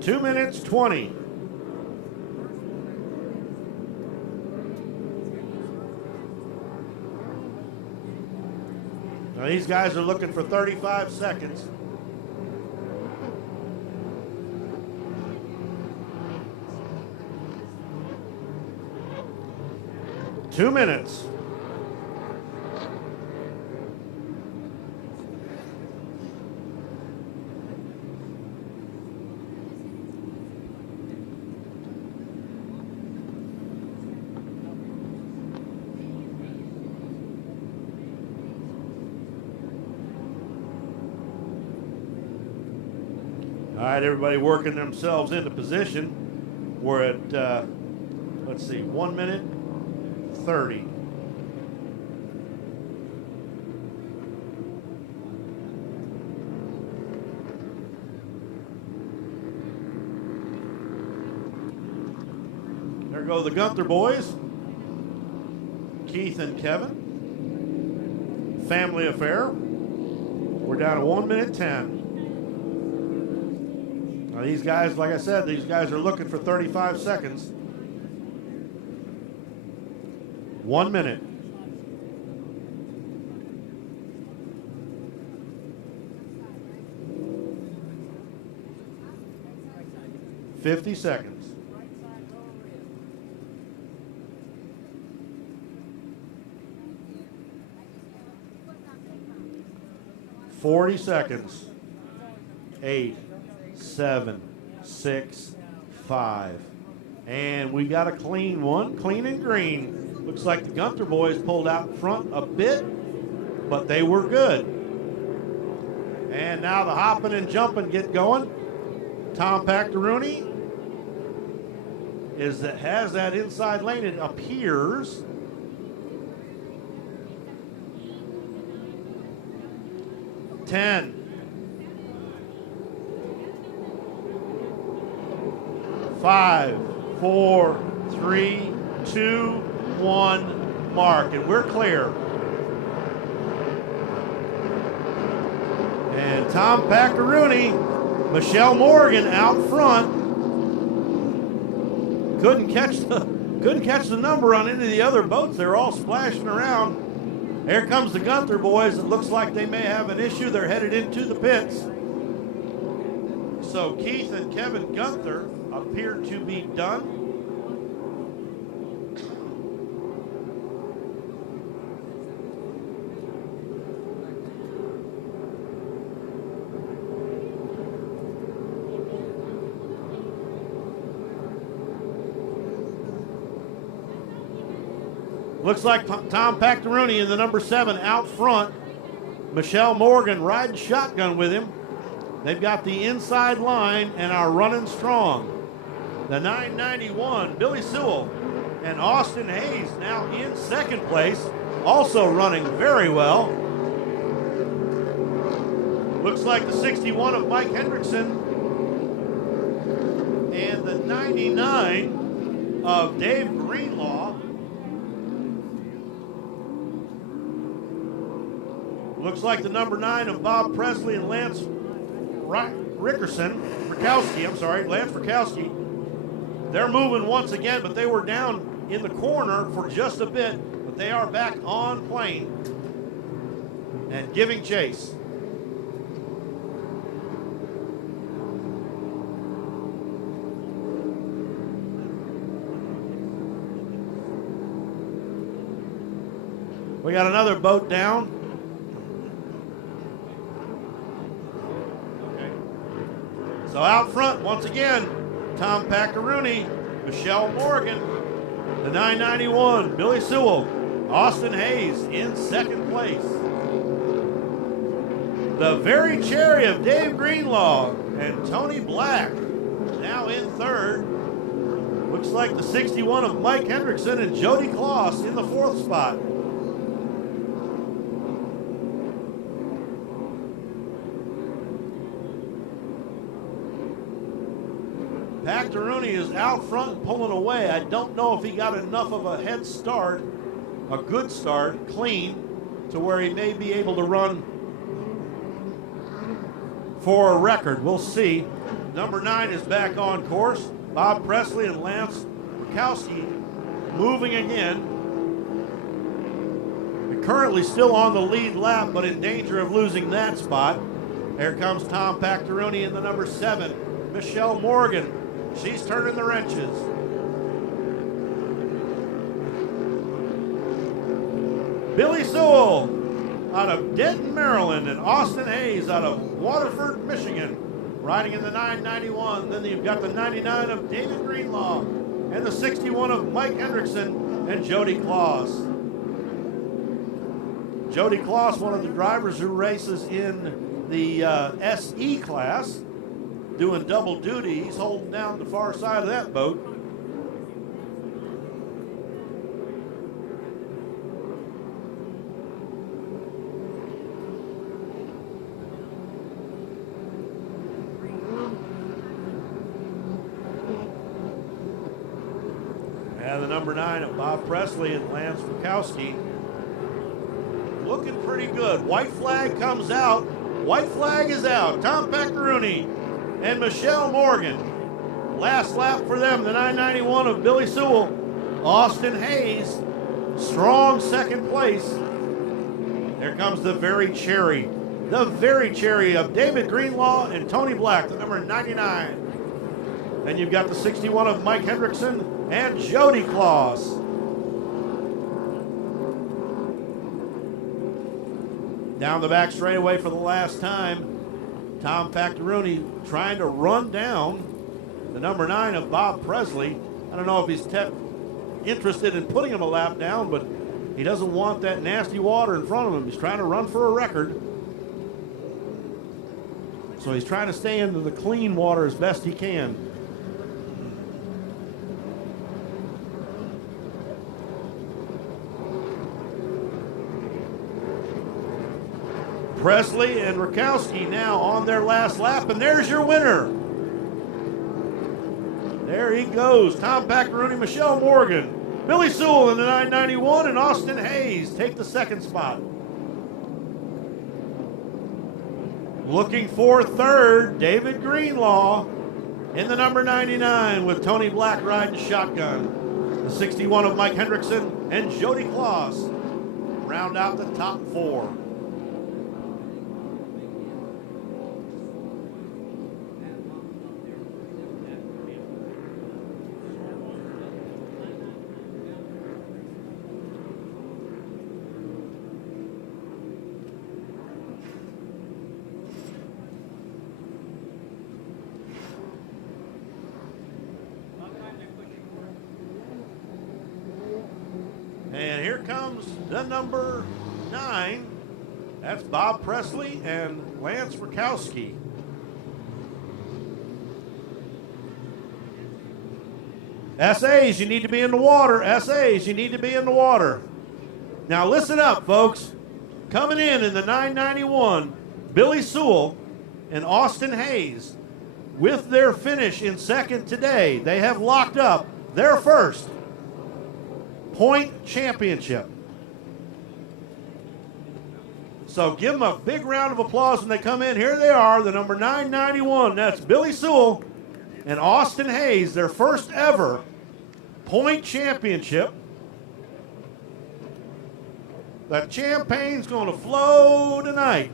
Two minutes 20. Now these guys are looking for 35 seconds. Two minutes. All right, everybody working themselves into position. We're at, let's see, 1 minute 30. There go the Gunther boys. Keith and Kevin. Family affair. We're down to 1 minute 10. Now these guys, like I said, these guys are looking for 35 seconds. 1 minute. $50 seconds. $40 seconds. 8, 7, 6, 5. And we got a clean one, clean and green. Looks like the Gunther boys pulled out in front a bit, but they were good. And now the hopping and jumping get going. Tom Pactaruni has that inside lane, it appears. Ten. 5, 4, 3, 2, 1, mark, and we're clear. And Tom Pactaruni, Michelle Morgan out front. Couldn't catch the number on any of the other boats. They're all splashing around. Here comes the Gunther boys. It looks like they may have an issue. They're headed into the pits. So Keith and Kevin Gunther appear to be done. Looks like Tom Pactaruni in the number 7 out front. Michelle Morgan riding shotgun with him. They've got the inside line and are running strong. The 991, Billy Sewell and Austin Hayes now in second place, also running very well. Looks like the 61 of Mike Hendrickson and the 99 of Dave Greenlaw. Looks like the number 9 of Bob Presley and Lance Rakowski. They're moving once again, but they were down in the corner for just a bit, but they are back on plane and giving chase. We got another boat down. So out front, once again, Tom Pactaruni, Michelle Morgan, the 991, Billy Sewell, Austin Hayes in second place. The Very Cherry of Dave Greenlaw and Tony Black now in third. Looks like the 61 of Mike Hendrickson and Jody Kloss in the fourth spot. Pactaruni is out front and pulling away. I don't know if he got enough of a head start, a good start, clean, to where he may be able to run for a record. We'll see. Number 9 is back on course. Bob Presley and Lance Rakowski moving again. currently still on the lead lap, but in danger of losing that spot. Here comes Tom Pactaroni in the number 7. Michelle Morgan, she's turning the wrenches. Billy Sewell out of Denton, Maryland, and Austin Hayes out of Waterford, Michigan, riding in the 991. Then you've got the 99 of David Greenlaw and the 61 of Mike Hendrickson and Jody Kloss. Jody Kloss, one of the drivers who races in the SE class, doing double duty. He's holding down the far side of that boat. And the number 9 of Bob Presley and Lance Rakowski. Looking pretty good. White flag comes out. White flag is out. Tom Pactaroni and Michelle Morgan. Last lap for them, the 991 of Billy Sewell. Austin Hayes, strong second place. There comes the very cherry of David Greenlaw and Tony Black, the number 99. Then you've got the 61 of Mike Hendrickson and Jody Kloss. Down the back straightaway for the last time, Tom Pactaroni trying to run down the number 9 of Bob Presley. I don't know if he's interested in putting him a lap down, but he doesn't want that nasty water in front of him. He's trying to run for a record. So he's trying to stay into the clean water as best he can. Presley and Rakowski now on their last lap, and there's your winner. There he goes. Tom Pactaroni, Michelle Morgan, Billy Sewell in the 991, and Austin Hayes take the second spot. Looking for third, David Greenlaw in the number 99 with Tony Black riding shotgun. The 61 of Mike Hendrickson and Jody Kloss round out the top 4. And here comes the number 9. That's Bob Presley and Lance Rakowski. SAs, you need to be in the water. SAs, you need to be in the water. Now listen up, folks. Coming in the 991, Billy Sewell and Austin Hayes. With their finish in second today, they have locked up their first point championship. So give them a big round of applause when they come in. Here they are, the number 991. That's Billy Sewell and Austin Hayes, their first ever point championship. That champagne's going to flow tonight.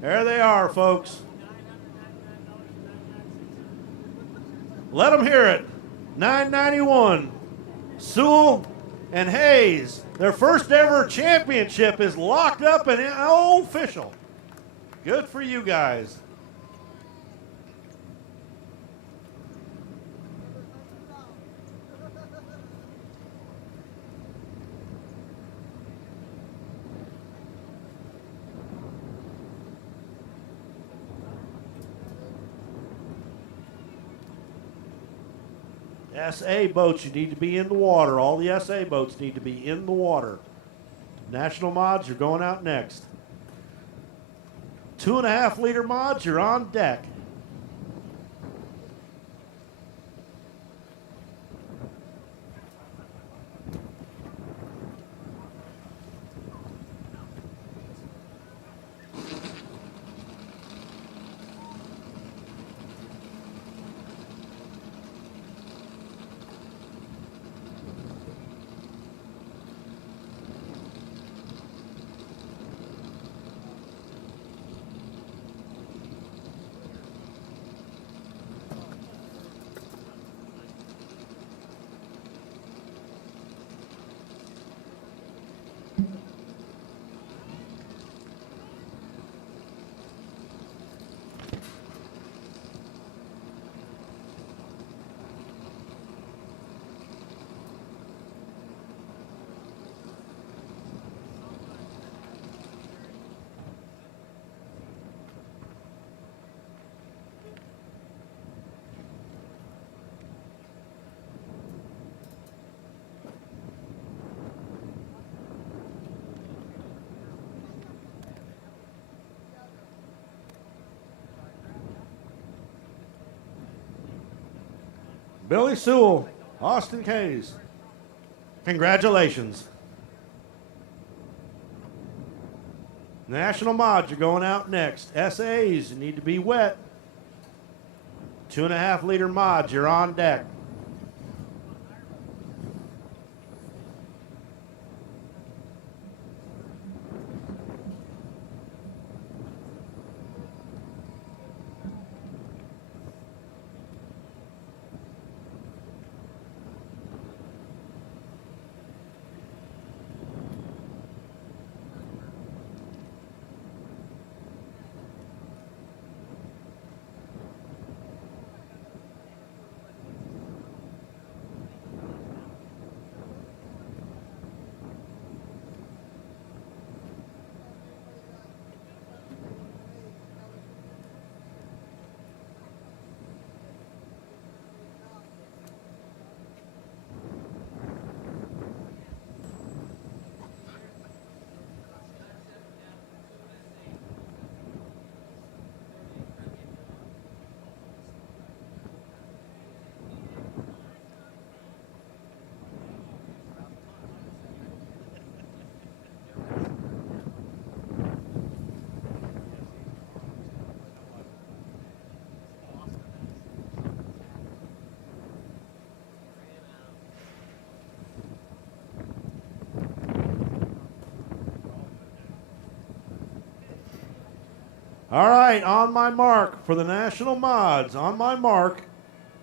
There they are, folks. Let them hear it. 991, Sewell and Hayes. Their first ever championship is locked up and official. Good for you guys. SA boats, you need to be in the water. All the SA boats need to be in the water. National mods, you're going out next. 2.5 liter mods, you're on deck. Billy Sewell, Austin Case. Congratulations. National mods are going out next. SAs, you need to be wet. 2.5 liter mods, you're on deck. All right, on my mark for the national mods, on my mark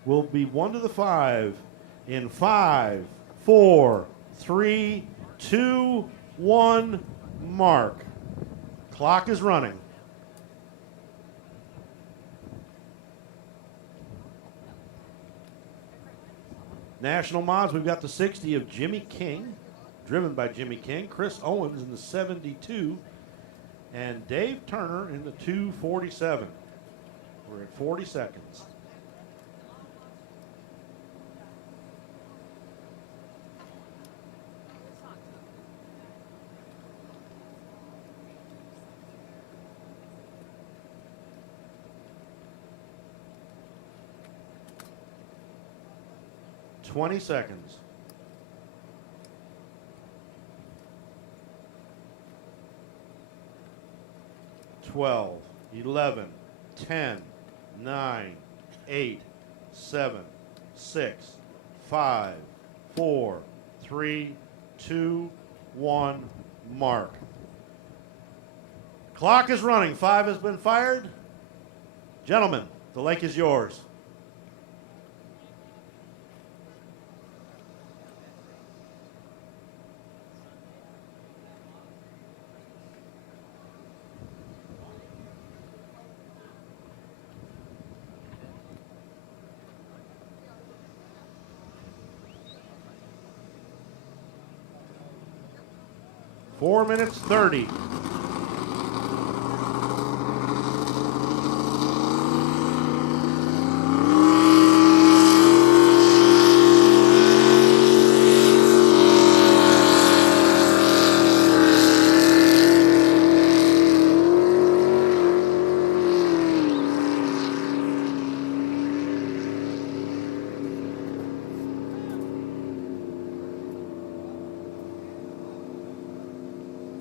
will be 1 to the 5 in 5, 4, 3, 2, 1, mark. Clock is running. National mods, we've got the 60 of Jimmy King, driven by Jimmy King, Chris Owens in the 72, and Dave Turner in the 247. We're at 40 seconds. Twenty seconds. 12, 11, 10, 9, 8, 7, 6, 5, 4, 3, 2, 1, mark. Clock is running. 5 has been fired. Gentlemen, the lake is yours. Four minutes 30.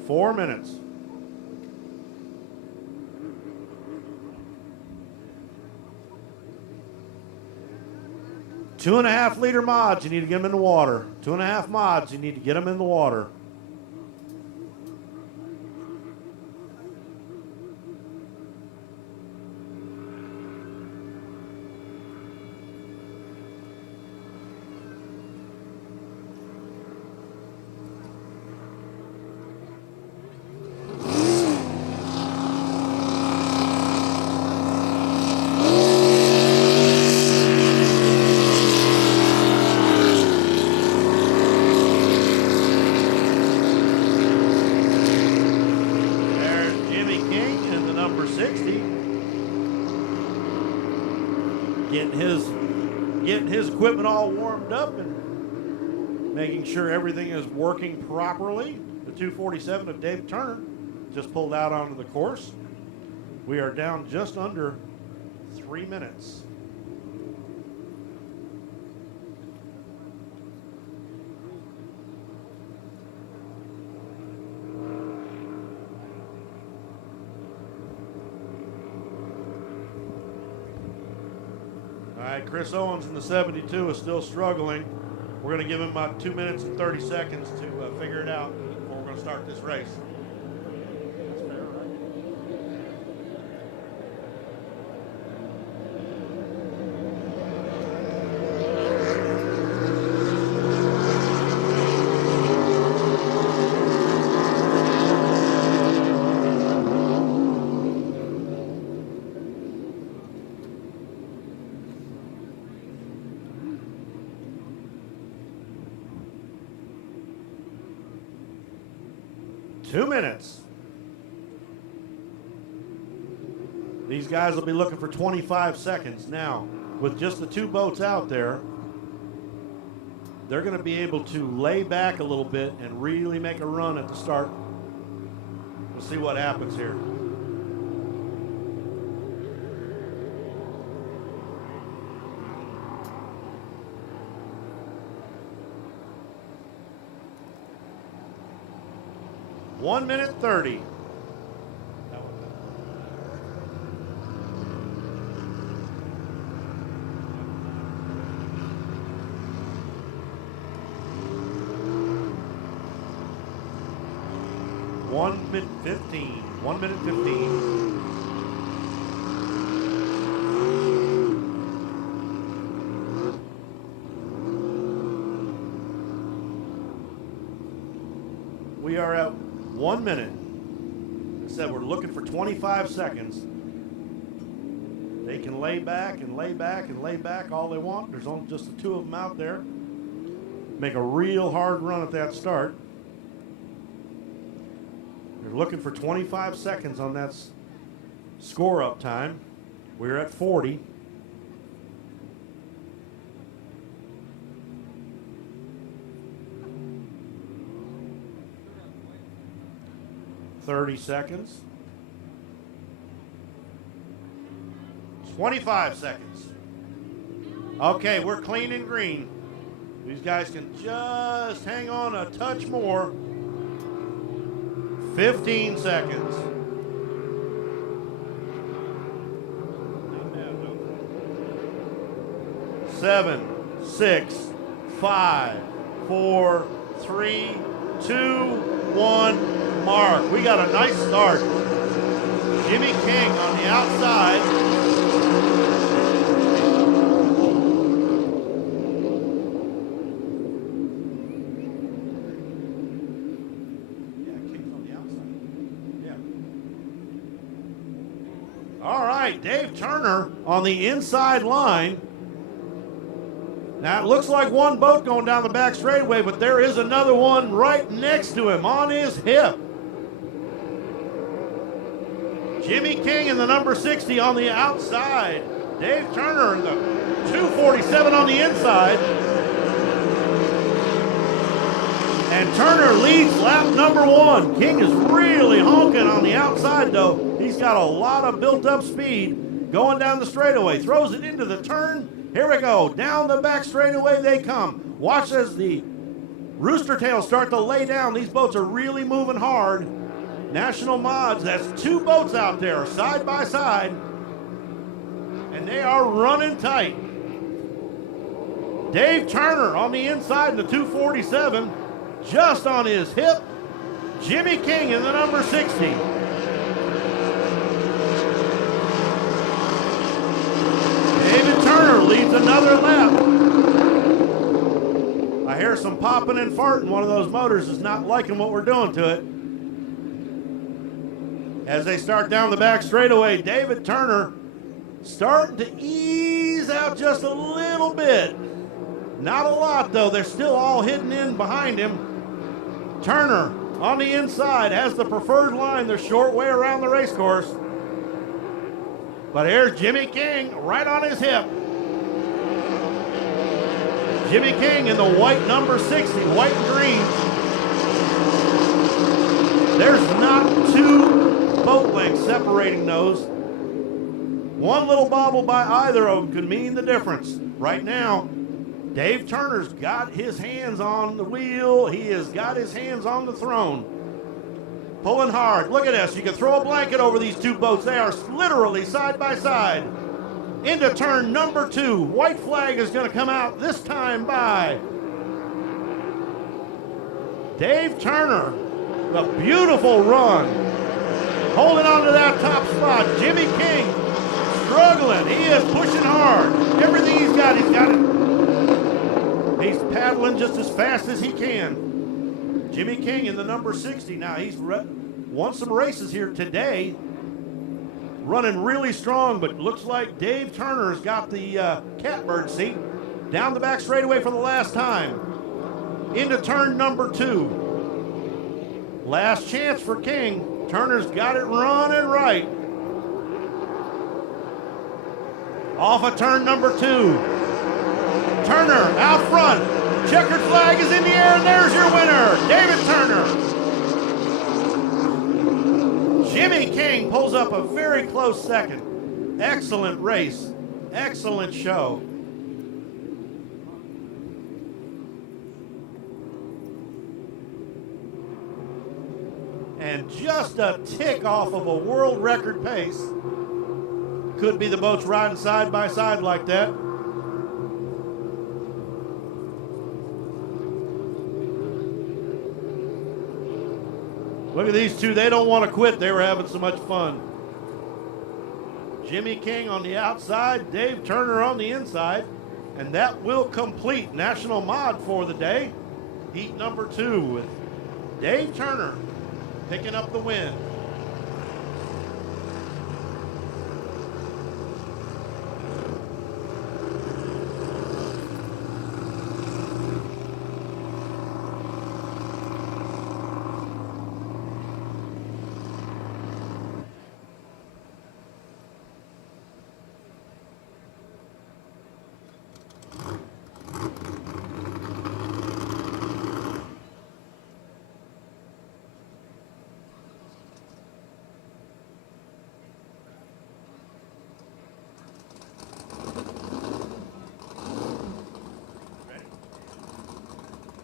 Four minutes. Two and a half liter mods, you need to get them in the water. 2.5 mods, you need to get them in the water. Getting his equipment all warmed up and making sure everything is working properly. The 247 of Dave Turner just pulled out onto the course. We are down just under 3 minutes. right, Chris Owens in the 72 is still struggling. We're going to give him about 2 minutes and 30 seconds to figure it out before we're going to start this race. That's fair, right? Two minutes. These guys will be looking for 25 seconds. Now, with just the two boats out there, they're going to be able to lay back a little bit and really make a run at the start. We'll see what happens here. One minute 30. One minute 15. 1 minute 15. We are at 1 minute. I said we're looking for 25 seconds. They can lay back and lay back and lay back all they want. There's only just the two of them out there. Make a real hard run at that start. They're looking for 25 seconds on that score up time. We're at 40. .30 seconds. 25 seconds. Okay, we're clean and green. These guys can just hang on a touch more. 15 seconds. 7, 6, 5, 4, 3, 2, 1. Mark. We got a nice start. Jimmy King on the outside. Yeah, King's on the outside. Yeah. All right, Dave Turner on the inside line. Now, it looks like one boat going down the back straightaway, but there is another one right next to him on his hip. Jimmy King in the number 60 on the outside. Dave Turner in the 247 on the inside. And Turner leads lap number 1. King is really honking on the outside, though. He's got a lot of built-up speed going down the straightaway. Throws it into the turn. Here we go. Down the back straightaway they come. Watch as the rooster tails start to lay down. These boats are really moving hard. National Mods, that's two boats out there side by side, and they are running tight. Dave Turner on the inside in the 247, just on his hip. Jimmy King in the number 60. David Turner leads another lap. I hear some popping and farting. One of those motors is not liking what we're doing to it. As they start down the back straightaway, David Turner starting to ease out just a little bit. Not a lot, though. They're still all hidden in behind him. Turner on the inside has the preferred line the short way around the race course. But here's Jimmy King right on his hip. Jimmy King in the white number 60, white and green. There's not two boat lengths separating those. One little bobble by either of them could mean the difference. Right now, Dave Turner's got his hands on the wheel. He has got his hands on the throne. Pulling hard. Look at this. You can throw a blanket over these two boats. They are literally side by side. into turn number 2. White flag is going to come out this time by Dave Turner. The beautiful run. Holding on to that top spot. Jimmy King struggling. He is pushing hard. Everything he's got it. He's paddling just as fast as he can. Jimmy King in the number 60. Now he's won some races here today. Running really strong, but looks like Dave Turner's got the catbird seat. Down the back straightaway for the last time. Into turn number 2. Last chance for King. Turner's got it running right. Off of turn number 2. Turner out front. Checkered flag is in the air, and there's your winner, David Turner. Jimmy King pulls up a very close second. Excellent race. Excellent show. And just a tick off of a world record pace. Could be the boats riding side by side like that. Look at these two. They don't want to quit. They were having so much fun. Jimmy King on the outside, Dave Turner on the inside. And that will complete National Mod for the day. Heat number 2 with Dave Turner picking up the win.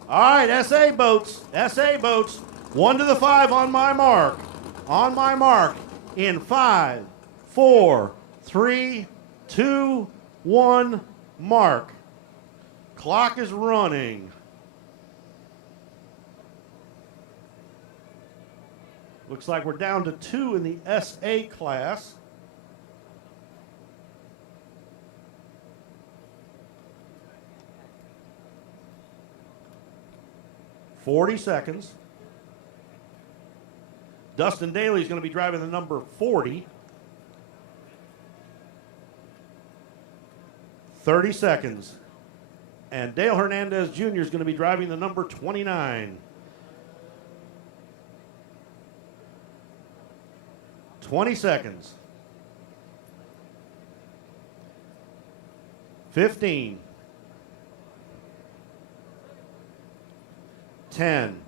All right, SA boats, 1 to the 5 on my mark. On my mark in 5, 4, 3, 2, 1, mark. Clock is running. Looks like we're down to 2 in the SA class. $40 seconds. Dustin Daly is going to be driving the number 40. 30 seconds. And Dale Hernandez Jr. is going to be driving the number 29. 20 seconds. 15. 10,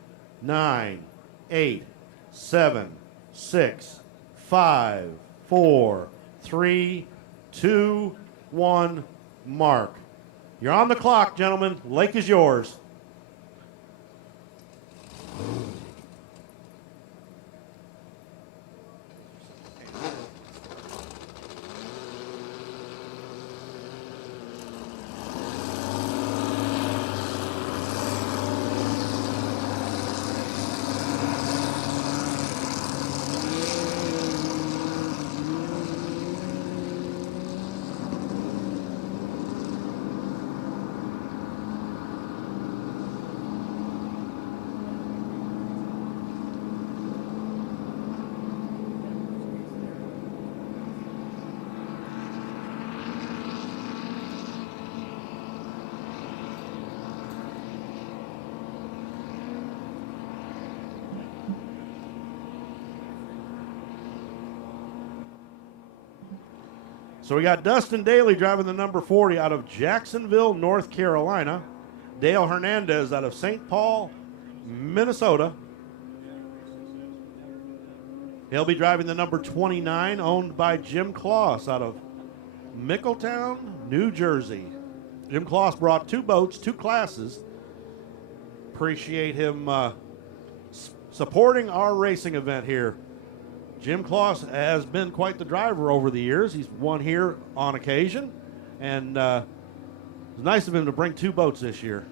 9, 8, 7, 6, 5, 4, 3, 2, 1, mark. You're on the clock, gentlemen. Lake is yours. So we got Dustin Daly driving the number 40 out of Jacksonville, North Carolina. Dale Hernandez out of St. Paul, Minnesota. He'll be driving the number 29, owned by Jim Kloss out of Mickletown, New Jersey. Jim Kloss brought 2 boats, 2 classes. Appreciate him supporting our racing event here Jim Kloss has been quite the driver over the years. He's won here on occasion, and it's nice of him to bring 2 boats this year.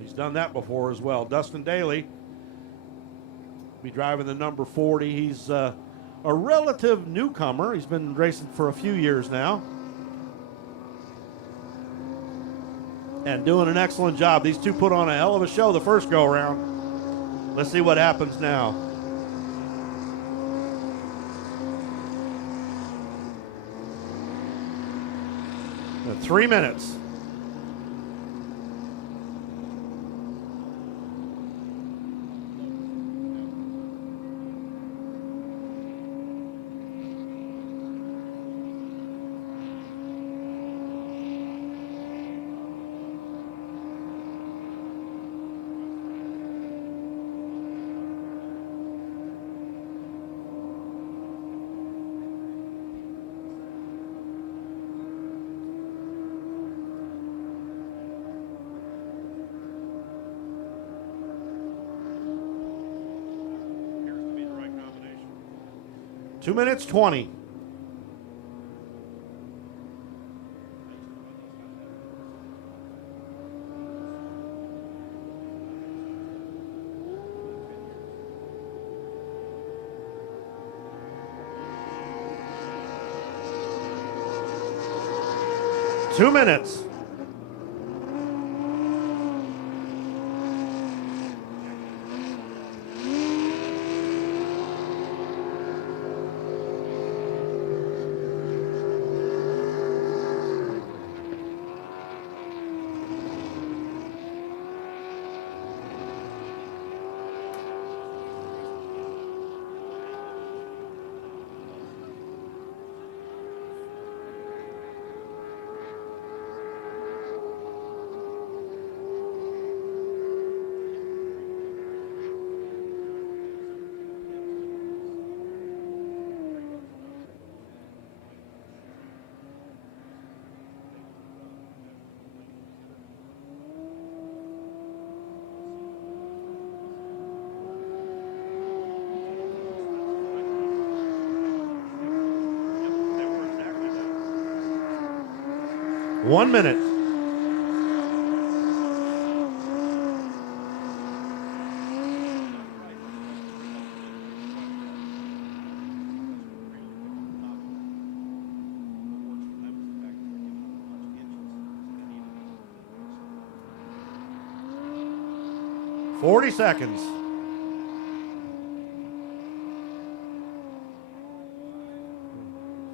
He's done that before as well. Dustin Daly will be driving the number 40. He's a relative newcomer. He's been racing for a few years now and doing an excellent job. These two put on a hell of a show the first go-around. Let's see what happens now. At 3 minutes. Appears to be the right combination. 2 minutes 20. Two minutes. One minute. Forty seconds.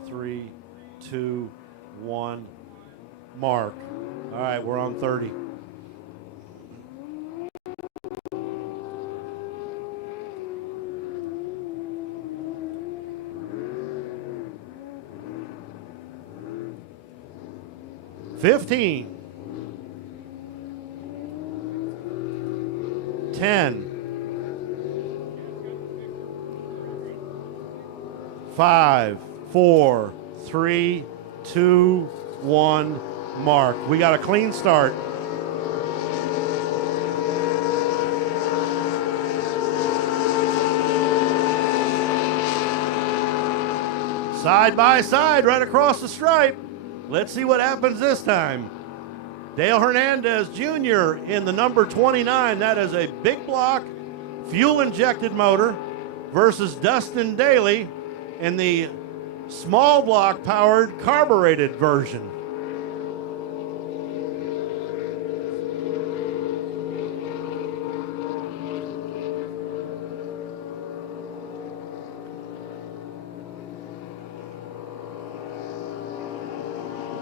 Three, two, one. Mark. All right, we're on 30. $15. 10. 5, 4, 3, 2, 1. Mark. We got a clean start. Side by side, right across the stripe. Let's see what happens this time. Dale Hernandez Jr. in the number 29. That is a big block, fuel-injected motor versus Dustin Daly in the small block powered carbureted version.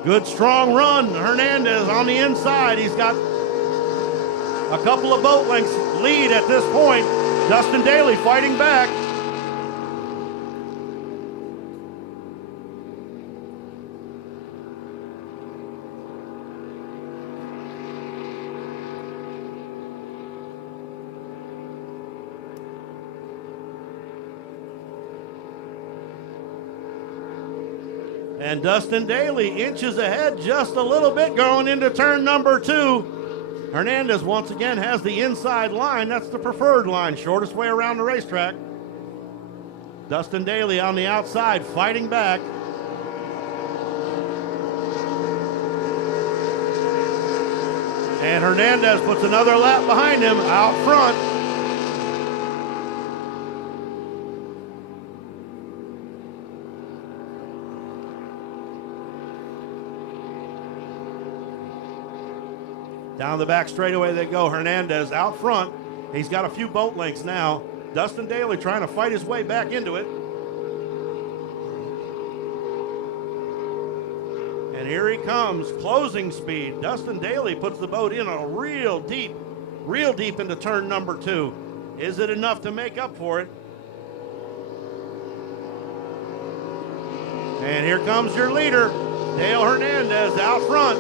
Good strong run. Hernandez on the inside. He's got a couple of boat lengths lead at this point. Dustin Daly fighting back. And Dustin Daly inches ahead just a little bit going into turn number 2. Hernandez once again has the inside line. That's the preferred line, shortest way around the racetrack. Dustin Daly on the outside, fighting back. And Hernandez puts another lap behind him out front. Down the back straightaway they go. Hernandez out front. He's got a few boat lengths now. Dustin Daly trying to fight his way back into it. And here he comes, closing speed. Dustin Daly puts the boat in a real deep into turn number 2. Is it enough to make up for it? And here comes your leader, Dale Hernandez out front.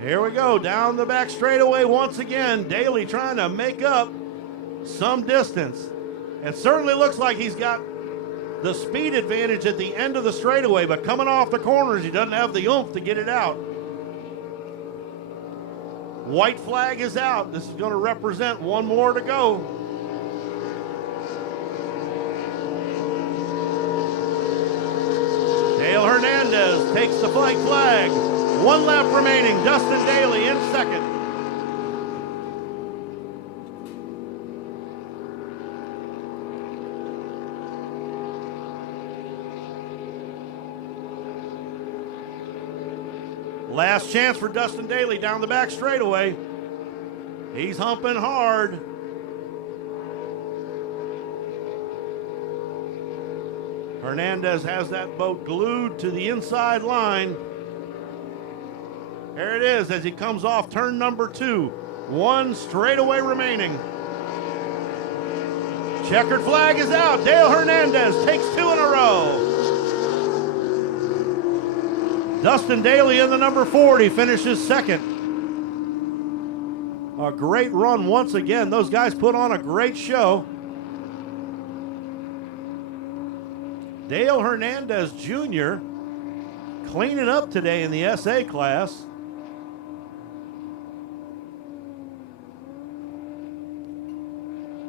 Here we go, down the back straightaway once again. Daly trying to make up some distance. It certainly looks like he's got the speed advantage at the end of the straightaway, but coming off the corners, he doesn't have the oomph to get it out. White flag is out. This is going to represent one more to go. Dale Hernandez takes the white flag. 1 lap remaining. Dustin Daly in second. Last chance for Dustin Daly down the back straightaway. He's humping hard. Hernandez has that boat glued to the inside line. There it is as he comes off turn number 2. 1 straightaway remaining. Checkered flag is out. Dale Hernandez takes 2 in a row. Dustin Daly in the number 40 finishes second. A great run once again. Those guys put on a great show. Dale Hernandez Jr. cleaning up today in the SA class.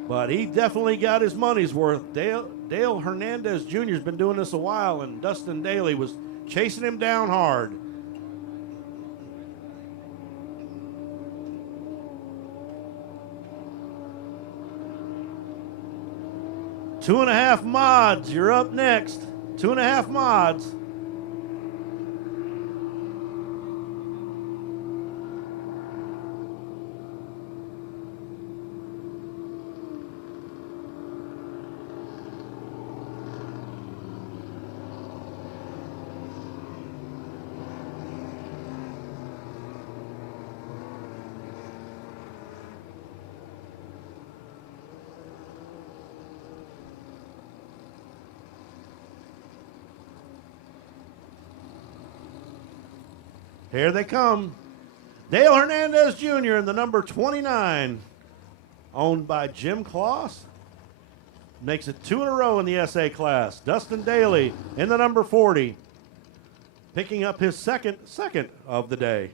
But he definitely got his money's worth. Dale Hernandez Jr. has been doing this a while, and Dustin Daly was chasing him down hard. Two and a half mods, you're up next. 2.5 mods. Here they come. Dale Hernandez Jr. in the number 29, owned by Jim Kloss. Makes it 2 in a row in the SA class. Dustin Daly in the number 40, picking up his second of the day.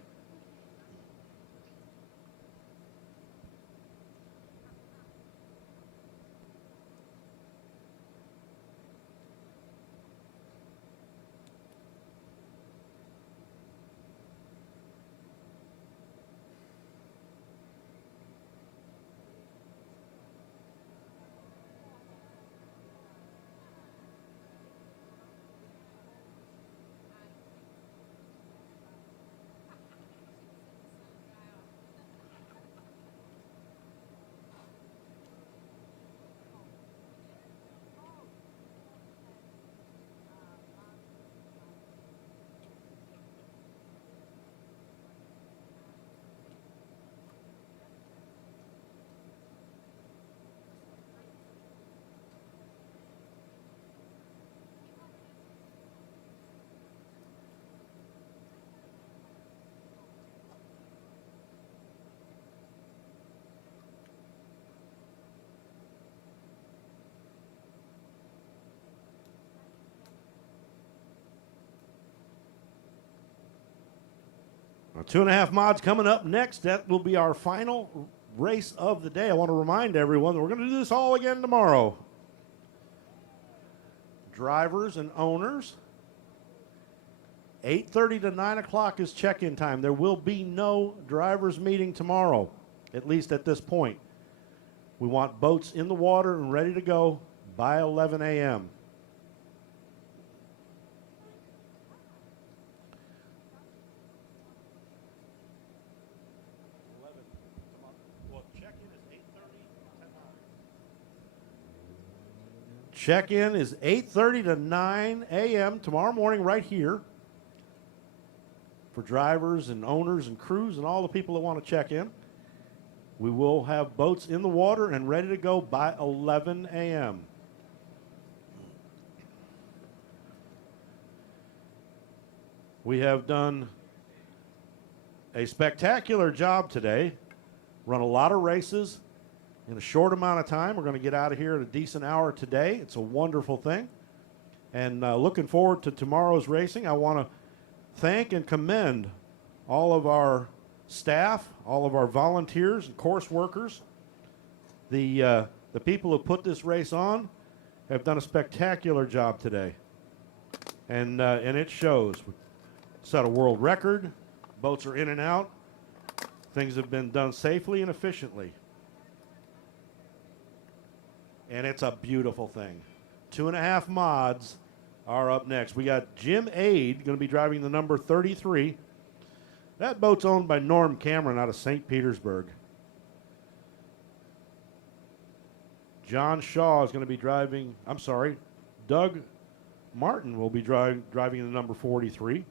2.5 mods coming up next. That will be our final race of the day. I want to remind everyone that we're going to do this all again tomorrow. Drivers and owners, 8:30 to 9 o'clock is check-in time. There will be no drivers meeting tomorrow, at least at this point. We want boats in the water and ready to go by 11 a.m. Check-in is 8:30 to 9 a.m. tomorrow morning right here for drivers and owners and crews and all the people that want to check in. We will have boats in the water and ready to go by 11 a.m. We have done a spectacular job today, run a lot of races in a short amount of time. We're going to get out of here at a decent hour today. It's a wonderful thing. And looking forward to tomorrow's racing. I want to thank and commend all of our staff, all of our volunteers and course workers. The people who put this race on have done a spectacular job today. And it shows. We set a world record. Boats are in and out. Things have been done safely and efficiently. And it's a beautiful thing. 2.5 mods are up next. We got Jim Aid going to be driving the number 33. That boat's owned by Norm Cameron out of St. Petersburg. John Shaw is going to be driving, Doug Martin will be driving the number 43.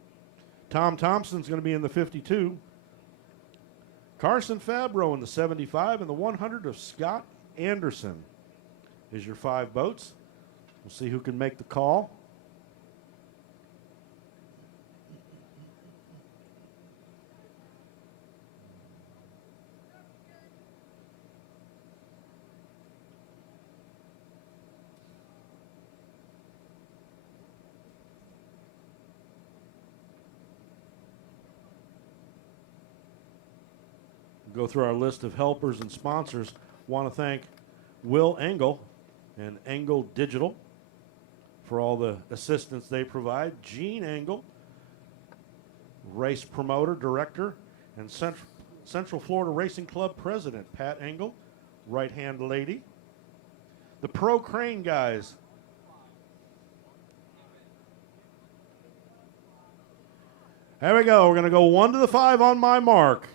Tom Thompson's going to be in the 52. Carson Fabro in the 75 and the 100 of Scott Anderson is your 5 boats. We'll see who can make the call. Go through our list of helpers and sponsors. Want to thank Will Engel and Engel Digital for all the assistance they provide. Gene Engel, race promoter, director, and Central Florida Racing Club president. Pat Engel, right-hand lady. The Pro Crane guys. There we go. We're going to go 1 to the 5 on my mark.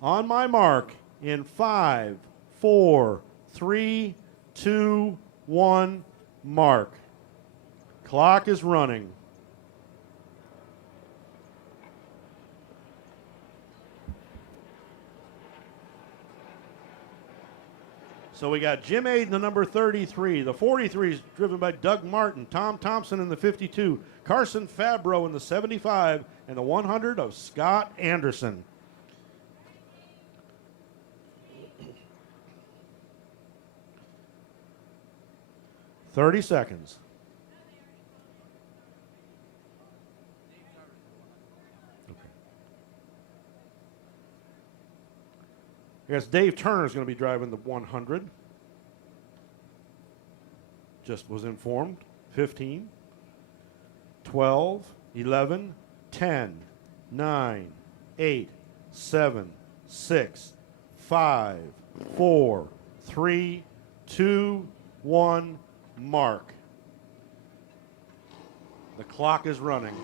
On my mark in 5, 4, 3, 2, 1, mark. Clock is running. So we got Jim Aid in the number 33. The 43 is driven by Doug Martin, Tom Thompson in the 52, Carson Fabro in the 75, and the 100 of Scott Anderson. $30 seconds. Okay. I guess Dave Turner is going to be driving the 100. Just was informed. 15, 12, 11, 10, 9, 8, 7, 6, 5, 4, 3, 2, 1, mark. The clock is running.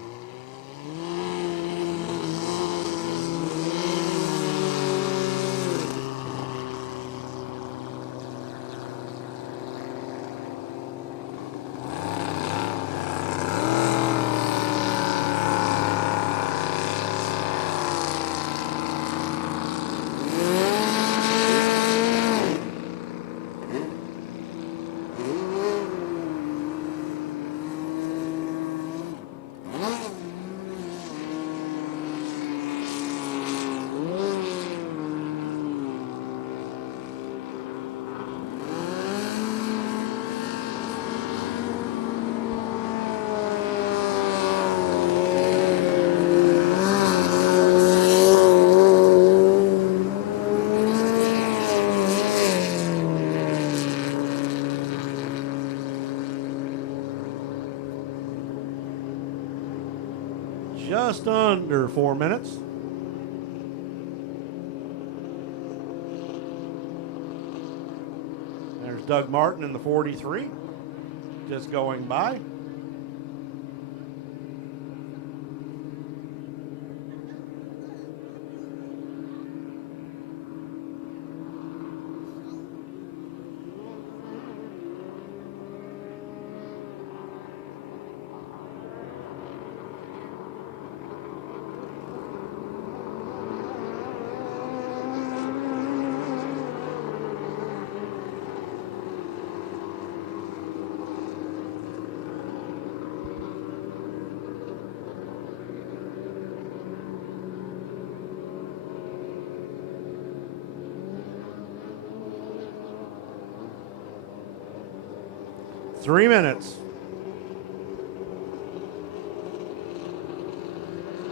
just under 4 minutes. There's Doug Martin in the 43, just going by. Three minutes.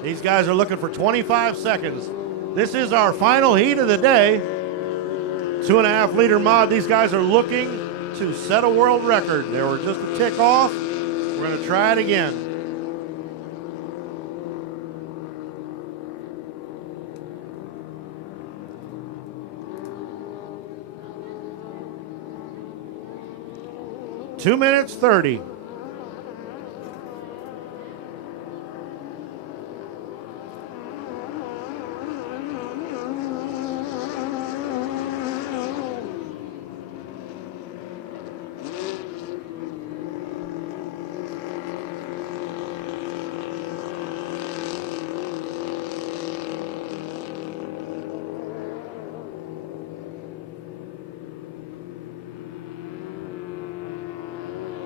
These guys are looking for 25 seconds. This is our final heat of the day. 2.5 liter mod. These guys are looking to set a world record. They were just a tick off. We're going to try it again. Two minutes 30.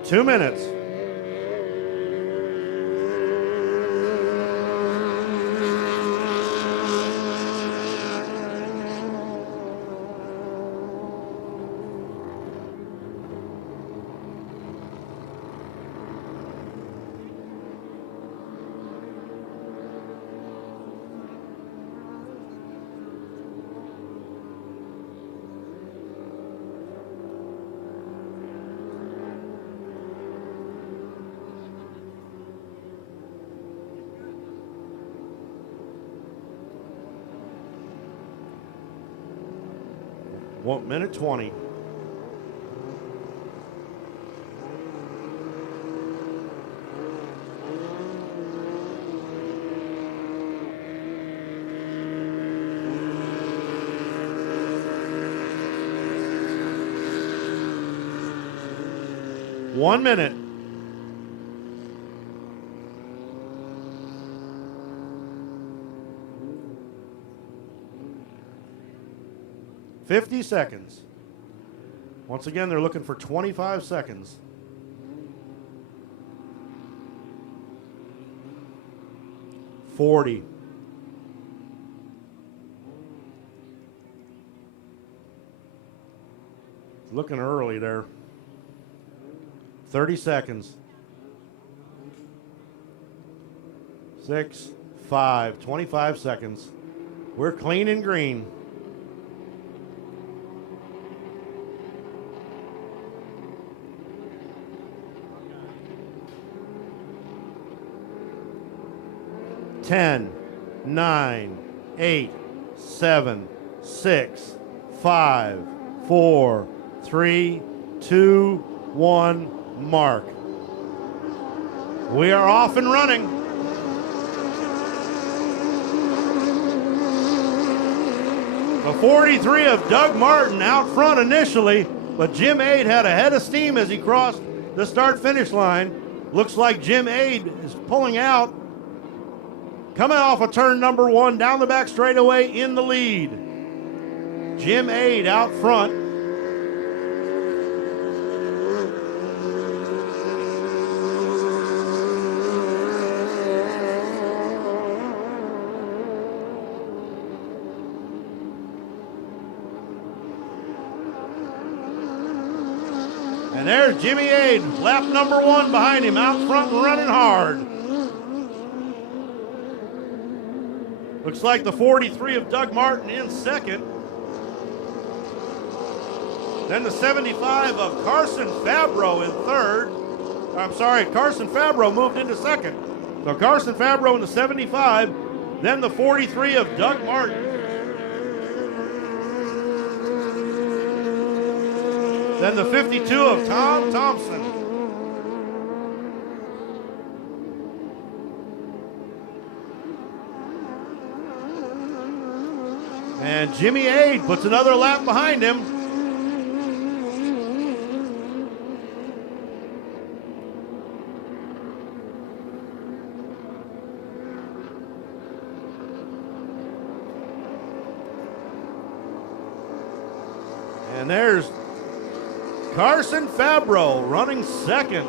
Two minutes. One minute 20. One minute. $50 seconds. Once again, they're looking for 25 seconds. $40. Looking early there. 30 seconds. 6, 5, 25 seconds. We're clean and green. Ten, 9, 8, 7, 6, 5, 4, 3, 2, 1, mark. We are off and running. The 43 of Doug Martin out front initially, but Jim Aid had a head of steam as he crossed the start-finish line. Looks like Jim Aid is pulling out. Coming off of turn number 1, down the back straightaway in the lead. Jim Aid out front. And there's Jimmy Aid, lap number 1 behind him, out front and running hard. Looks like the 43 of Doug Martin in second. Then the 75 of Carson Fabro in third. I'm sorry, Carson Fabro moved into second. So Carson Fabro in the 75, then the 43 of Doug Martin. Then the 52 of Tom Thompson. And Jimmy Aid puts another lap behind him. And there's Carson Fabro running second.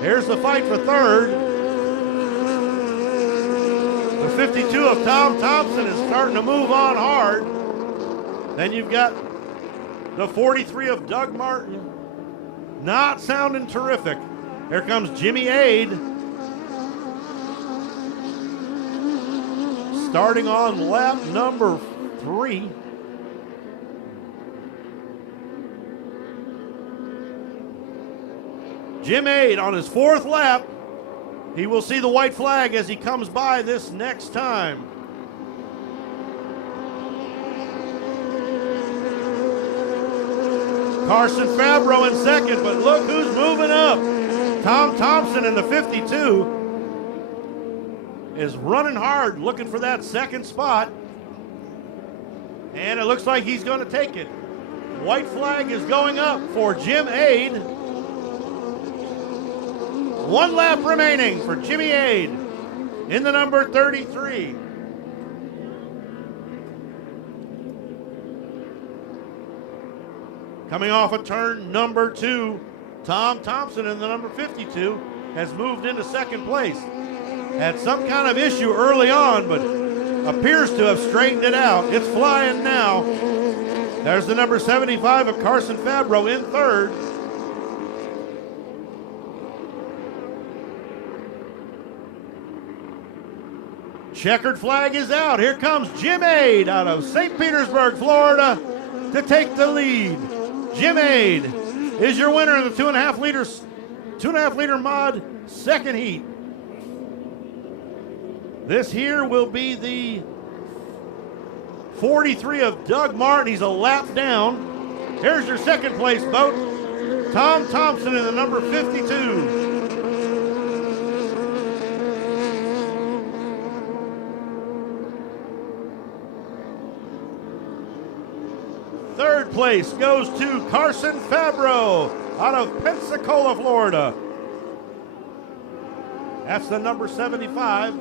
Here's the fight for third. The 52 of Tom Thompson is starting to move on hard. Then you've got the 43 of Doug Martin. Not sounding terrific. Here comes Jimmy Aid. Starting on lap number 3. Jim Aid on his 4th lap. He will see the white flag as he comes by this next time. Carson Fabro in second, but look who's moving up. Tom Thompson in the 52 is running hard, looking for that second spot. And it looks like he's going to take it. White flag is going up for Jim Aid. 1 lap remaining for Jimmy Aid in the number 33. Coming off of turn number 2, Tom Thompson in the number 52 has moved into second place. Had some kind of issue early on, but appears to have straightened it out. It's flying now. There's the number 75 of Carson Fabro in third. Checkered flag is out. Here comes Jim Aid out of St. Petersburg, Florida, to take the lead. Jim Aid is your winner in the 2.5 liter mod second heat. This here will be the 43 of Doug Martin. He's a lap down. Here's your second place boat. Tom Thompson in the number 52. Third place goes to Carson Fabro out of Pensacola, Florida. That's the number 75.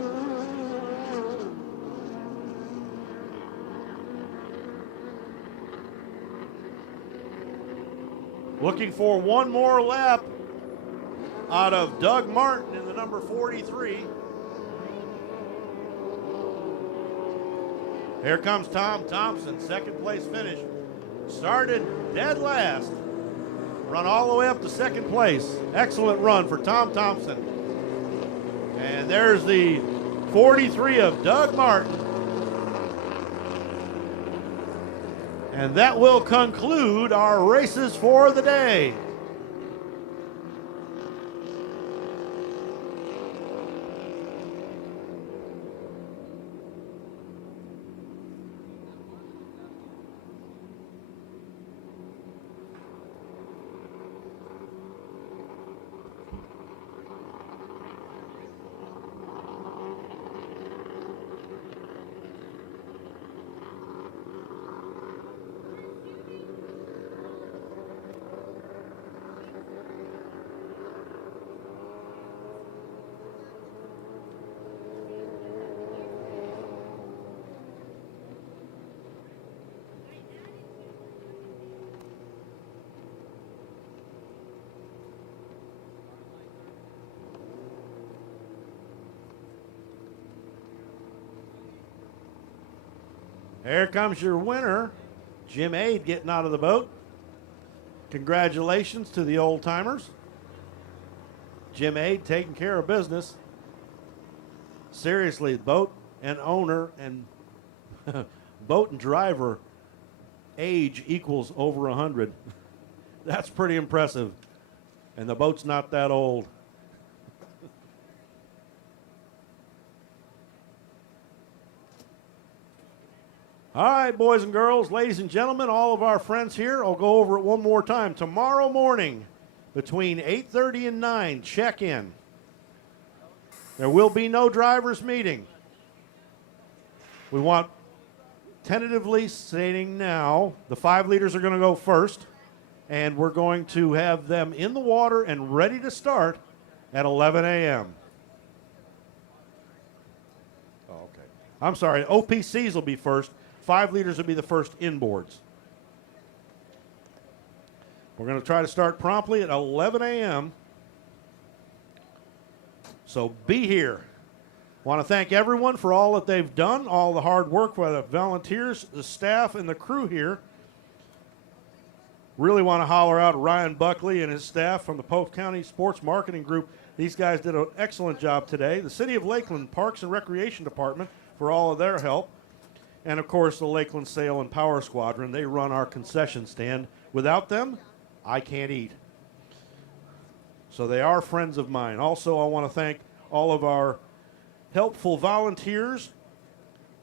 Looking for one more lap out of Doug Martin in the number 43. Here comes Tom Thompson, second place finish. Started dead last. Run all the way up to second place. Excellent run for Tom Thompson. And there's the 43 of Doug Martin. And that will conclude our races for the day. Here comes your winner, Jim Aid, getting out of the boat. Congratulations to the old timers. Jim Aid taking care of business. Seriously, boat and owner and boat and driver age equals over 100. That's pretty impressive. And the boat's not that old. All right, boys and girls, ladies and gentlemen, all of our friends here, I'll go over it one more time. Tomorrow morning, between 8:30 and 9, check in. There will be no driver's meeting. We want, tentatively stating now, the 5 leaders are going to go first, and we're going to have them in the water and ready to start at 11 a.m. Oh, okay. I'm sorry, OPCs will be first. 5 leaders will be the first inboards. We're going to try to start promptly at 11 a.m. So be here. Want to thank everyone for all that they've done, all the hard work by the volunteers, the staff, and the crew here. Really want to holler out Ryan Buckley and his staff from the Polk County Sports Marketing Group. These guys did an excellent job today. The City of Lakeland Parks and Recreation Department for all of their help. And, of course, the Lakeland Sail and Power Squadron. They run our concession stand. Without them, I can't eat. So they are friends of mine. Also, I want to thank all of our helpful volunteers,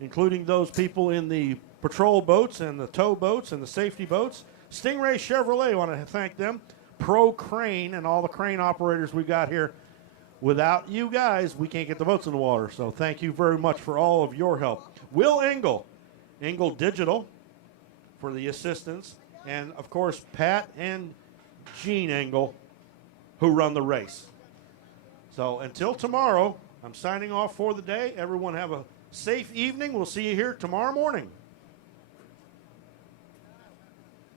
including those people in the patrol boats and the tow boats and the safety boats. Stingray Chevrolet, I want to thank them. Pro Crane and all the crane operators we got here. Without you guys, we can't get the boats in the water. So thank you very much for all of your help. Will Engel Digital for the assistance. And, of course, Pat and Gene Engel, who run the race. So until tomorrow, I'm signing off for the day. Everyone have a safe evening. We'll see you here tomorrow morning.